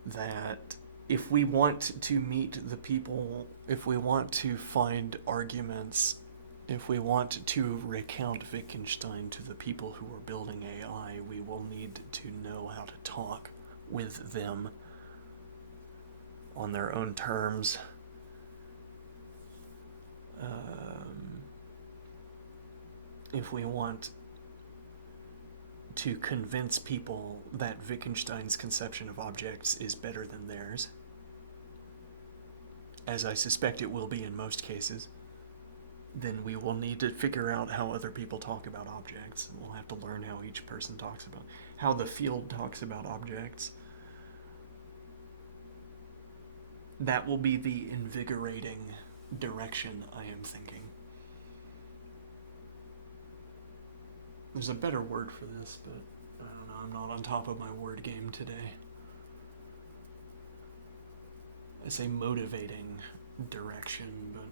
that if we want to meet the people, if we want to find arguments, if we want to recount Wittgenstein to the people who are building AI, we will need to know how to talk with them on their own terms. If we want to convince people that Wittgenstein's conception of objects is better than theirs, as I suspect it will be in most cases, then we will need to figure out how other people talk about objects. We'll have to learn how each person talks about, how the field talks about objects. That will be the invigorating direction I am thinking. There's a better word for this, but I don't know, I'm not on top of my word game today. I say motivating direction, but...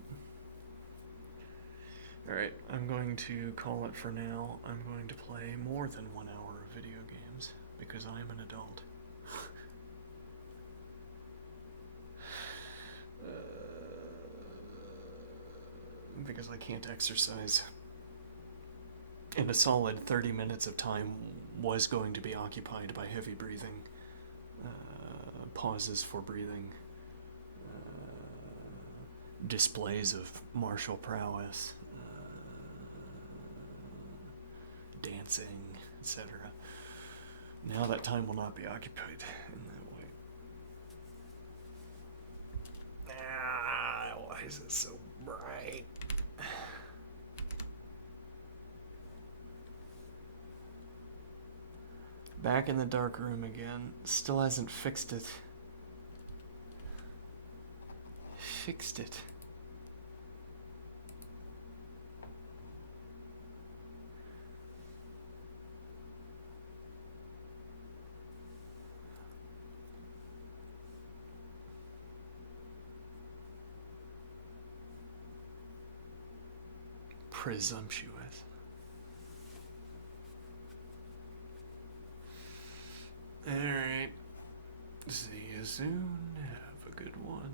Alright, I'm going to call it for now. I'm going to play more than 1 hour of video games, because I am an adult. Because I can't exercise. And a solid 30 minutes of time was going to be occupied by heavy breathing, pauses for breathing, displays of martial prowess, dancing, etc. Now that time will not be occupied in that way. Why is it so bright? Back in the dark room again. Still hasn't fixed it. Fixed it. Presumptuous. Alright. See you soon. Have a good one.